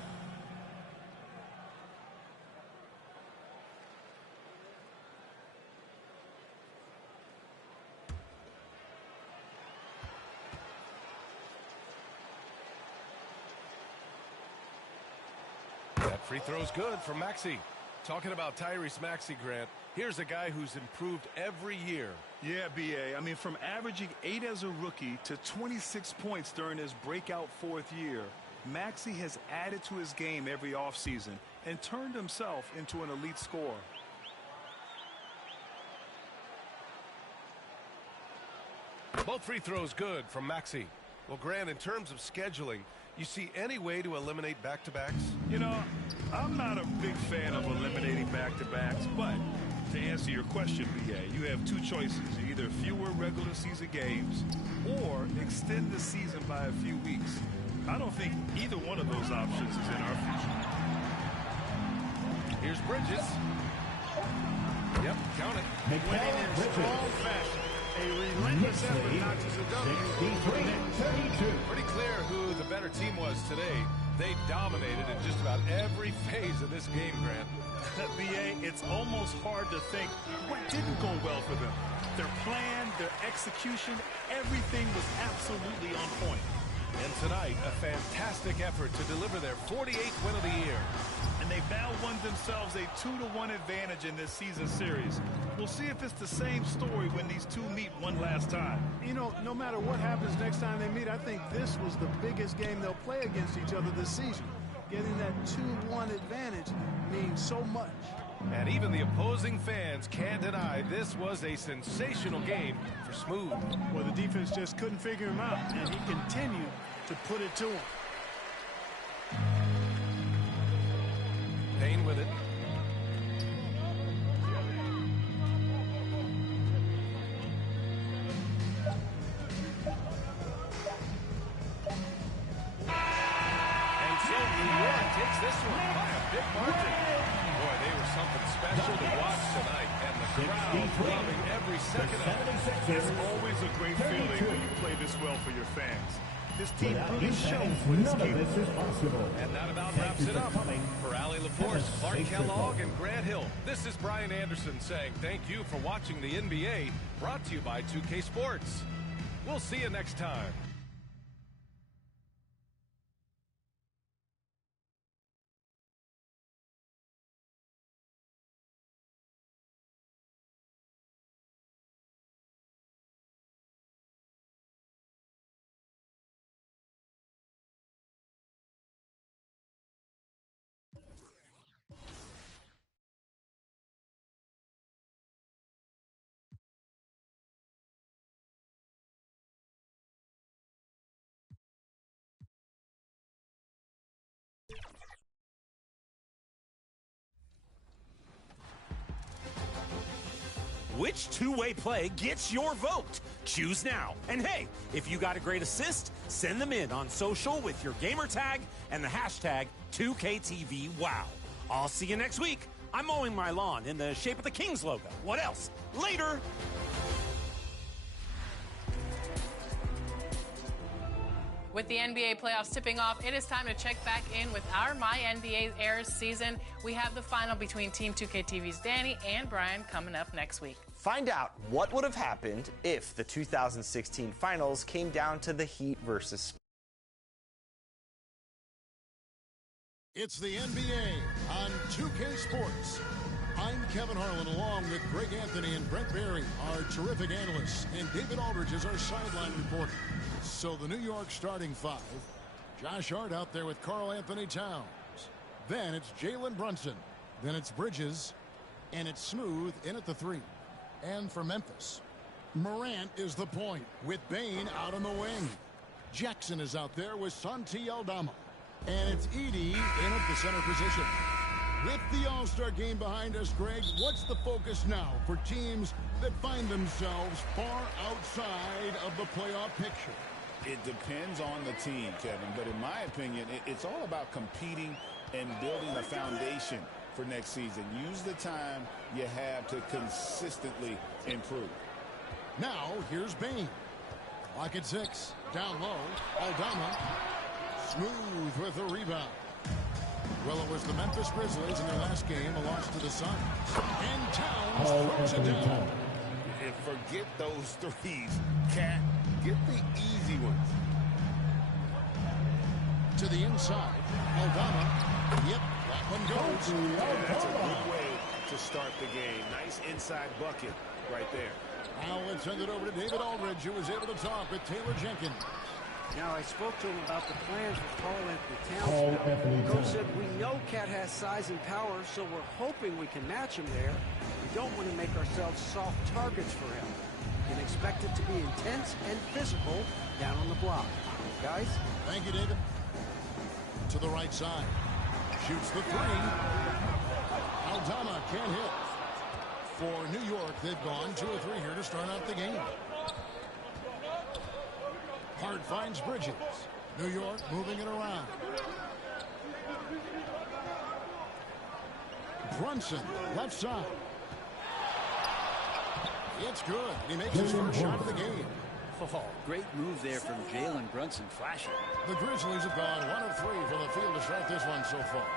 That free throw's good for Maxey. Talking about Tyrese Maxey, Grant, here's a guy who's improved every year. Yeah, B.A. I mean, from averaging 8 as a rookie to 26 points during his breakout 4th year, Maxey has added to his game every offseason and turned himself into an elite scorer. Both free throws good from Maxey. Well, Grant, in terms of scheduling, you see any way to eliminate back-to-backs? You know, I'm not a big fan of eliminating back-to-backs, but to answer your question, B.A., you have 2 choices. Either fewer regular season games or extend the season by a few weeks. I don't think either one of those options is in our future. Here's Bridges. Yep, count it. Winning in strong fashion. A relentless effort notches a W for the Knicks. Pretty clear who the better team was today. They dominated in just about every phase of this game, Grant. BA, it's almost hard to think what didn't go well for them. Their plan, their execution, everything was absolutely on point. And tonight, a fantastic effort to deliver their 48th win of the year. And they've now won themselves a 2-1 advantage in this season series. We'll see if it's the same story when these two meet one last time. You know, no matter what happens next time they meet, I think this was the biggest game they'll play against each other this season. Getting that 2-1 advantage means so much. And even the opposing fans can't deny this was a sensational game for Smooth. Well, the defense just couldn't figure him out, and he continued to put it to him. Payne with it. And so New York takes this one by a big margin. Boy, they were something special to watch tonight, and the crowd loving every second of it. It's always a great feeling when you play this well for your fans. This team really shows what it's capable. And that about wraps it up. For Allie LaForce, Clark Kellogg, and Grant Hill, this is Brian Anderson saying thank you for watching the NBA, brought to you by 2K Sports. We'll see you next time. Which two-way play gets your vote? Choose now. And hey, if you got a great assist, send them in on social with your gamer tag and the hashtag 2KTVWow. I'll see you next week. I'm mowing my lawn in the shape of the Kings logo. What else? Later! With the NBA playoffs tipping off, it is time to check back in with our My NBA Airs season. We have the final between Team 2K TV's Danny and Brian coming up next week. Find out what would have happened if the 2016 finals came down to the Heat versus It's the NBA on 2K Sports. I'm Kevin Harlan, along with Greg Anthony and Brent Barry, our terrific analysts, and David Aldridge is our sideline reporter. So the New York starting five: Josh Hart out there with Karl Anthony Towns. Then it's Jalen Brunson. Then it's Bridges. And it's Smooth in at the three. And for Memphis, Morant is the point with Bane out on the wing. Jackson is out there with Santi Aldama. And it's Edey in at the center position. With the All-Star game behind us, Greg, what's the focus now for teams that find themselves far outside of the playoff picture? It depends on the team, Kevin, but in my opinion, it's all about competing and building a foundation for next season. Use the time you have to consistently improve. Now, here's Bane. Clock at 6. Down low. Aldama. Smooth with a rebound. Well, it was the Memphis Grizzlies in their last game, a loss to the Suns. And Towns throws it down. And forget those threes, Cat. Get the easy ones. To the inside. Aldama. Yep, that one goes. That's a good way to start the game. Nice inside bucket right there. Now let's send it over to David Aldridge, who was able to talk with Taylor Jenkins. Now, I spoke to him about the plans with Karl Anthony Towns. Coach said, we know Cat has size and power, so we're hoping we can match him there. We don't want to make ourselves soft targets for him. We can expect it to be intense and physical down on the block. Guys? Thank you, David. To the right side. Shoots the three. Aldama can't hit. For New York, they've gone 2 or 3 here to start out the game. Hart finds Bridges. New York moving it around. Brunson, left side. It's good. He makes his first shot of the game. Oh, great move there from Jalen Brunson, flashing. The Grizzlies have gone 1 of 3 from the field to start this one so far.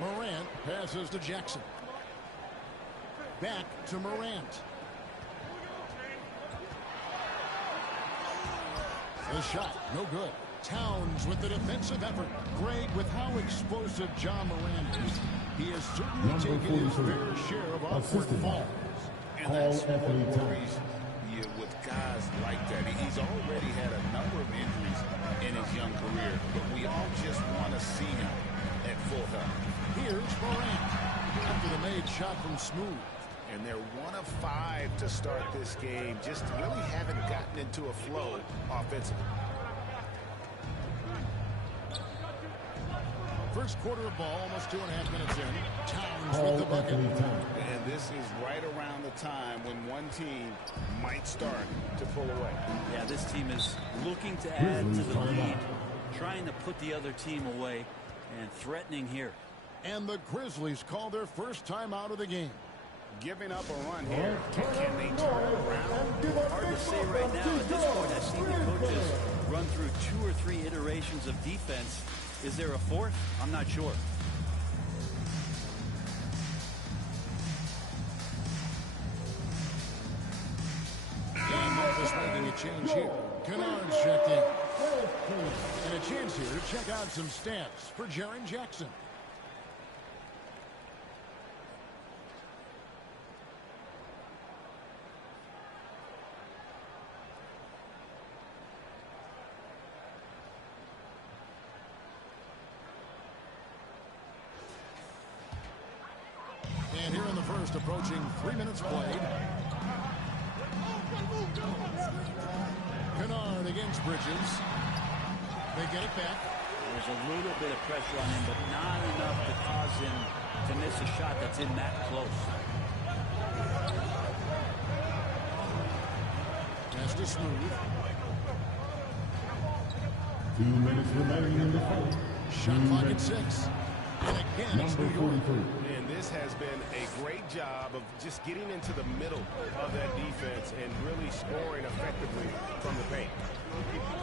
Morant passes to Jackson. Back to Morant. The shot, no good. Towns with the defensive effort. Greg, with how explosive John Morant is, he has certainly taken his fair share of awkward falls. And that's what worries you with guys like that. He's already had a number of injuries in his young career, but we all just want to see him at full health. Here's Morant after the made shot from Smooth. And they're 1 of 5 to start this game. Just really haven't gotten into a flow offensively. First quarter of ball, almost 2.5 minutes in. Towns with the bucket. And this is right around the time when one team might start to pull away. Yeah, this team is looking to add to the lead, trying to put the other team away, and threatening here. And the Grizzlies call their first time out of the game. Giving up a run here. Can they turn it around? Hard to say right now. At this point, I've seen the coaches run through 2 or 3 iterations of defense. Is there a 4th? I'm not sure. And Memphis making a change here. Kennard's checked in. And a chance here to check out some stats for Jaren Jackson. And here in the first, approaching 3 minutes played. Kennard against Bridges. They get it back. There's a little bit of pressure on him, but not enough to cause him to miss a shot that's in that close. Pass to Smooth. 2 minutes remaining in the fight. Shot clock at 6. And again, it's New York. And this has been a great job of just getting into the middle of that defense and really scoring effectively from the paint.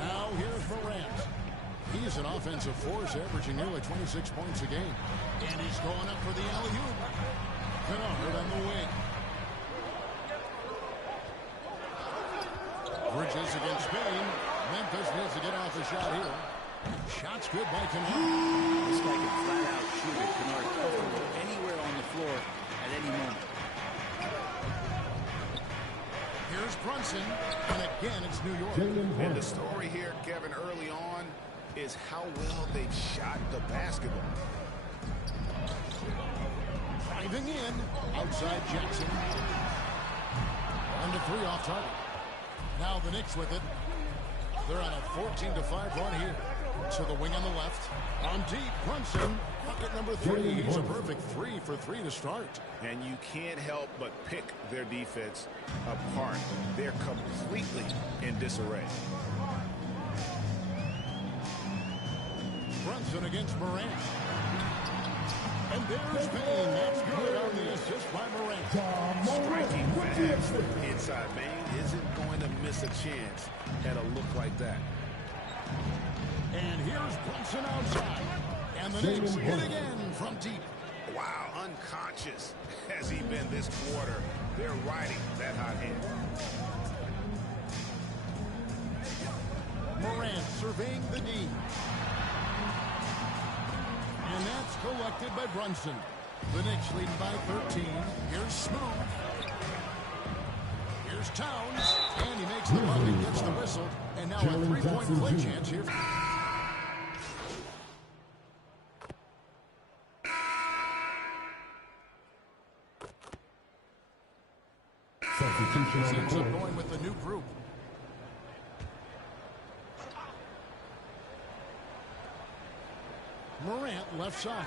Now here's Morant. He's an offensive force, averaging nearly 26 points a game. And he's going up for the alley-oop. Kennard on the wing. Bridges against Spain. Memphis needs to get off the shot here. Shot's good by Kennard. This guy can flat out shoot it. Kennard comfortable anywhere on the floor at any moment. Here's Brunson, and again it's New York. And the story here, Kevin, early on is how well they've shot the basketball. Driving in, outside Jackson. 1 to 3 off target. Now the Knicks with it. They're on a 14-5 run here. To the wing on the left. On deep, Brunson. Bucket number 3. He's a perfect 3 for 3 to start. And you can't help but pick their defense apart. They're completely in disarray. Brunson against Morant. And there's Payne. That's good on the assist by Morant. Striking fast. Inside Payne isn't going to miss a chance at a look like that. And here's Brunson outside. And the Knicks hit again from deep. Wow, unconscious has he been this quarter. They're riding that hot hand. Morant surveying the D. And that's collected by Brunson. The Knicks leading by 13. Here's Smooth. Here's Towns. And he makes the bucket, gets the whistle. And now a 3-point play chance here. Substitution on the Ends up court. going with the new group. Morant left side.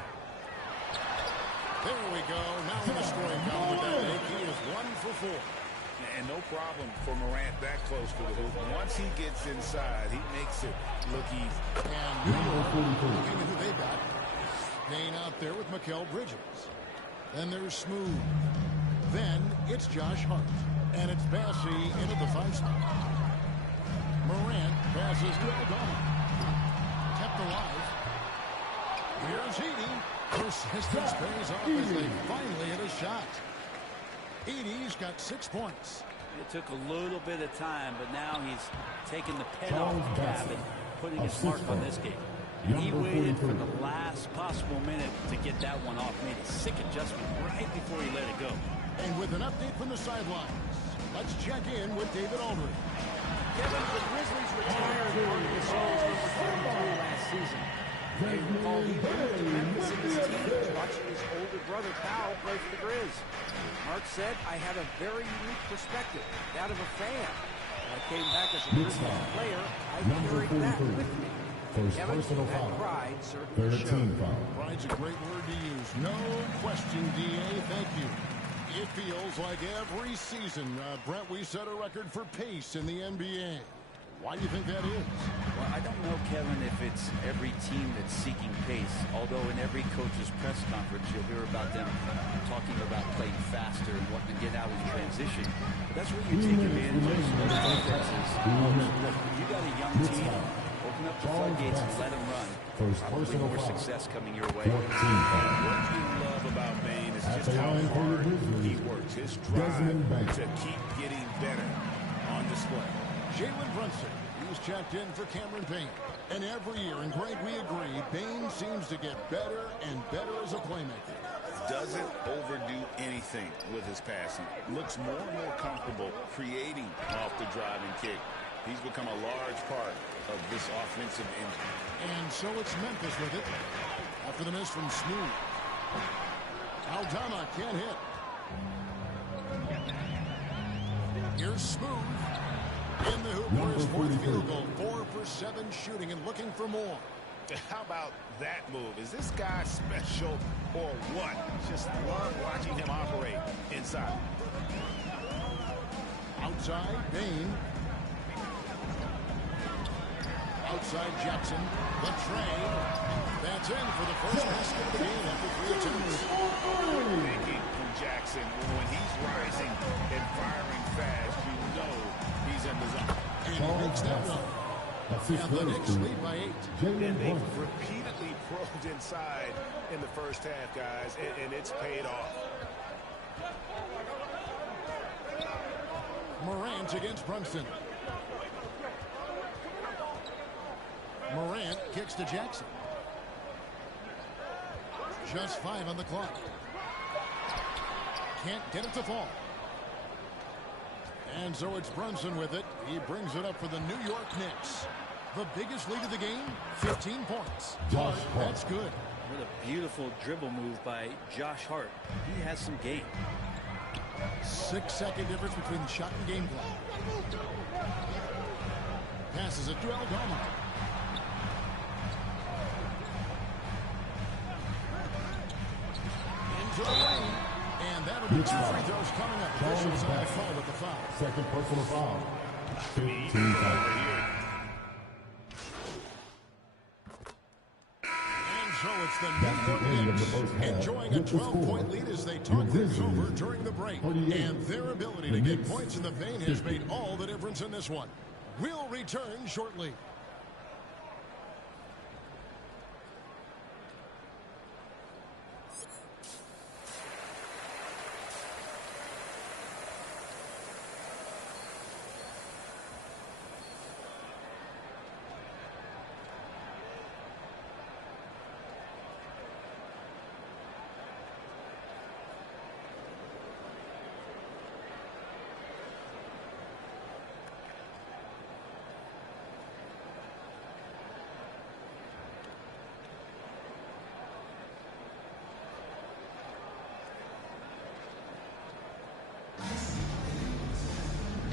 There we go. Now in the scoring column with that make. He is 1 for 4. And no problem for Morant that close to the hoop. Once he gets inside, he makes it look easy. And New York, looking at who they got. Payne out there with Mikal Bridges. Then there's Smooth. Then it's Josh Hart. And it's Bassey into the 5 slot. Morant passes to Aldama. Kept alive. Here's Edey. Persistence pays off as they finally hit a shot. Edey's got 6 points. It took a little bit of time, but now he's taking the pen off the cap and putting his mark on this game. And he waited for the last possible minute to get that one off. Made a sick adjustment right before he let it go. And with an update from the sidelines, let's check in with David Aldridge. Kevin, the Grizzlies retired Marc Gasol's number 33 last season. They recall he moved to Memphis in his teens, watching his older brother Powell play for the Grizz. Mark said, I had a very unique perspective, that of a fan. When I came back as a Grizzlies player, I carried that with me. Kevin, that pride certainly showed. Pride's a great word to use. No question, D.A. Thank you. It feels like every season, Brent, we set a record for pace in the NBA. Why do you think that is? Well, I don't know, Kevin, if it's every team that's seeking pace, although in every coach's press conference you'll hear about them talking about playing faster and wanting to get out in transition. But that's where you take advantage of those defenses. Look, you got a young team, open up the floodgates and let them run. Probably more success coming your way. What you love about Bane is just how hard he works. His drive to keep getting better on display. Jalen Brunson, he's checked in for Cameron Payne. And every year, and Greg, we agree, Bane seems to get better and better as a playmaker. Doesn't overdo anything with his passing. Looks more and more comfortable creating off the driving kick. He's become a large part of this offensive engine. And so it's Memphis with it. After the miss from Smooth. Aldama can't hit. Here's Smooth. In the hoop for his 4th field goal. 4 for 7 shooting and looking for more. How about that move? Is this guy special or what? Just love watching him operate inside. Outside, Bane. Outside Jackson. The trade. That's in for the first basket of the game after 3 attempts. Thinking from Jackson, when he's rising and firing fast, you know he's in the zone. And he makes that one. And the Knicks lead by 8. And they've repeatedly probed inside in the first half, guys, and it's paid off. Morant against Brunson. Morant kicks to Jackson. Just 5 on the clock. Can't get it to fall. And so it's Brunson with it. He brings it up for the New York Knicks. The biggest lead of the game, 15 points. Hart, that's good. What a beautiful dribble move by Josh Hart. He has some game. 6-second difference between the shot and game clock. Passes it to Aldama. Into the lane. And that'll be 2 free throws coming up. Officials on the call with the foul. Second personal foul. 15 foul. So it's the New York Knicks enjoying a 12-point lead as they talk things over during the break. And their ability to get points in the paint has made all the difference in this one. We'll return shortly.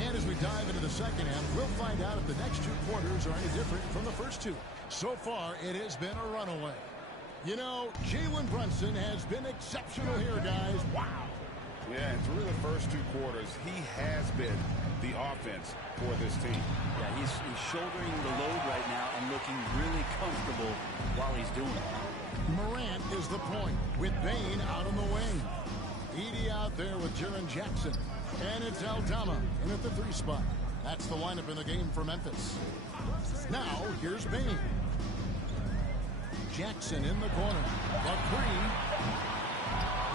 And as we dive into the second half, we'll find out if the next 2 quarters are any different from the first 2. So far, it has been a runaway. You know, Jalen Brunson has been exceptional here, guys. Wow. Yeah, and through the first 2 quarters, he has been the offense for this team. Yeah, he's shouldering the load right now and looking really comfortable while he's doing it. Morant is the point with Bain out on the wing. Edey out there with Jaren Jackson. And it's Aldama in at the 3 spot. That's the lineup in the game for Memphis. Now, here's Bain. Jackson in the corner. The 3.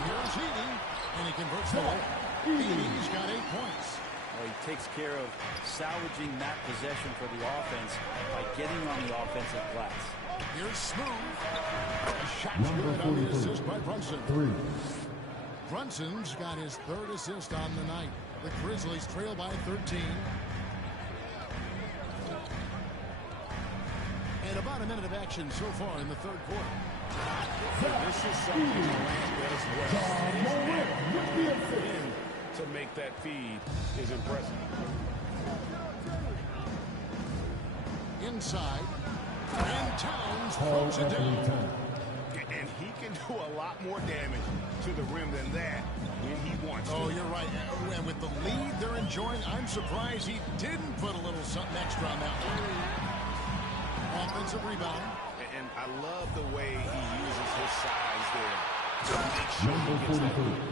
Here's Edey. And he converts the ball. Edey's got 8 points. Well, he takes care of salvaging that possession for the offense by getting on the offensive glass. Here's Smooth. A shot's good on the assist by Brunson. Brunson's got his 3rd assist on the night. The Grizzlies trail by 13. And about a minute of action so far in the 3rd quarter. This is something Durant does well. To make that feed is impressive. Inside. And Towns throws it down. And he can do a lot more damage to the rim than that when he wants to. Oh, you're right. And with the lead they're enjoying, I'm surprised he didn't put a little something extra on that one. Offensive rebound. And I love the way he uses his size there to make sure he gets that lead.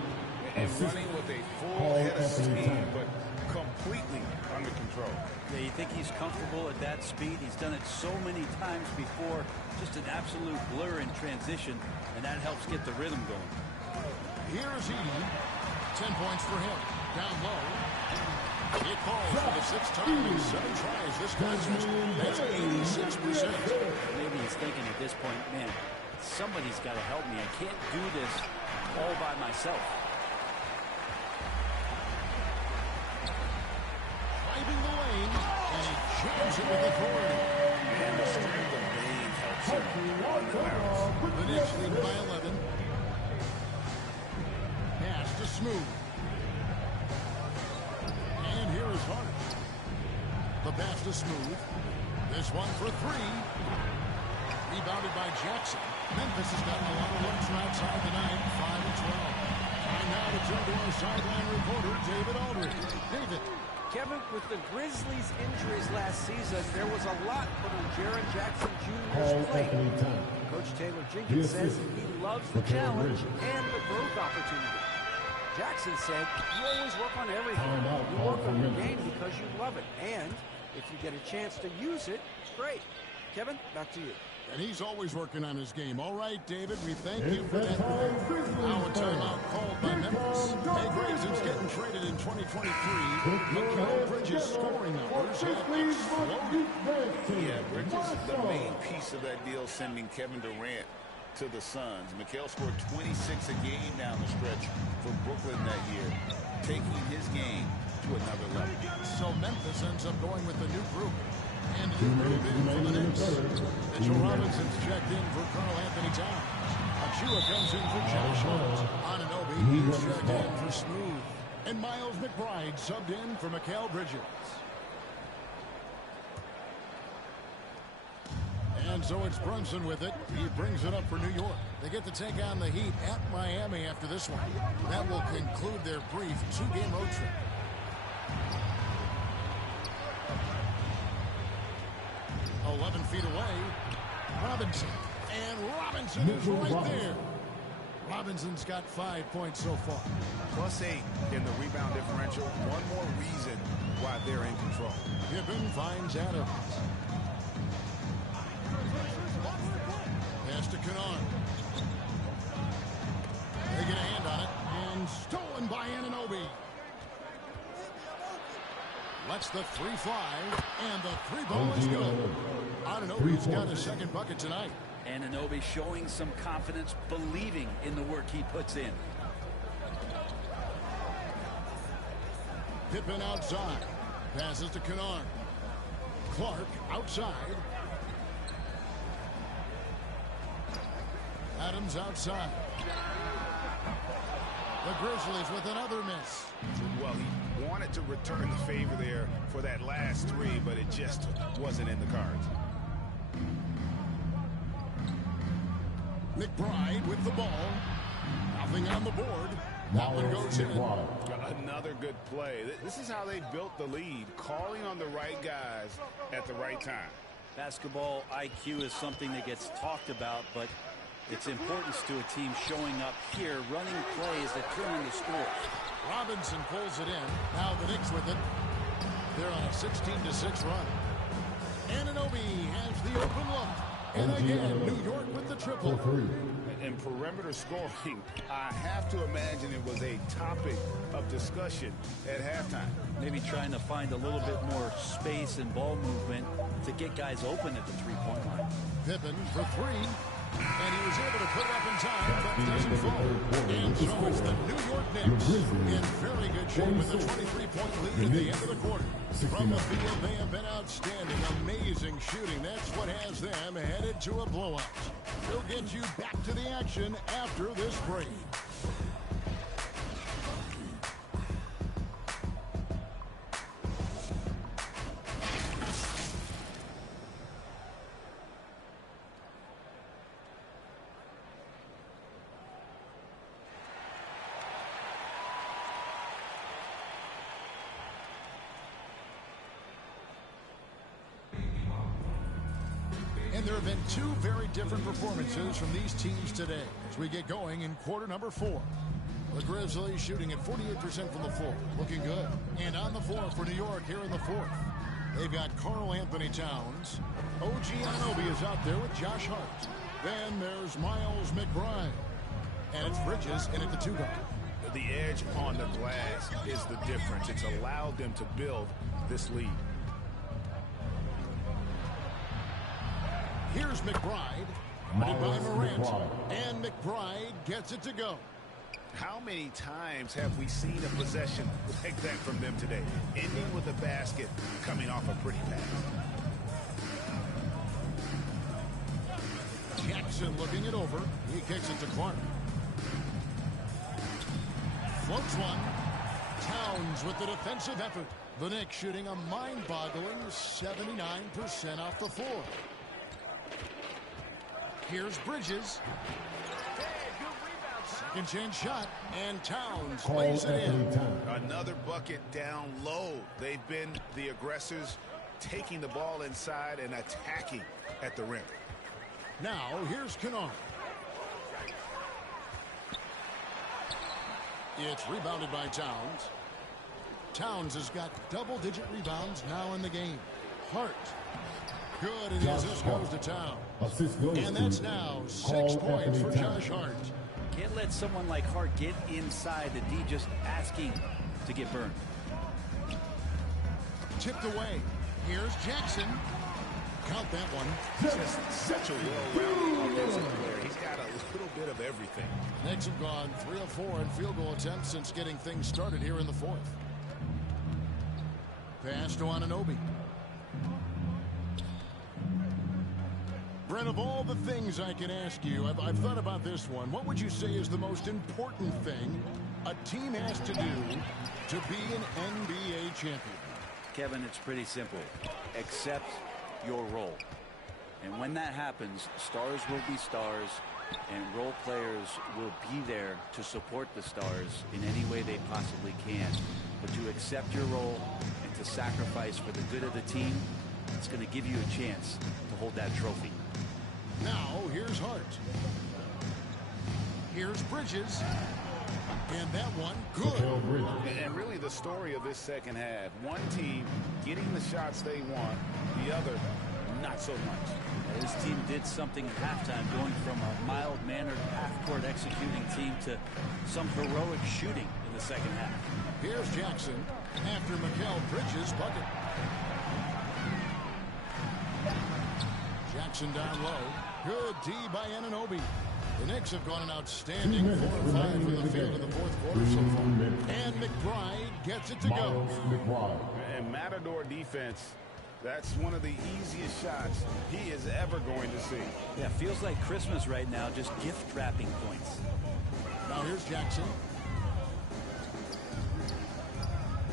And running with a full head of speed, but completely under control. Yeah, you think he's comfortable at that speed? He's done it so many times before. Just an absolute blur in transition, and that helps get the rhythm going. Here's Edey. 10 points for him. Down low. It falls for the 6th time in 7 tries this contest. That's 86%. Maybe he's thinking at this point, man, somebody's got to help me. I can't do this all by myself. Driving the lane, and he jams it with authority. And the strength of Bain helps him on the bounce. The Knicks lead by 11. Pass to Smooth. And here is Hart. The pass to Smooth. This one for 3. Rebounded by Jackson. Memphis has gotten a lot of looks from outside the 9, 5 and 12. Time now to turn to our sideline reporter, David Aldridge. David. Kevin, with the Grizzlies' injuries last season, there was a lot put on Jaren Jackson Jr.'s plate. Coach Taylor Jenkins says he loves the challenge and the growth opportunity. Jackson said, you always work on everything. You work on your game because you love it. And if you get a chance to use it, great. Kevin, back to you. And he's always working on his game. All right, David, we thank you for that. Now a timeout called by Memphis. Hey, Grayson's getting traded in 2023. Mikal Bridges' scoring numbers have exploded. Yeah, Bridges is the main piece of that deal, sending Kevin Durant to the Suns. Mikal scored 26 a game down the stretch for Brooklyn that year, taking his game to another level. So Memphis ends up going with a new group. And a new group in for the Knicks. Mitchell Robinson's checked in for Karl Anthony Towns. Achua comes in for Josh Hart. Anunoby is checked in for Smooth. And Miles McBride subbed in for Mikal Bridges. And so it's Brunson with it. He brings it up for New York. They get to take on the Heat at Miami after this one. That will conclude their brief 2-game road trip. Feet away, Robinson, and Robinson is right there. Robinson's got 5 points so far. +8 in the rebound differential. One more reason why they're in control. Pippen finds Adams. Pass to Kennard. They get a hand on it, and stolen by Anunoby. Lets the 3 fly, and the 3 ball is good. Anunoby's got a 2nd bucket tonight. Anunoby showing some confidence, believing in the work he puts in. Pippen outside. Passes to Kennard. Clark outside. Adams outside. The Grizzlies with another miss. Well, he wanted to return the favor there for that last 3, but it just wasn't in the cards. McBride with the ball. Nothing on the board. That one goes in. Another good play. This is how they built the lead, calling on the right guys at the right time. Basketball IQ is something that gets talked about, but It's importance to a team showing up here, running plays that turn the score. Robinson pulls it in. Now the Knicks with it. They're on a 16-6 run. Anunoby has the open look. And again, New York with the triple. And perimeter scoring, I have to imagine it was a topic of discussion at halftime. Maybe trying to find a little bit more space and ball movement to get guys open at the three-point line. Pippen for three. And he was able to put it up in time, but doesn't fall. And so it's the New York Knicks in very good shape with a 23-point lead at the end of the quarter. From the field, they have been outstanding. Amazing shooting. That's what has them headed to a blowout. We'll get you back to the action after this break. And there have been two very different performances from these teams today as we get going in quarter number 4. The Grizzlies shooting at 48% from the floor, looking good. And on the floor for New York here in the fourth, they've got Karl Anthony Towns. OG Anunoby is out there with Josh Hart. Then there's Miles McBride. And it's Bridges in at the 2 guard. The edge on the glass is the difference. It's allowed them to build this lead. Here's McBride, guarded by Morant, and McBride gets it to go. How many times have we seen a possession like that from them today? Ending with a basket, coming off a pretty pass. Jackson looking it over. He kicks it to Clark. Floats one. Towns with the defensive effort. The Knicks shooting a mind-boggling 79% off the floor. Here's Bridges. Second chance shot, and Towns plays it in. Another bucket down low. They've been the aggressors, taking the ball inside and attacking at the rim. Now, here's Kennard. It's rebounded by Towns. Towns has got double-digit rebounds now in the game. Hart. Good, and this goes to Towns. And that's now 6 points for Josh Hart. Can't let someone like Hart get inside the D, just asking to get burned. Tipped away. Here's Jackson. Count that one. Just such a well-rounded offensive player. He's got a little bit of everything. Knicks have gone 3 of 4 in field goal attempts since getting things started here in the fourth. Pass to Anunoby. Brent, of all the things I can ask you, I've thought about this one. What would you say is the most important thing a team has to do to be an NBA champion? Kevin, it's pretty simple. Accept your role. And when that happens, stars will be stars, and role players will be there to support the stars in any way they possibly can. But to accept your role and to sacrifice for the good of the team, it's going to give you a chance to hold that trophy. Now, here's Hart. Here's Bridges. And that one, good. And really the story of this second half. One team getting the shots they want, the other not so much. This team did something at halftime, going from a mild-mannered half-court executing team to some heroic shooting in the second half. Here's Jackson after Mikal Bridges' bucket. Jackson down low. Good D by Anunoby. The Knicks have gone an outstanding 4 of 5 from the field in the fourth quarter so far. And McBride gets it to go. And Matador defense, that's one of the easiest shots he is ever going to see. Yeah, feels like Christmas right now, just gift wrapping points. Now here's Jackson.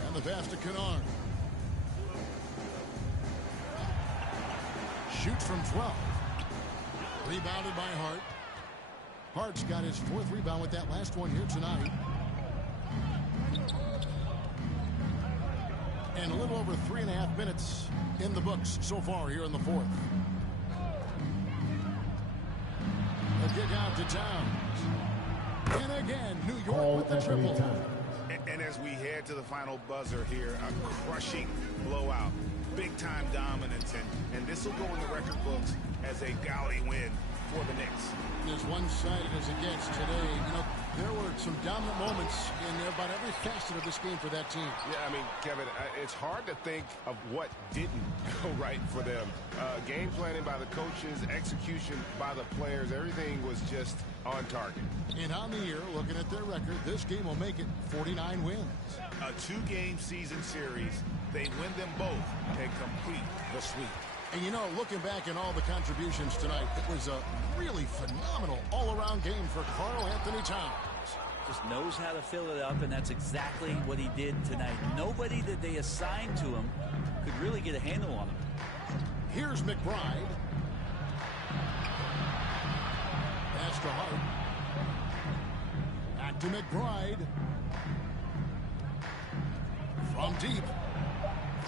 And the pass to Kennard. Shoots from 12. Rebounded by Hart. Hart's got his 4th rebound with that last one here tonight. And a little over 3.5 minutes in the books so far here in the fourth. The kick out to Towns. And again, New York with the triple. And as we head to the final buzzer here, a crushing blowout. Big-time dominance, and this will go in the record books as a gaudy win for the Knicks. As one-sided as it gets today, you know, there were some dominant moments in about every facet of this game for that team. Yeah, I mean, Kevin, it's hard to think of what didn't go right for them. Game planning by the coaches, execution by the players, everything was just on target. And on the year, looking at their record, this game will make it 49 wins. A two-game season series. They win them both and complete the sweep. And you know, looking back at all the contributions tonight, it was a really phenomenal all-around game for Karl Anthony Towns. Just knows how to fill it up, and that's exactly what he did tonight. Nobody that they assigned to him could really get a handle on him. Here's McBride. Pass to Hart. Back to McBride. From deep.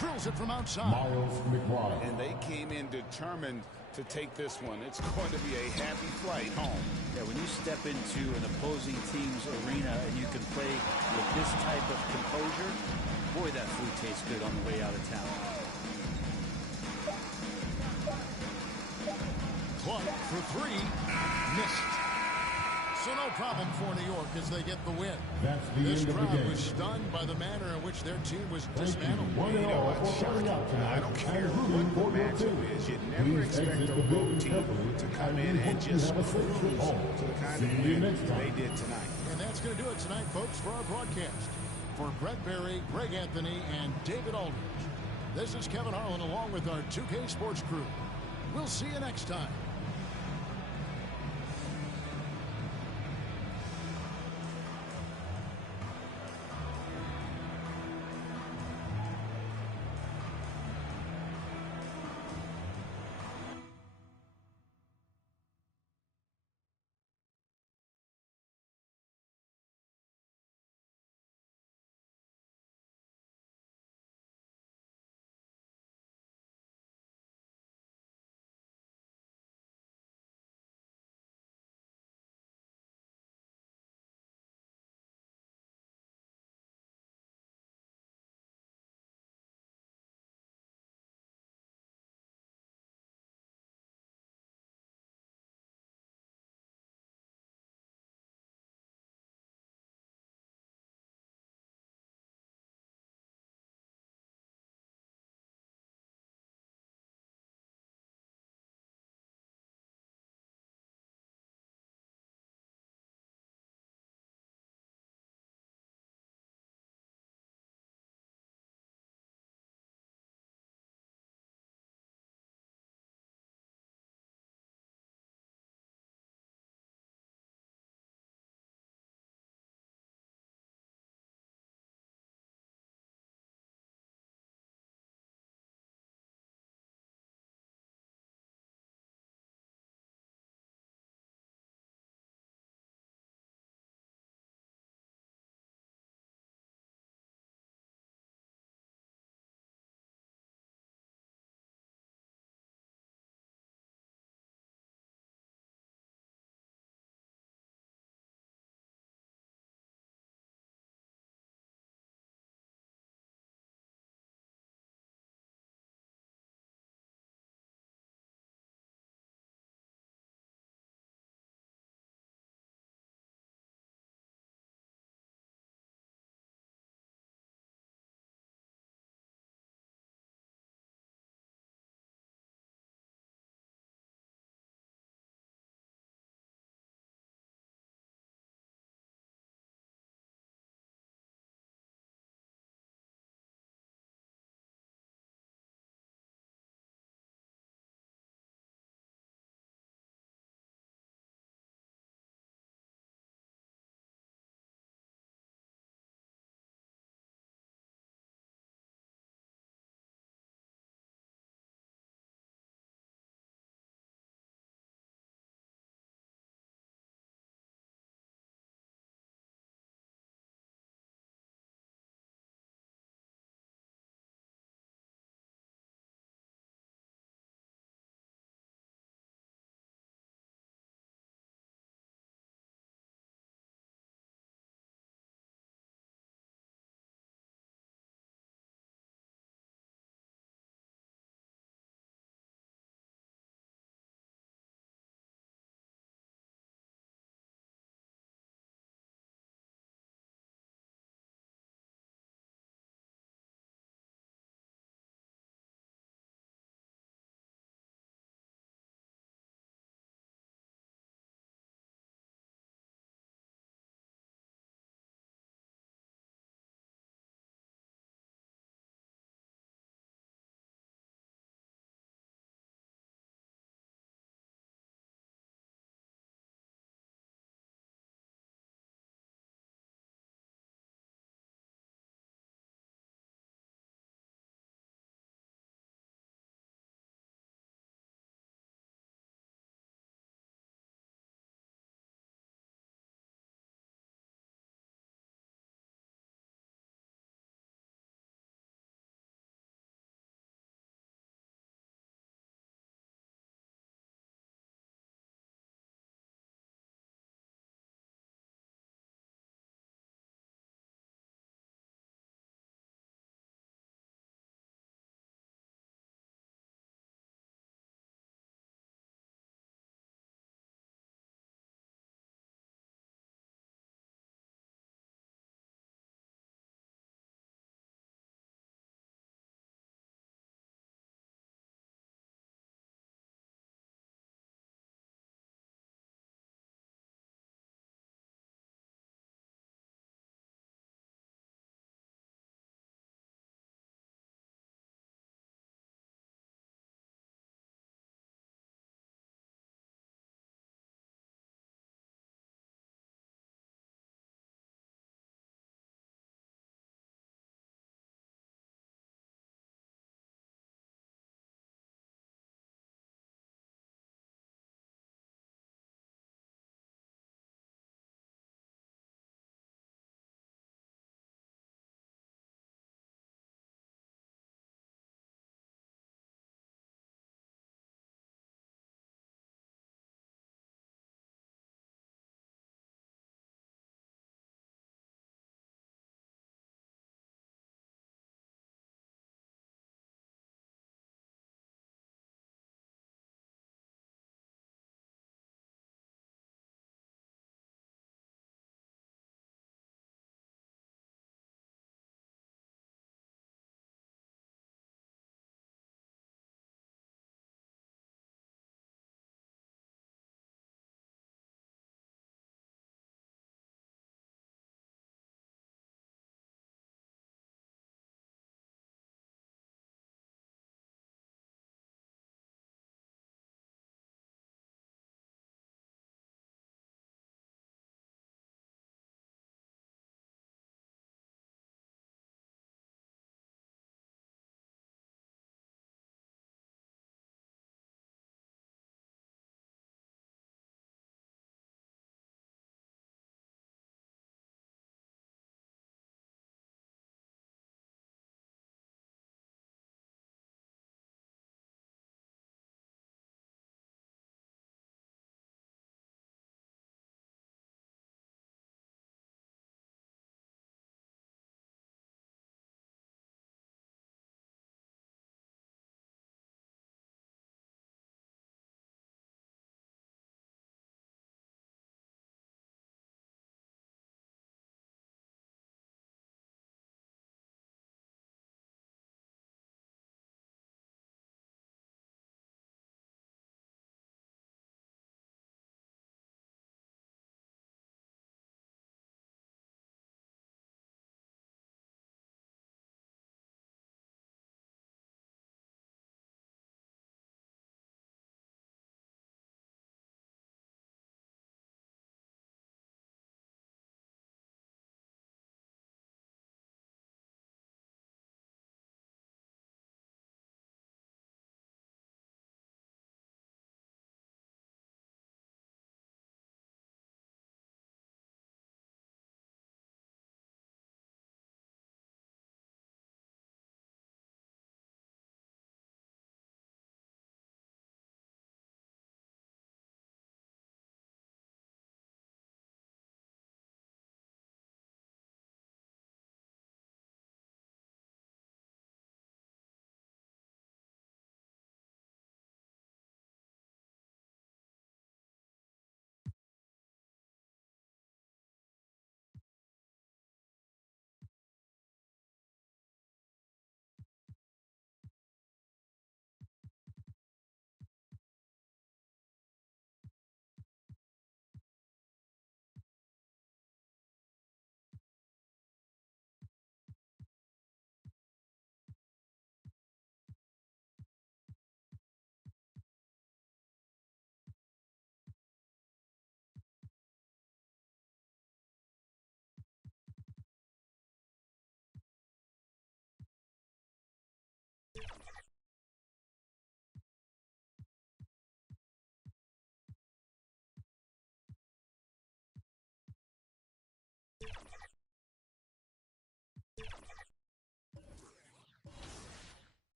Drills it from outside. Miles McBride. And they came in determined to take this one. It's going to be a happy flight home. Yeah, when you step into an opposing team's arena and you can play with this type of composure, boy, that food tastes good on the way out of town. Clark for three. Missed. So no problem for New York as they get the win. That's the This end of the crowd game. was stunned by the manner in which their team was Thank you, dismantled. one and all, for coming out tonight. I don't care and what rooting the for your matchup team. is. You never Please expect exit a the road building team carefully, to come and in we and hope you just have a safe trip cruise home. to the kind See of you win next time. they did tonight. And that's going to do it tonight, folks, for our broadcast. For Brett Berry, Greg Anthony, and David Aldridge, this is Kevin Harlan along with our 2K Sports crew. We'll see you next time.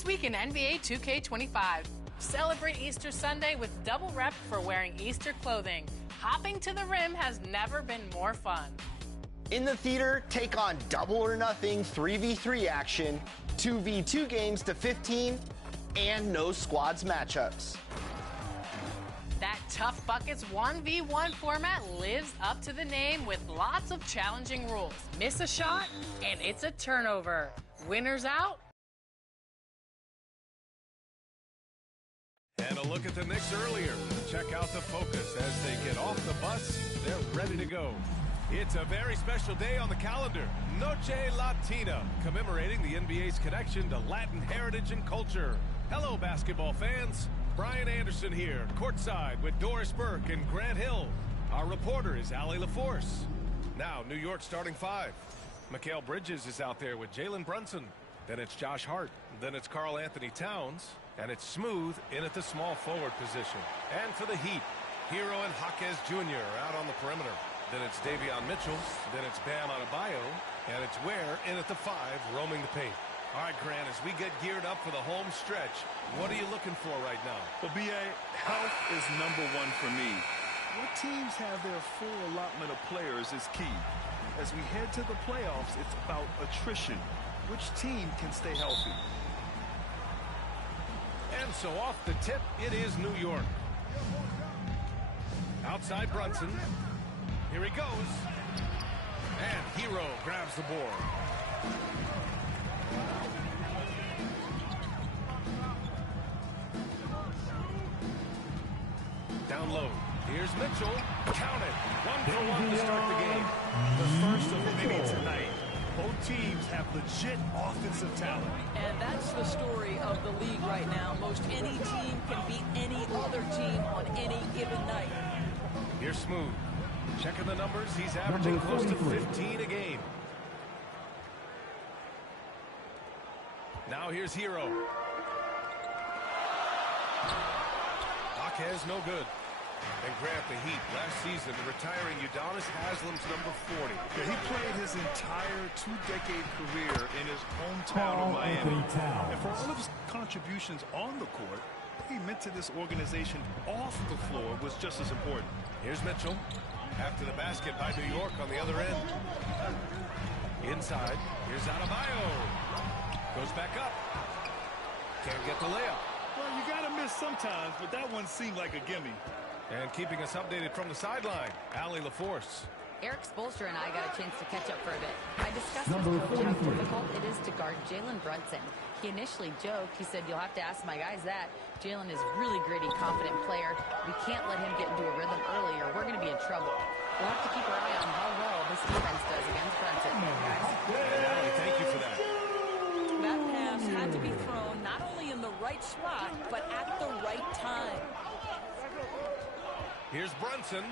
This week in NBA 2K25. Celebrate Easter Sunday with double rep for wearing Easter clothing. Hopping to the rim has never been more fun. In the theater, take on double or nothing 3v3 action, 2v2 games to 15, and no squads matchups. That Tough Buckets 1v1 format lives up to the name with lots of challenging rules. Miss a shot, and it's a turnover. Winners out. And a look at the Knicks earlier. Check out the focus as they get off the bus. They're ready to go. It's a very special day on the calendar. Noche Latina, commemorating the NBA's connection to Latin heritage and culture. Hello, basketball fans. Brian Anderson here, courtside with Doris Burke and Grant Hill. Our reporter is Allie LaForce. Now, New York starting five. Mikal Bridges is out there with Jalen Brunson. Then it's Josh Hart. Then it's Karl Anthony Towns. And it's Smooth in at the small forward position. And for the Heat, Hero and Jaquez Jr. out on the perimeter. Then it's Davion Mitchell. Then it's Bam Adebayo. And it's Ware in at the five, roaming the paint. All right, Grant, as we get geared up for the home stretch, what are you looking for right now? Well, B.A., health is number one for me. What teams have their full allotment of players is key. As we head to the playoffs, it's about attrition. Which team can stay healthy? And so off the tip, it is New York. Outside Brunson. Here he goes. And Hero grabs the board. Down low. Here's Mitchell. Count it. 1-for-1 to start the game. The first of many tonight. Both teams have legit offensive talent. And that's the story of the league right now. Most any team can beat any other team on any given night. Here's Smooth. Checking the numbers. He's averaging close to 15 a game. Now here's Hero. Jaquez, no good. And Grant, the Heat, last season, retiring Udonis Haslam's number 40. Yeah, he played his entire two-decade career in his hometown of Miami. And for all of his contributions on the court, what he meant to this organization off the floor was just as important. Here's Mitchell. After the basket by New York on the other end. Inside, here's Adebayo. Goes back up. Can't get the layup. Well, you got to miss sometimes, but that one seemed like a gimme. And keeping us updated from the sideline, Allie LaForce. Eric Spoelstra and I got a chance to catch up for a bit. I discussed with Coach how difficult it is to guard Jalen Brunson. He initially joked. He said, you'll have to ask my guys that. Jalen is a really gritty, confident player. We can't let him get into a rhythm early or we're going to be in trouble. We'll have to keep our eye on how well this defense does against Brunson. Guys. Allie, thank you for that. That pass had to be thrown not only in the right spot, but at the right time. Here's Brunson.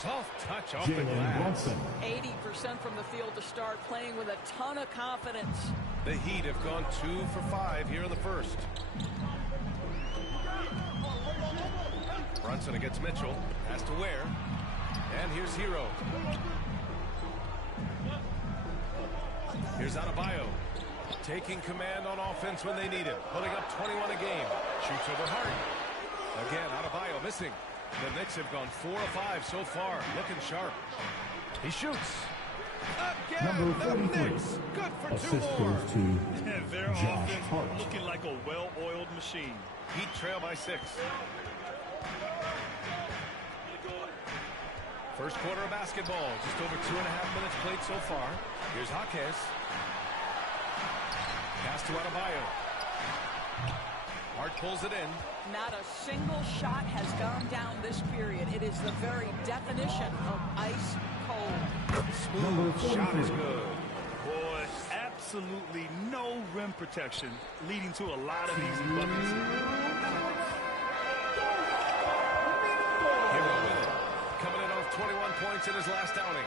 Soft touch off the glass. 80% from the field to start, playing with a ton of confidence. The Heat have gone 2 for 5 here in the first. Brunson against Mitchell. Has to Ware. And here's Hero. Here's Adebayo. Taking command on offense when they need it. Putting up 21 a game. Shoots over Hart. Again, Adebayo missing. The Knicks have gone 4 of 5 so far. Looking sharp. He shoots. Again, the Knicks. Good for 2 more. And their offense looking like a well-oiled machine. Heat trail by 6. First quarter of basketball. Just over 2.5 minutes played so far. Here's Jaquez. Pass to Adebayo. Hart pulls it in. Not a single shot has gone down this period. It is the very definition of ice cold. Smooth shot is good. Boy, absolutely no rim protection, leading to a lot of easy buckets. Hero with it. Coming in off 21 points in his last outing.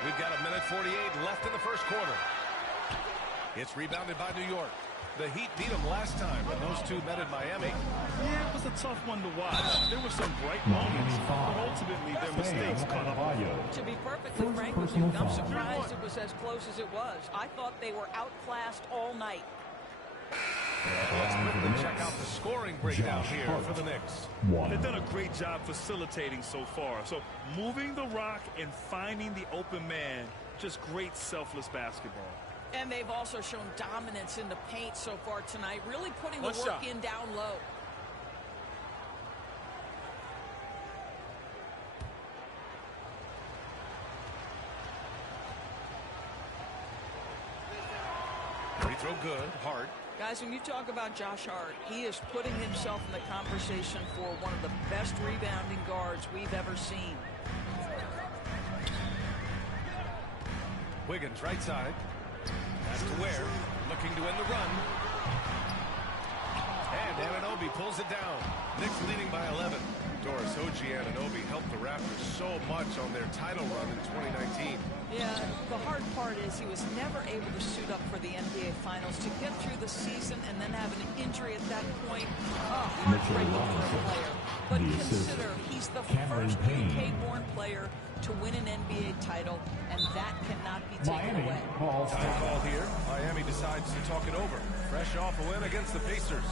We've got 1:48 left in the first quarter. It's rebounded by New York. The Heat beat them last time when those two met in Miami. Yeah, it was a tough one to watch. There were some bright moments, but ultimately their mistakes caught up. To be perfectly frank with you, I'm surprised it was as close as it was. I thought they were outclassed all night. Let's quickly check out the scoring breakdown here for the Knicks. They've done a great job facilitating so far. So moving the rock and finding the open man, just great selfless basketball. And they've also shown dominance in the paint so far tonight, really putting the work in down low. Free throw good, Hart. Guys, when you talk about Josh Hart, he is putting himself in the conversation for one of the best rebounding guards we've ever seen. Wiggins right side. That's to Ware, looking to end the run. And Anunoby pulls it down. Knicks leading by 11. Doris Hoji Anunoby helped the Raptors so much on their title run in 2019. Yeah, the hard part is he was never able to suit up for the NBA Finals. To get through the season and then have an injury at that point, heartbreaking for a player. But consider he's the first UK-born player to win an NBA title, and that cannot be taken away. Time ball here. Miami decides to talk it over. Fresh off a win against the Pacers.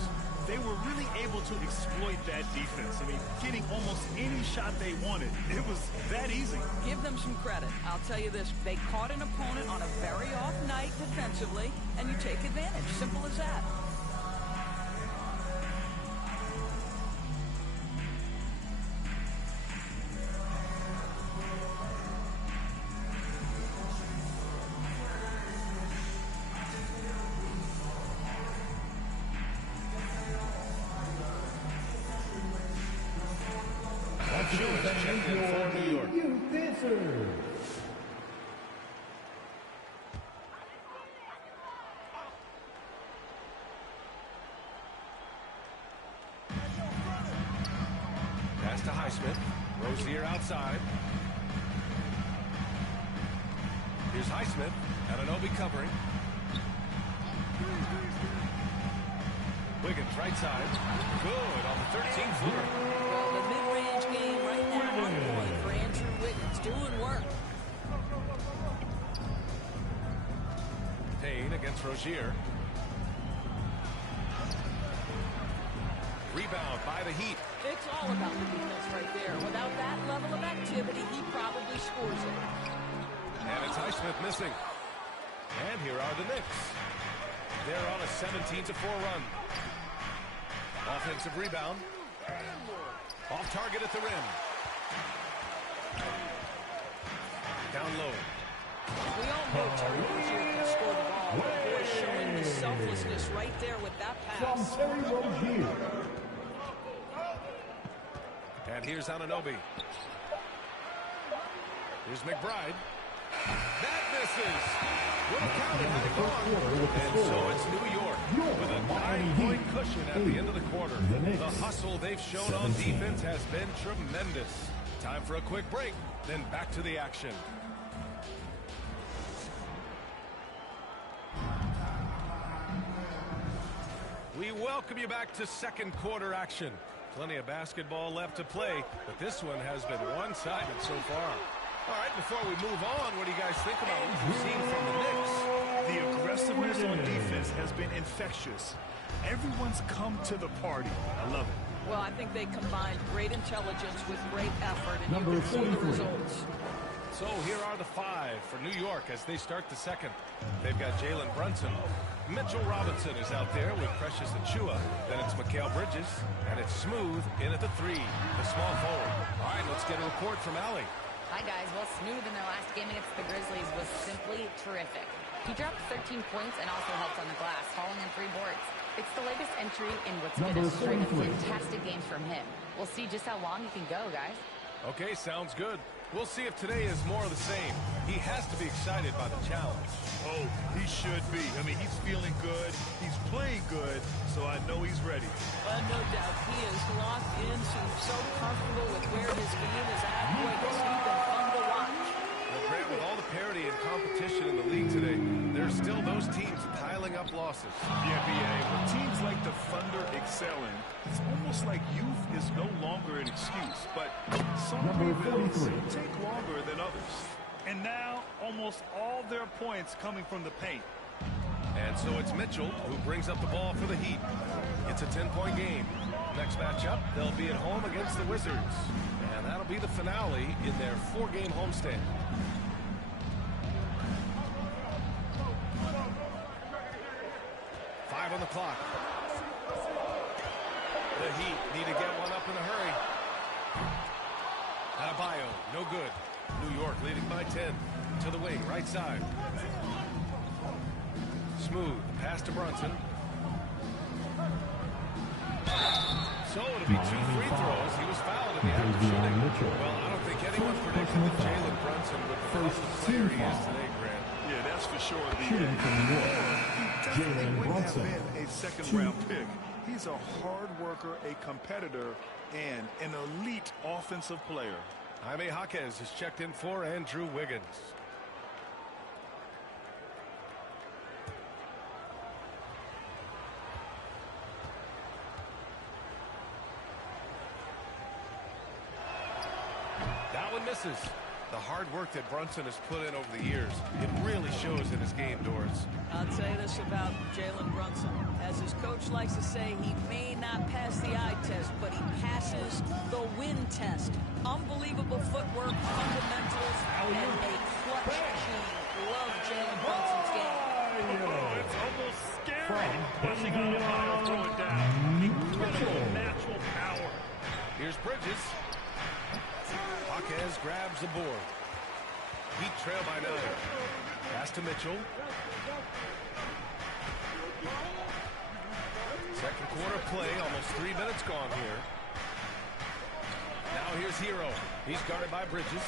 They were really able to exploit that defense. I mean, getting almost any shot they wanted. It was that easy. Give them some credit. I'll tell you this. They caught an opponent on a very off night defensively, and you take advantage. Simple as that. Pass to Highsmith. Rozier outside. Here's Highsmith. Anunoby covering. Wiggins right side. Good on the 13th footer. Well, the mid-range game right now on point for Andrew Wiggins. Doing work. Payne against Rozier. Rebound by the Heat. It's all about the defense right there. Without that level of activity, he probably scores it. And it's Highsmith missing. And here are the Knicks. They're on a 17-4 run. Offensive rebound. Off target at the rim. Down low. We all know Terry Rozier can score the ball. Boy, showing the selflessness right there with that pass. From Terry Rozier. And here's Anunoby. Here's McBride. That misses. Would have counted had it gone. And so it's New York with a 9-point cushion at the end of the quarter. The hustle they've shown on defense has been tremendous. Time for a quick break, then back to the action. We welcome you back to second quarter action. Plenty of basketball left to play, but this one has been one-sided so far. All right, before we move on, what do you guys think about what you've seen from the Knicks? The aggressiveness on defense has been infectious. Everyone's come to the party. I love it. Well, I think they combined great intelligence with great effort, and you can see the results. So here are the five for New York as they start the second. They've got Jalen Brunson. Mitchell Robinson is out there with Precious Achua. Then it's Mikal Bridges, and it's Smooth in at the three, the small forward. All right, let's get a report from Allie. Hi, guys. Well, Smooth in their last game against the Grizzlies was simply terrific. He dropped 13 points and also helped on the glass, hauling in 3 boards. It's the latest entry in what's been a string of fantastic games from him. We'll see just how long he can go, guys. Okay, sounds good. We'll see if today is more of the same. He has to be excited by the challenge. Oh, he should be. I mean, he's feeling good. He's playing good, so I know he's ready. No doubt. He is locked in, seems so comfortable with where his game is at. Boy, has he been fun to watch. Well, Grant, with all the parity and competition in the league today, there's still those teams piling up losses. losses. The NBA, with teams like the Thunder excelling, it's almost like youth is no longer an excuse. But some rebuilds take longer than others. And now, almost all their points coming from the paint. And so it's Mitchell who brings up the ball for the Heat. It's a 10-point game. Next matchup, they'll be at home against the Wizards. And that'll be the finale in their 4-game homestand. On the clock. The Heat need to get one up in a hurry. Adebayo, no good. New York leading by 10. To the wing, right side. Smooth, pass to Brunson. So it'll be 2 free throws. He was fouled in the act of shooting. Well, I don't think anyone predicted that Jalen Brunson would become the player he is today, Grant. Yeah, that's for sure. Shooting from New York, Jalen Wouldn't Brunson. have been a second-round pick. He's a hard worker, a competitor, and an elite offensive player. Jaime Jaquez is checked in for Andrew Wiggins. That one misses. The hard work that Brunson has put in over the years, it really shows in his game, Doris. I'll tell you this about Jalen Brunson. As his coach likes to say, he may not pass the eye test, but he passes the win test. Unbelievable footwork, fundamentals, and a clutch gene. Love Jalen Brunson's game. Oh, it's almost scary. Pushing on the ball, throw it down. Incredible natural power. Here's Bridges. Jaquez grabs the board. Heat trail by 9. Pass to Mitchell. Second quarter play, almost 3 minutes gone here. Now here's Hero. He's guarded by Bridges.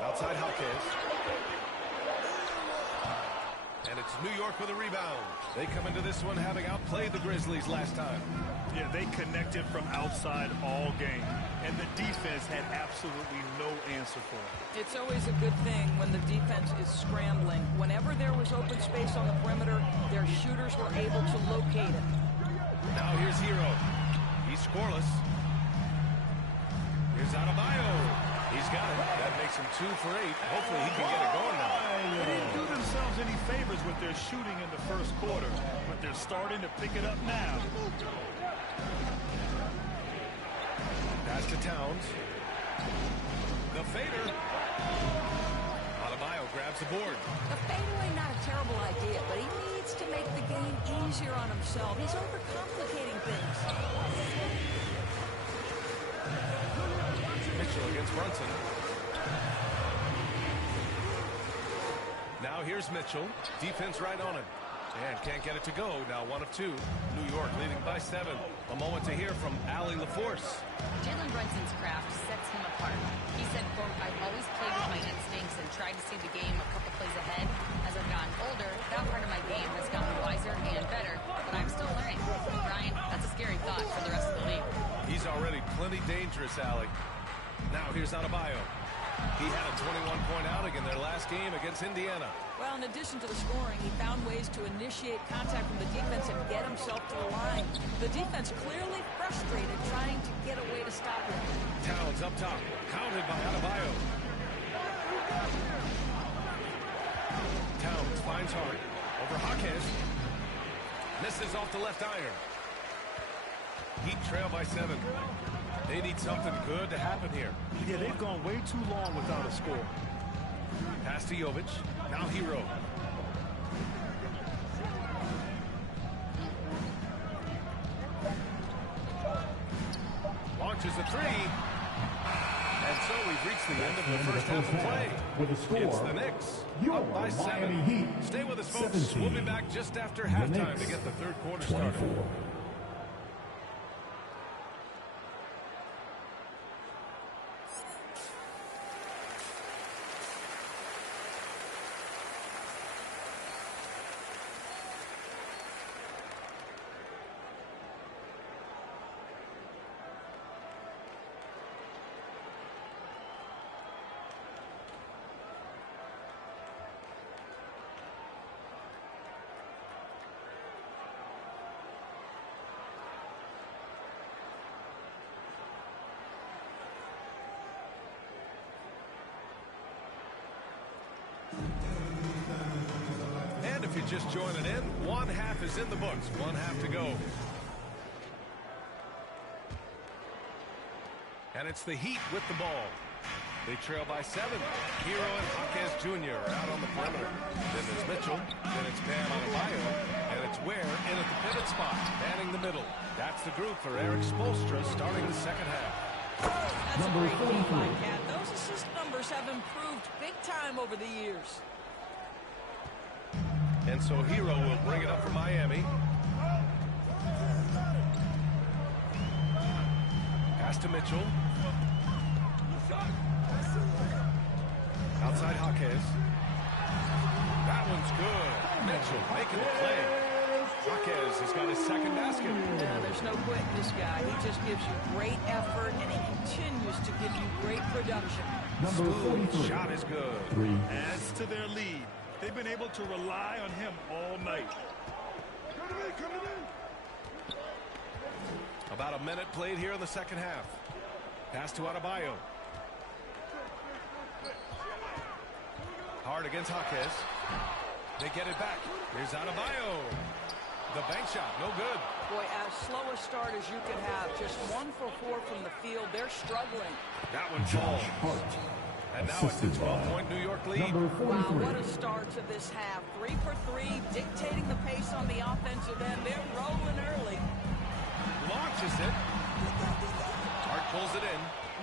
Outside Jaquez. And it's New York with a rebound. They come into this one having outplayed the Grizzlies last time. Yeah, they connected from outside all game, and the defense had absolutely no answer for it. It's always a good thing when the defense is scrambling. Whenever there was open space on the perimeter, their shooters were able to locate it. Now here's Hero. He's scoreless. Here's Adebayo. He's got it. That makes him 2 for 8. Hopefully he can get it going now. They didn't do themselves any favors with their shooting in the first quarter, but they're starting to pick it up now. Pass to Towns. The fader. Adebayo grabs the board. The fadeaway, not a terrible idea, but he needs to make the game easier on himself. He's overcomplicating things. Mitchell against Brunson. Now here's Mitchell. Defense right on him. And can't get it to go. Now 1 of 2. New York leading by 7. A moment to hear from Allie LaForce. Jalen Brunson's craft sets him apart. He said, quote, I've always played with my instincts and tried to see the game a couple plays ahead. As I've gotten older, that part of my game has gotten wiser and better, but I'm still learning. Brian, that's a scary thought for the rest of the league. He's already plenty dangerous, Allie. Now here's Adebayo. He had a 21-point outing in their last game against Indiana. Well, in addition to the scoring, he found ways to initiate contact from the defense and get himself to the line. The defense clearly frustrated, trying to get a way to stop him. Towns up top, counted by Adebayo. Towns finds Hart over Jaquez. Misses off the left iron. Heat trail by 7. They need something good to happen here. Yeah, they've gone way too long without a score. Pass to Jovic. Now Hero. Launches a 3. And so we've reached the end of the first half of play. With a score, It's the Knicks, your up by 7. Miami Heat, Stay with us, folks. 17. We'll be back just after The halftime Knicks, to get the third quarter 24. started. And if you're just joining in, one half is in the books. One half to go. And it's the Heat with the ball. They trail by 7. Hero and Jaquez Jr. are out on the perimeter. Then there's Mitchell. Then it's Bam Adebayo. And it's Ware in at the pivot spot, manning the middle. That's the group for Eric Spoelstra starting the second half. That's a great game by Cat. Those assist numbers have improved big time over the years. And so Hero will bring it up for Miami. Pass to Mitchell. Outside Jaquez. That one's good. Mitchell making the play. Jaquez has got his second basket. Yeah, there's no quitting this guy. He just gives you great effort, and he continues to give you great production. Smooth shot is good. Adds to their lead. They've been able to rely on him all night. About a minute played here in the second half. Pass to Adebayo. Hard against Jaquez. They get it back. Here's Adebayo. The bank shot, no good. Boy, as slow a start as you can have. Just 1 for 4 from the field. They're struggling. That one falls. And now it's a 12-point New York lead. Wow, what a start to this half. 3 for 3, dictating the pace on the offensive end. They're rolling early. Launches it. Hart pulls it in.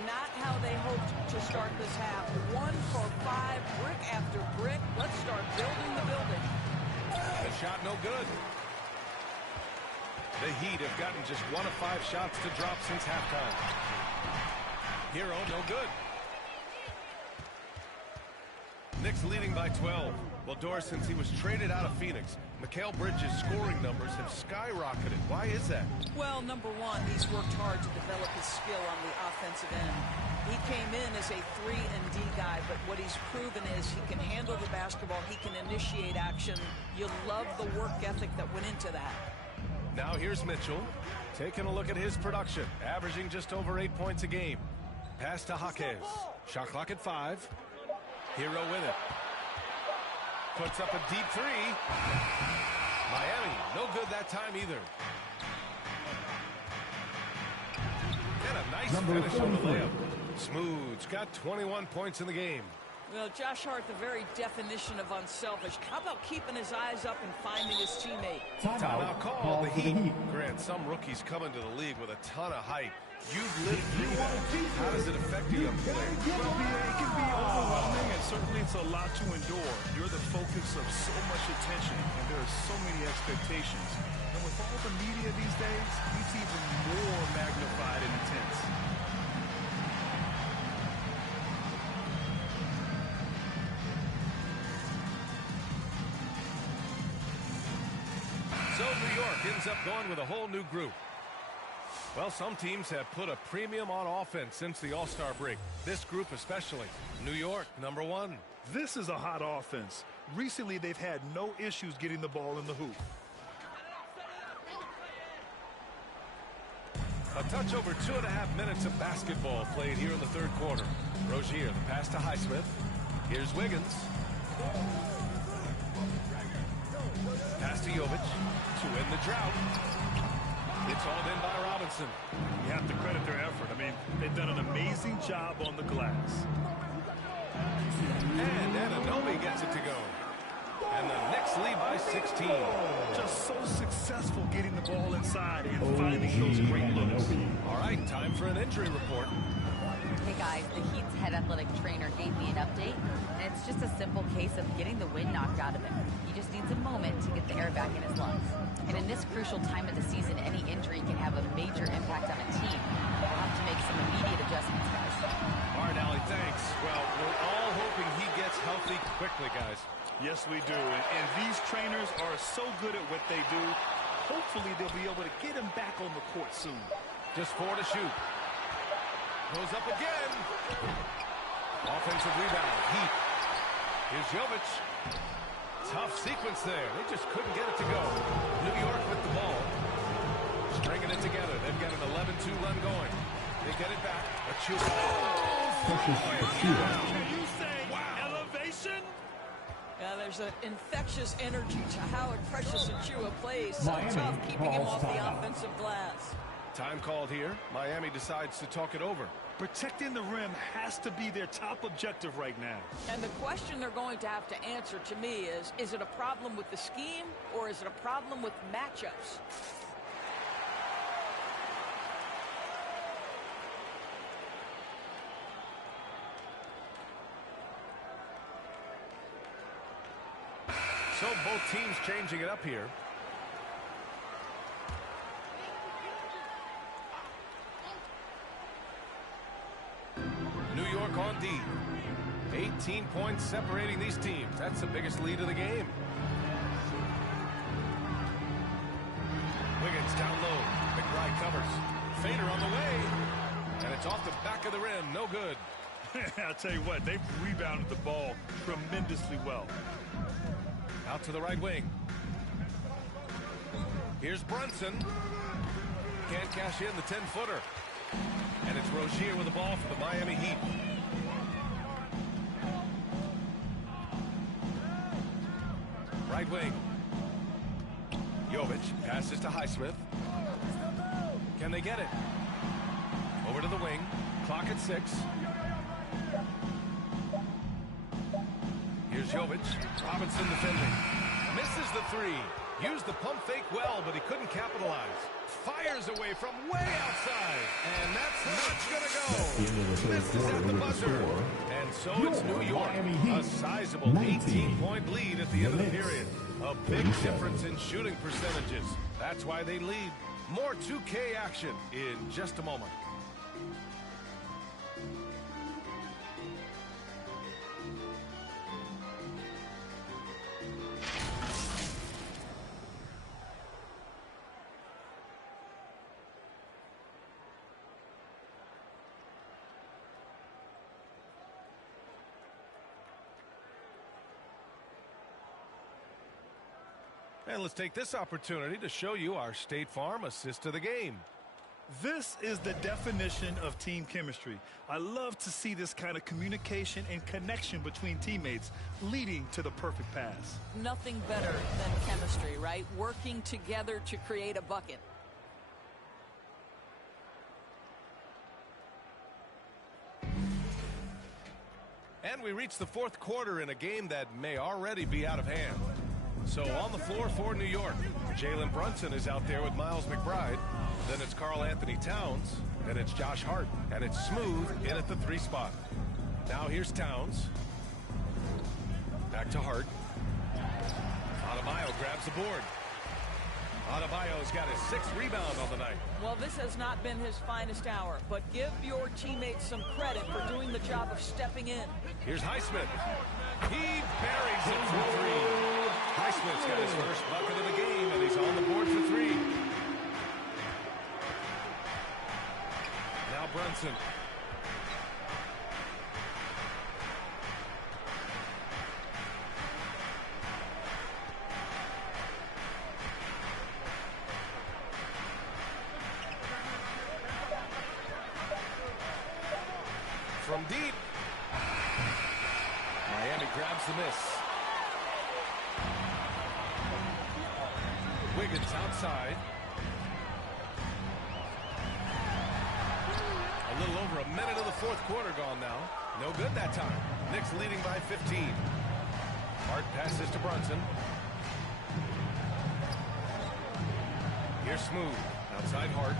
Not how they hoped to start this half. 1 for 5, brick after brick. Let's start building the building. The shot no good. The Heat have gotten just 1 of 5 shots to drop since halftime. Hero no good. Knicks leading by 12. Well, Doris, since he was traded out of Phoenix, Mikal Bridges' scoring numbers have skyrocketed. Why is that? Well, number one, he's worked hard to develop his skill on the offensive end. He came in as a 3-and-D guy, but what he's proven is he can handle the basketball, he can initiate action. You love the work ethic that went into that. Now here's Mitchell, taking a look at his production, averaging just over 8 points a game. Pass to Jaquez. Shot clock at 5. Hero with it. Puts up a deep 3. Miami, no good that time either. And a nice finish on the layup. Smooth's got 21 points in the game. Well, Josh Hart, the very definition of unselfish. How about keeping his eyes up and finding his teammate? Timeout call. The Heat. Grant, some rookies come into the league with a ton of hype. You've lived through that. How does it affect a young player? Well, it can be overwhelming, and certainly it's a lot to endure. You're the focus of so much attention, and there are so many expectations. And with all the media these days, it's even more magnified and intense. So New York ends up going with a whole new group. Well, some teams have put a premium on offense since the All-Star break. This group especially. New York, number 1. This is a hot offense. Recently, they've had no issues getting the ball in the hoop. A touch over 2.5 minutes of basketball played here in the third quarter. Rozier, the pass to Highsmith. Here's Wiggins. Pass to Jovic to end the drought. It's all in by Robinson. You have to credit their effort. I mean, they've done an amazing job on the glass. And Anunoby gets it to go. And the Knicks lead by 16. Just so successful getting the ball inside and finding those great looks. All right, time for an injury report. Hey guys, the Heat's head athletic trainer gave me an update, and it's just a simple case of getting the wind knocked out of him. He just needs a moment to get the air back in his lungs. And in this crucial time of the season, any injury can have a major impact on a team. We'll have to make some immediate adjustments, guys. All right, Allie, thanks. Well, we're all hoping he gets healthy quickly, guys. Yes, we do. And these trainers are so good at what they do. Hopefully, they'll be able to get him back on the court soon. Just 4 to shoot. Goes up again. Offensive rebound. Heat. Here's Jovic. Tough sequence there. They just couldn't get it to go. New York with the ball. Stringing it together. They've got an 11-2 run going. They get it back. A shooter. Can you say elevation? Yeah, there's an infectious energy to Howard Precious Achua plays. So tough keeping him off the offensive glass. Time called here. Miami decides to talk it over. Protecting the rim has to be their top objective right now. And the question they're going to have to answer to me is it a problem with the scheme or is it a problem with matchups? So both teams changing it up here. New York on D. 18 points separating these teams. That's the biggest lead of the game. Wiggins down low. McBride covers. Fader on the way. And it's off the back of the rim. No good. I'll tell you what, they've rebounded the ball tremendously well. Out to the right wing. Here's Brunson. Can't cash in the 10-footer. And it's Rozier with the ball for the Miami Heat. Right wing. Jovic passes to Highsmith. Can they get it? Over to the wing. Clock at 6. Here's Jovic. Robinson defending. Misses the 3. Used the pump fake well, but he couldn't capitalize. Fires away from way outside. And that's not going to go. This is at the buzzer. And so it's New York. A sizable 18-point lead at the end of the period. A big difference in shooting percentages. That's why they lead. More 2K action in just a moment. And let's take this opportunity to show you our State Farm assist to the game. This is the definition of team chemistry. I love to see this kind of communication and connection between teammates leading to the perfect pass. Nothing better than chemistry, right? Working together to create a bucket. And we reach the fourth quarter in a game that may already be out of hand. So on the floor for New York, Jalen Brunson is out there with Miles McBride. Then it's Karl Anthony Towns. Then it's Josh Hart. And it's Smooth in at the 3 spot. Now here's Towns. Back to Hart. Adebayo grabs the board. Adebayo's got his 6th rebound on the night. Well, this has not been his finest hour, but give your teammates some credit for doing the job of stepping in. Here's Highsmith. He buries it for 3. Highsmith's got his first bucket of the game, and he's on the board for 3. Now Brunson. From deep. Miami grabs the miss. Wiggins outside. A little over a minute of the fourth quarter gone now. No good that time. Knicks leading by 15. Hart passes to Brunson. Here's Smooth. Outside Hart.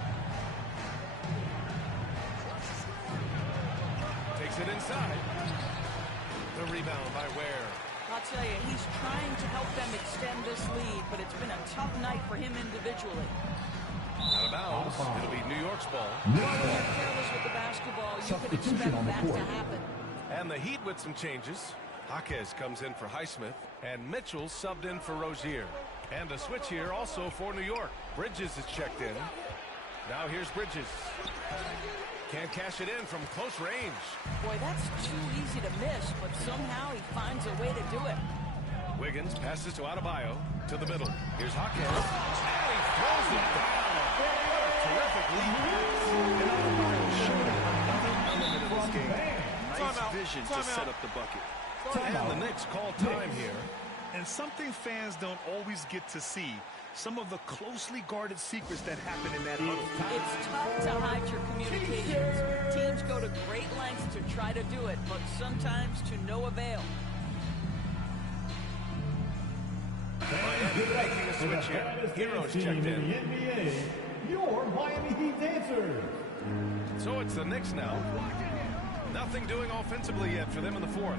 Takes it inside. The rebound by Ware. I'll tell you, he's trying to help them extend this lead, but it's been a tough night for him individually. Out of bounds. It'll be New York's ball. Well, when you're careless with the basketball, you can expect that to happen. And the Heat with some changes. Jaquez comes in for Highsmith, and Mitchell subbed in for Rozier. And a switch here also for New York. Bridges is checked in. Now here's Bridges. Can't cash it in from close range. Boy, that's too easy to miss, but somehow he finds a way to do it. Wiggins passes to Adebayo to the middle. Here's Jaquez. And he throws it down. What a terrific lead pass. And Adebayo showing another element of this game. Nice vision to set up the bucket. And the Knicks call time here. And something fans don't always get to see, some of the closely guarded secrets that happen in that huddle. It's tough to hide your communications. Teams go to great lengths to try to do it, but sometimes to no avail. Miami making a switch here. Heroes checked in. The NBA, your Miami Heat dancers. So it's the Knicks now. Nothing doing offensively yet for them in the fourth.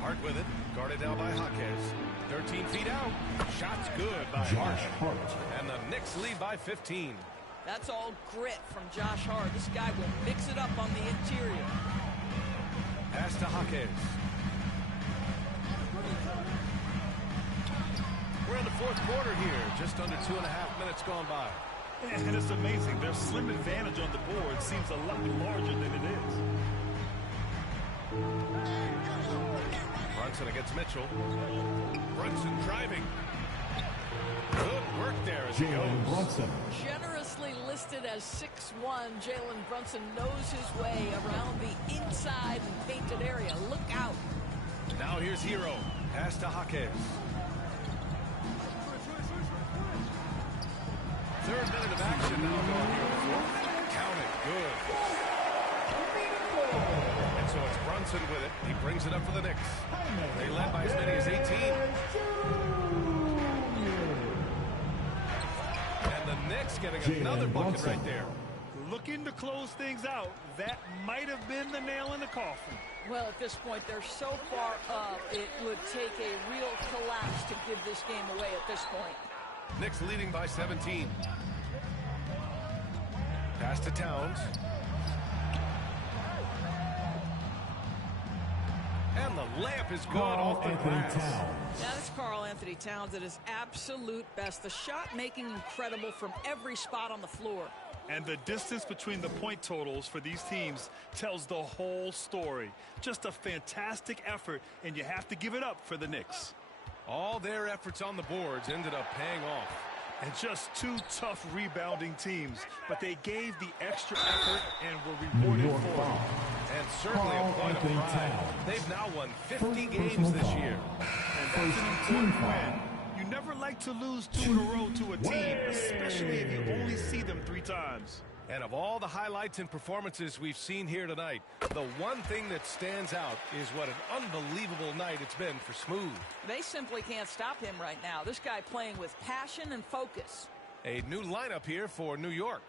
Hart with it. Guarded down by Jaquez. 13 feet out. Shot's good by Josh Hart. And the Knicks lead by 15. That's all grit from Josh Hart. This guy will mix it up on the interior. Pass to Jaquez. We're in the fourth quarter here. Just under 2.5 minutes gone by. And it's amazing. Their slim advantage on the board seems a lot larger than it is. Brunson against Mitchell. Brunson driving. Good work there as he goes. Generously listed as 6'1", Jalen Brunson knows his way around the inside and painted area. Look out. Now here's Hero. Pass to Jaquez. Third minute of action now going here in the fourth. Count it. Good. And so it's Brunson with it. He brings it up for the Knicks. They led by as many as 18. And the Knicks getting another bucket right there. Looking to close things out. That might have been the nail in the coffin. Well, at this point, they're so far up, it would take a real collapse to give this game away at this point. Knicks leading by 17. Pass to Towns. And the layup is good off the glass. Now this Karl Anthony Towns at his absolute best. The shot making incredible from every spot on the floor. And the distance between the point totals for these teams tells the whole story. Just a fantastic effort, and you have to give it up for the Knicks. All their efforts on the boards ended up paying off. And just two tough rebounding teams, but they gave the extra effort and were rewarded for it. And certainly a point of pride. They've now won 50 games this year. And that's an important win. You never like to lose 2 in a row to a team, especially if you only see them 3 times. And of all the highlights and performances we've seen here tonight, the one thing that stands out is what an unbelievable night it's been for Smooth. They simply can't stop him right now. This guy playing with passion and focus. A new lineup here for New York.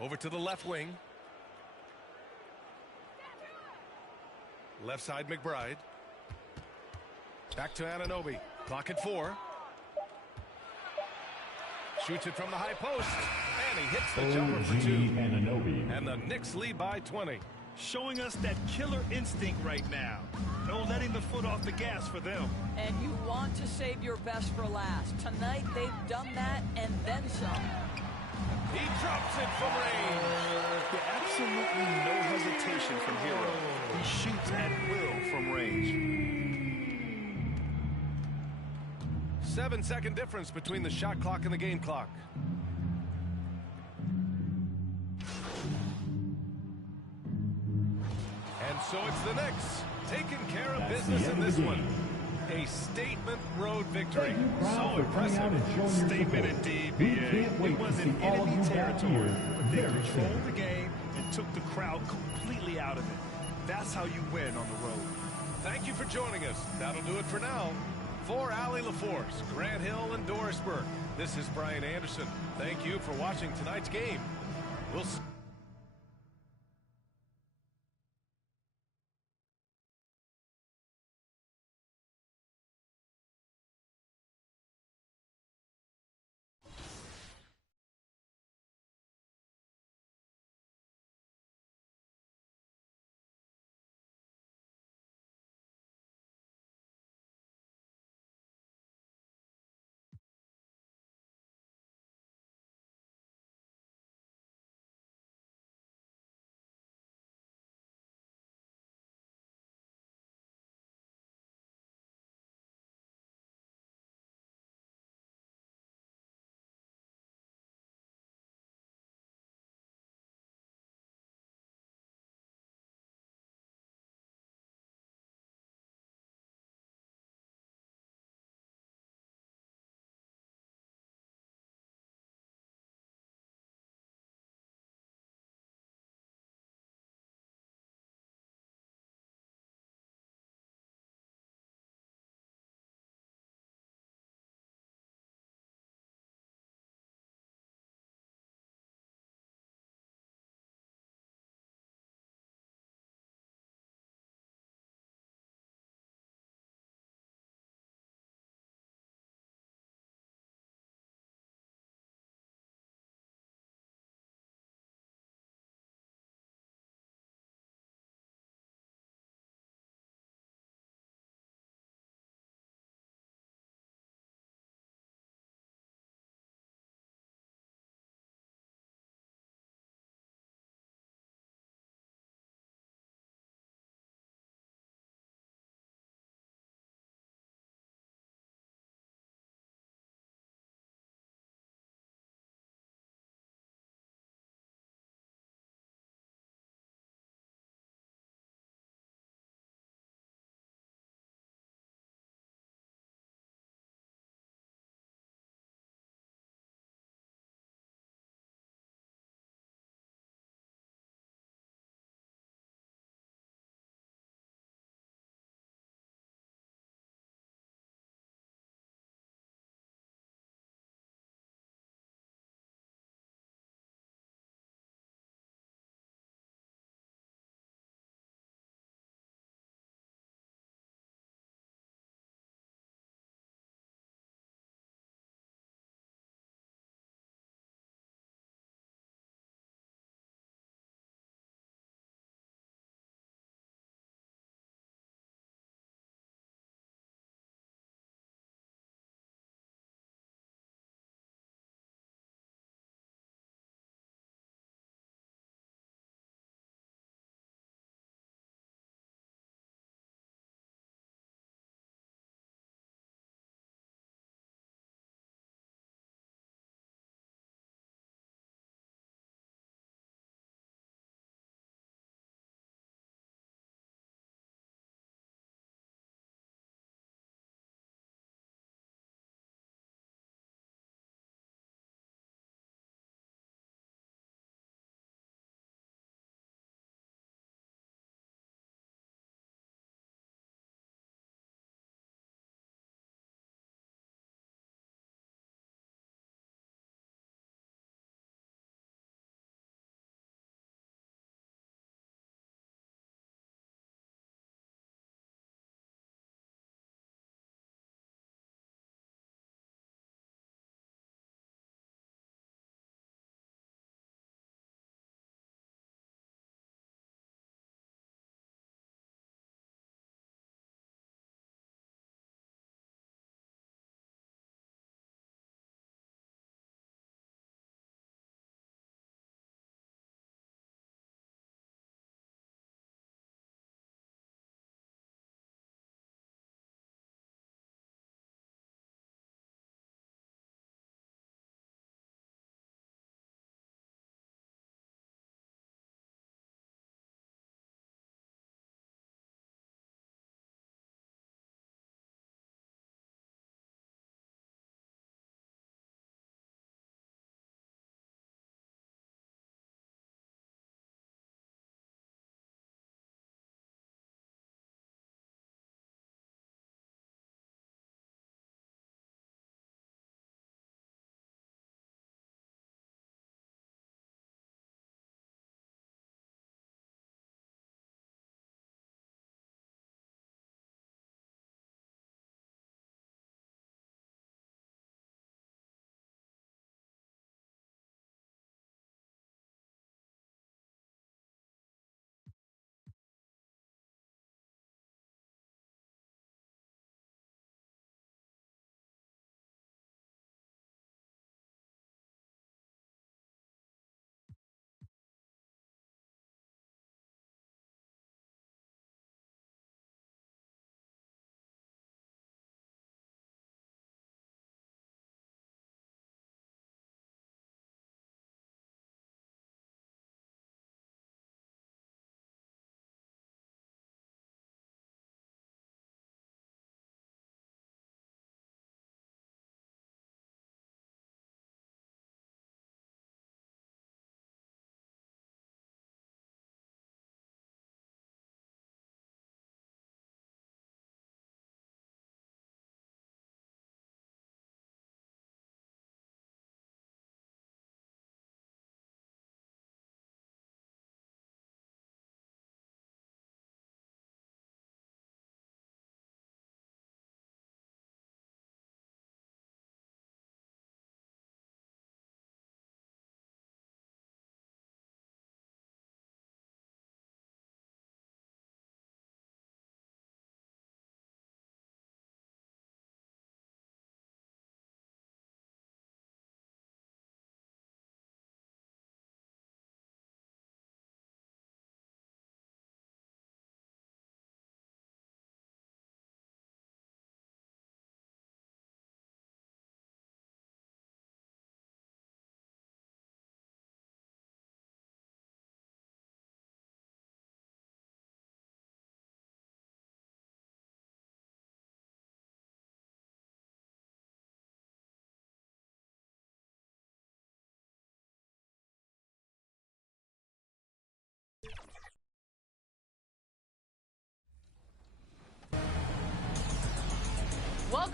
Over to the left wing. Left side McBride. Back to Anunoby. Clock at 4. Shoots it from the high post. And he hits the jumper for 2. And the Knicks lead by 20. Showing us that killer instinct right now. No letting the foot off the gas for them. And you want to save your best for last. Tonight they've done that and then some. He drops it from range. Yeah, absolutely no hesitation from Hero. He shoots at will from range. 7-second difference between the shot clock and the game clock. And so it's the Knicks taking care of business in this one. A statement road victory. So impressive. Statement indeed, BA. It was in enemy territory, but they controlled the game and took the crowd completely out of it. That's how you win on the road. Thank you for joining us. That'll do it for now. For Allie LaForce, Grant Hill, and Doris Burke, this is Brian Anderson. Thank you for watching tonight's game. We'll see.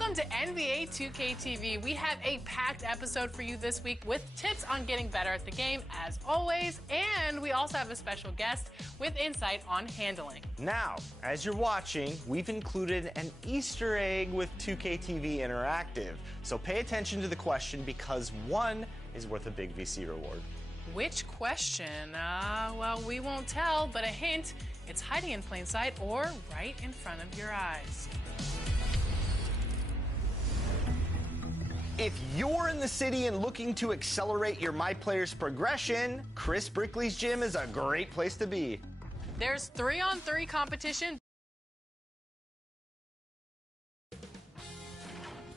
Welcome to NBA 2K TV. We have a packed episode for you this week with tips on getting better at the game, as always, and we also have a special guest with insight on handling. Now, as you're watching, we've included an Easter egg with 2K TV Interactive. So pay attention to the question because one is worth a big VC reward. Which question? Well, we won't tell, but a hint, it's hiding in plain sight or right in front of your eyes. If you're in the city and looking to accelerate your My Players progression, Chris Brickley's gym is a great place to be. There's 3-on-3 competition. 2K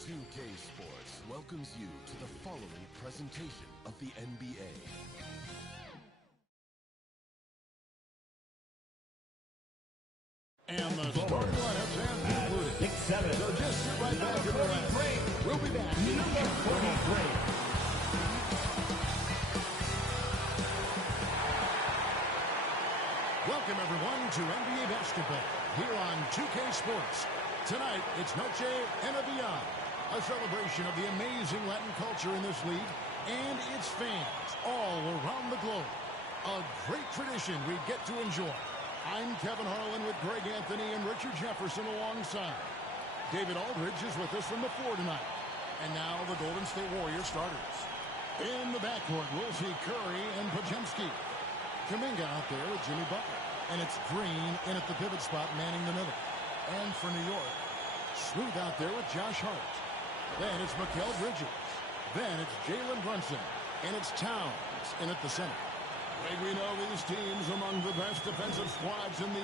Sports welcomes you to the following presentation of the NBA. And the starting lineups have concluded. 6-7. So just sit right back and relax. We'll be back in number 43. Welcome, everyone, to NBA Basketball here on 2K Sports. Tonight, it's Noche NBA, a celebration of the amazing Latin culture in this league and its fans all around the globe. A great tradition we get to enjoy. I'm Kevin Harlan with Greg Anthony and Richard Jefferson alongside. David Aldridge is with us from the floor tonight. And now the Golden State Warriors starters. In the backcourt, we'll see Curry and Podziemski. Kuminga out there with Jimmy Butler. And it's Green in at the pivot spot, manning the middle. And for New York, Smooth out there with Josh Hart. Then it's Mikal Bridges. Then it's Jalen Brunson. And it's Towns in at the center. Greg, we know these teams among the best defensive squads in the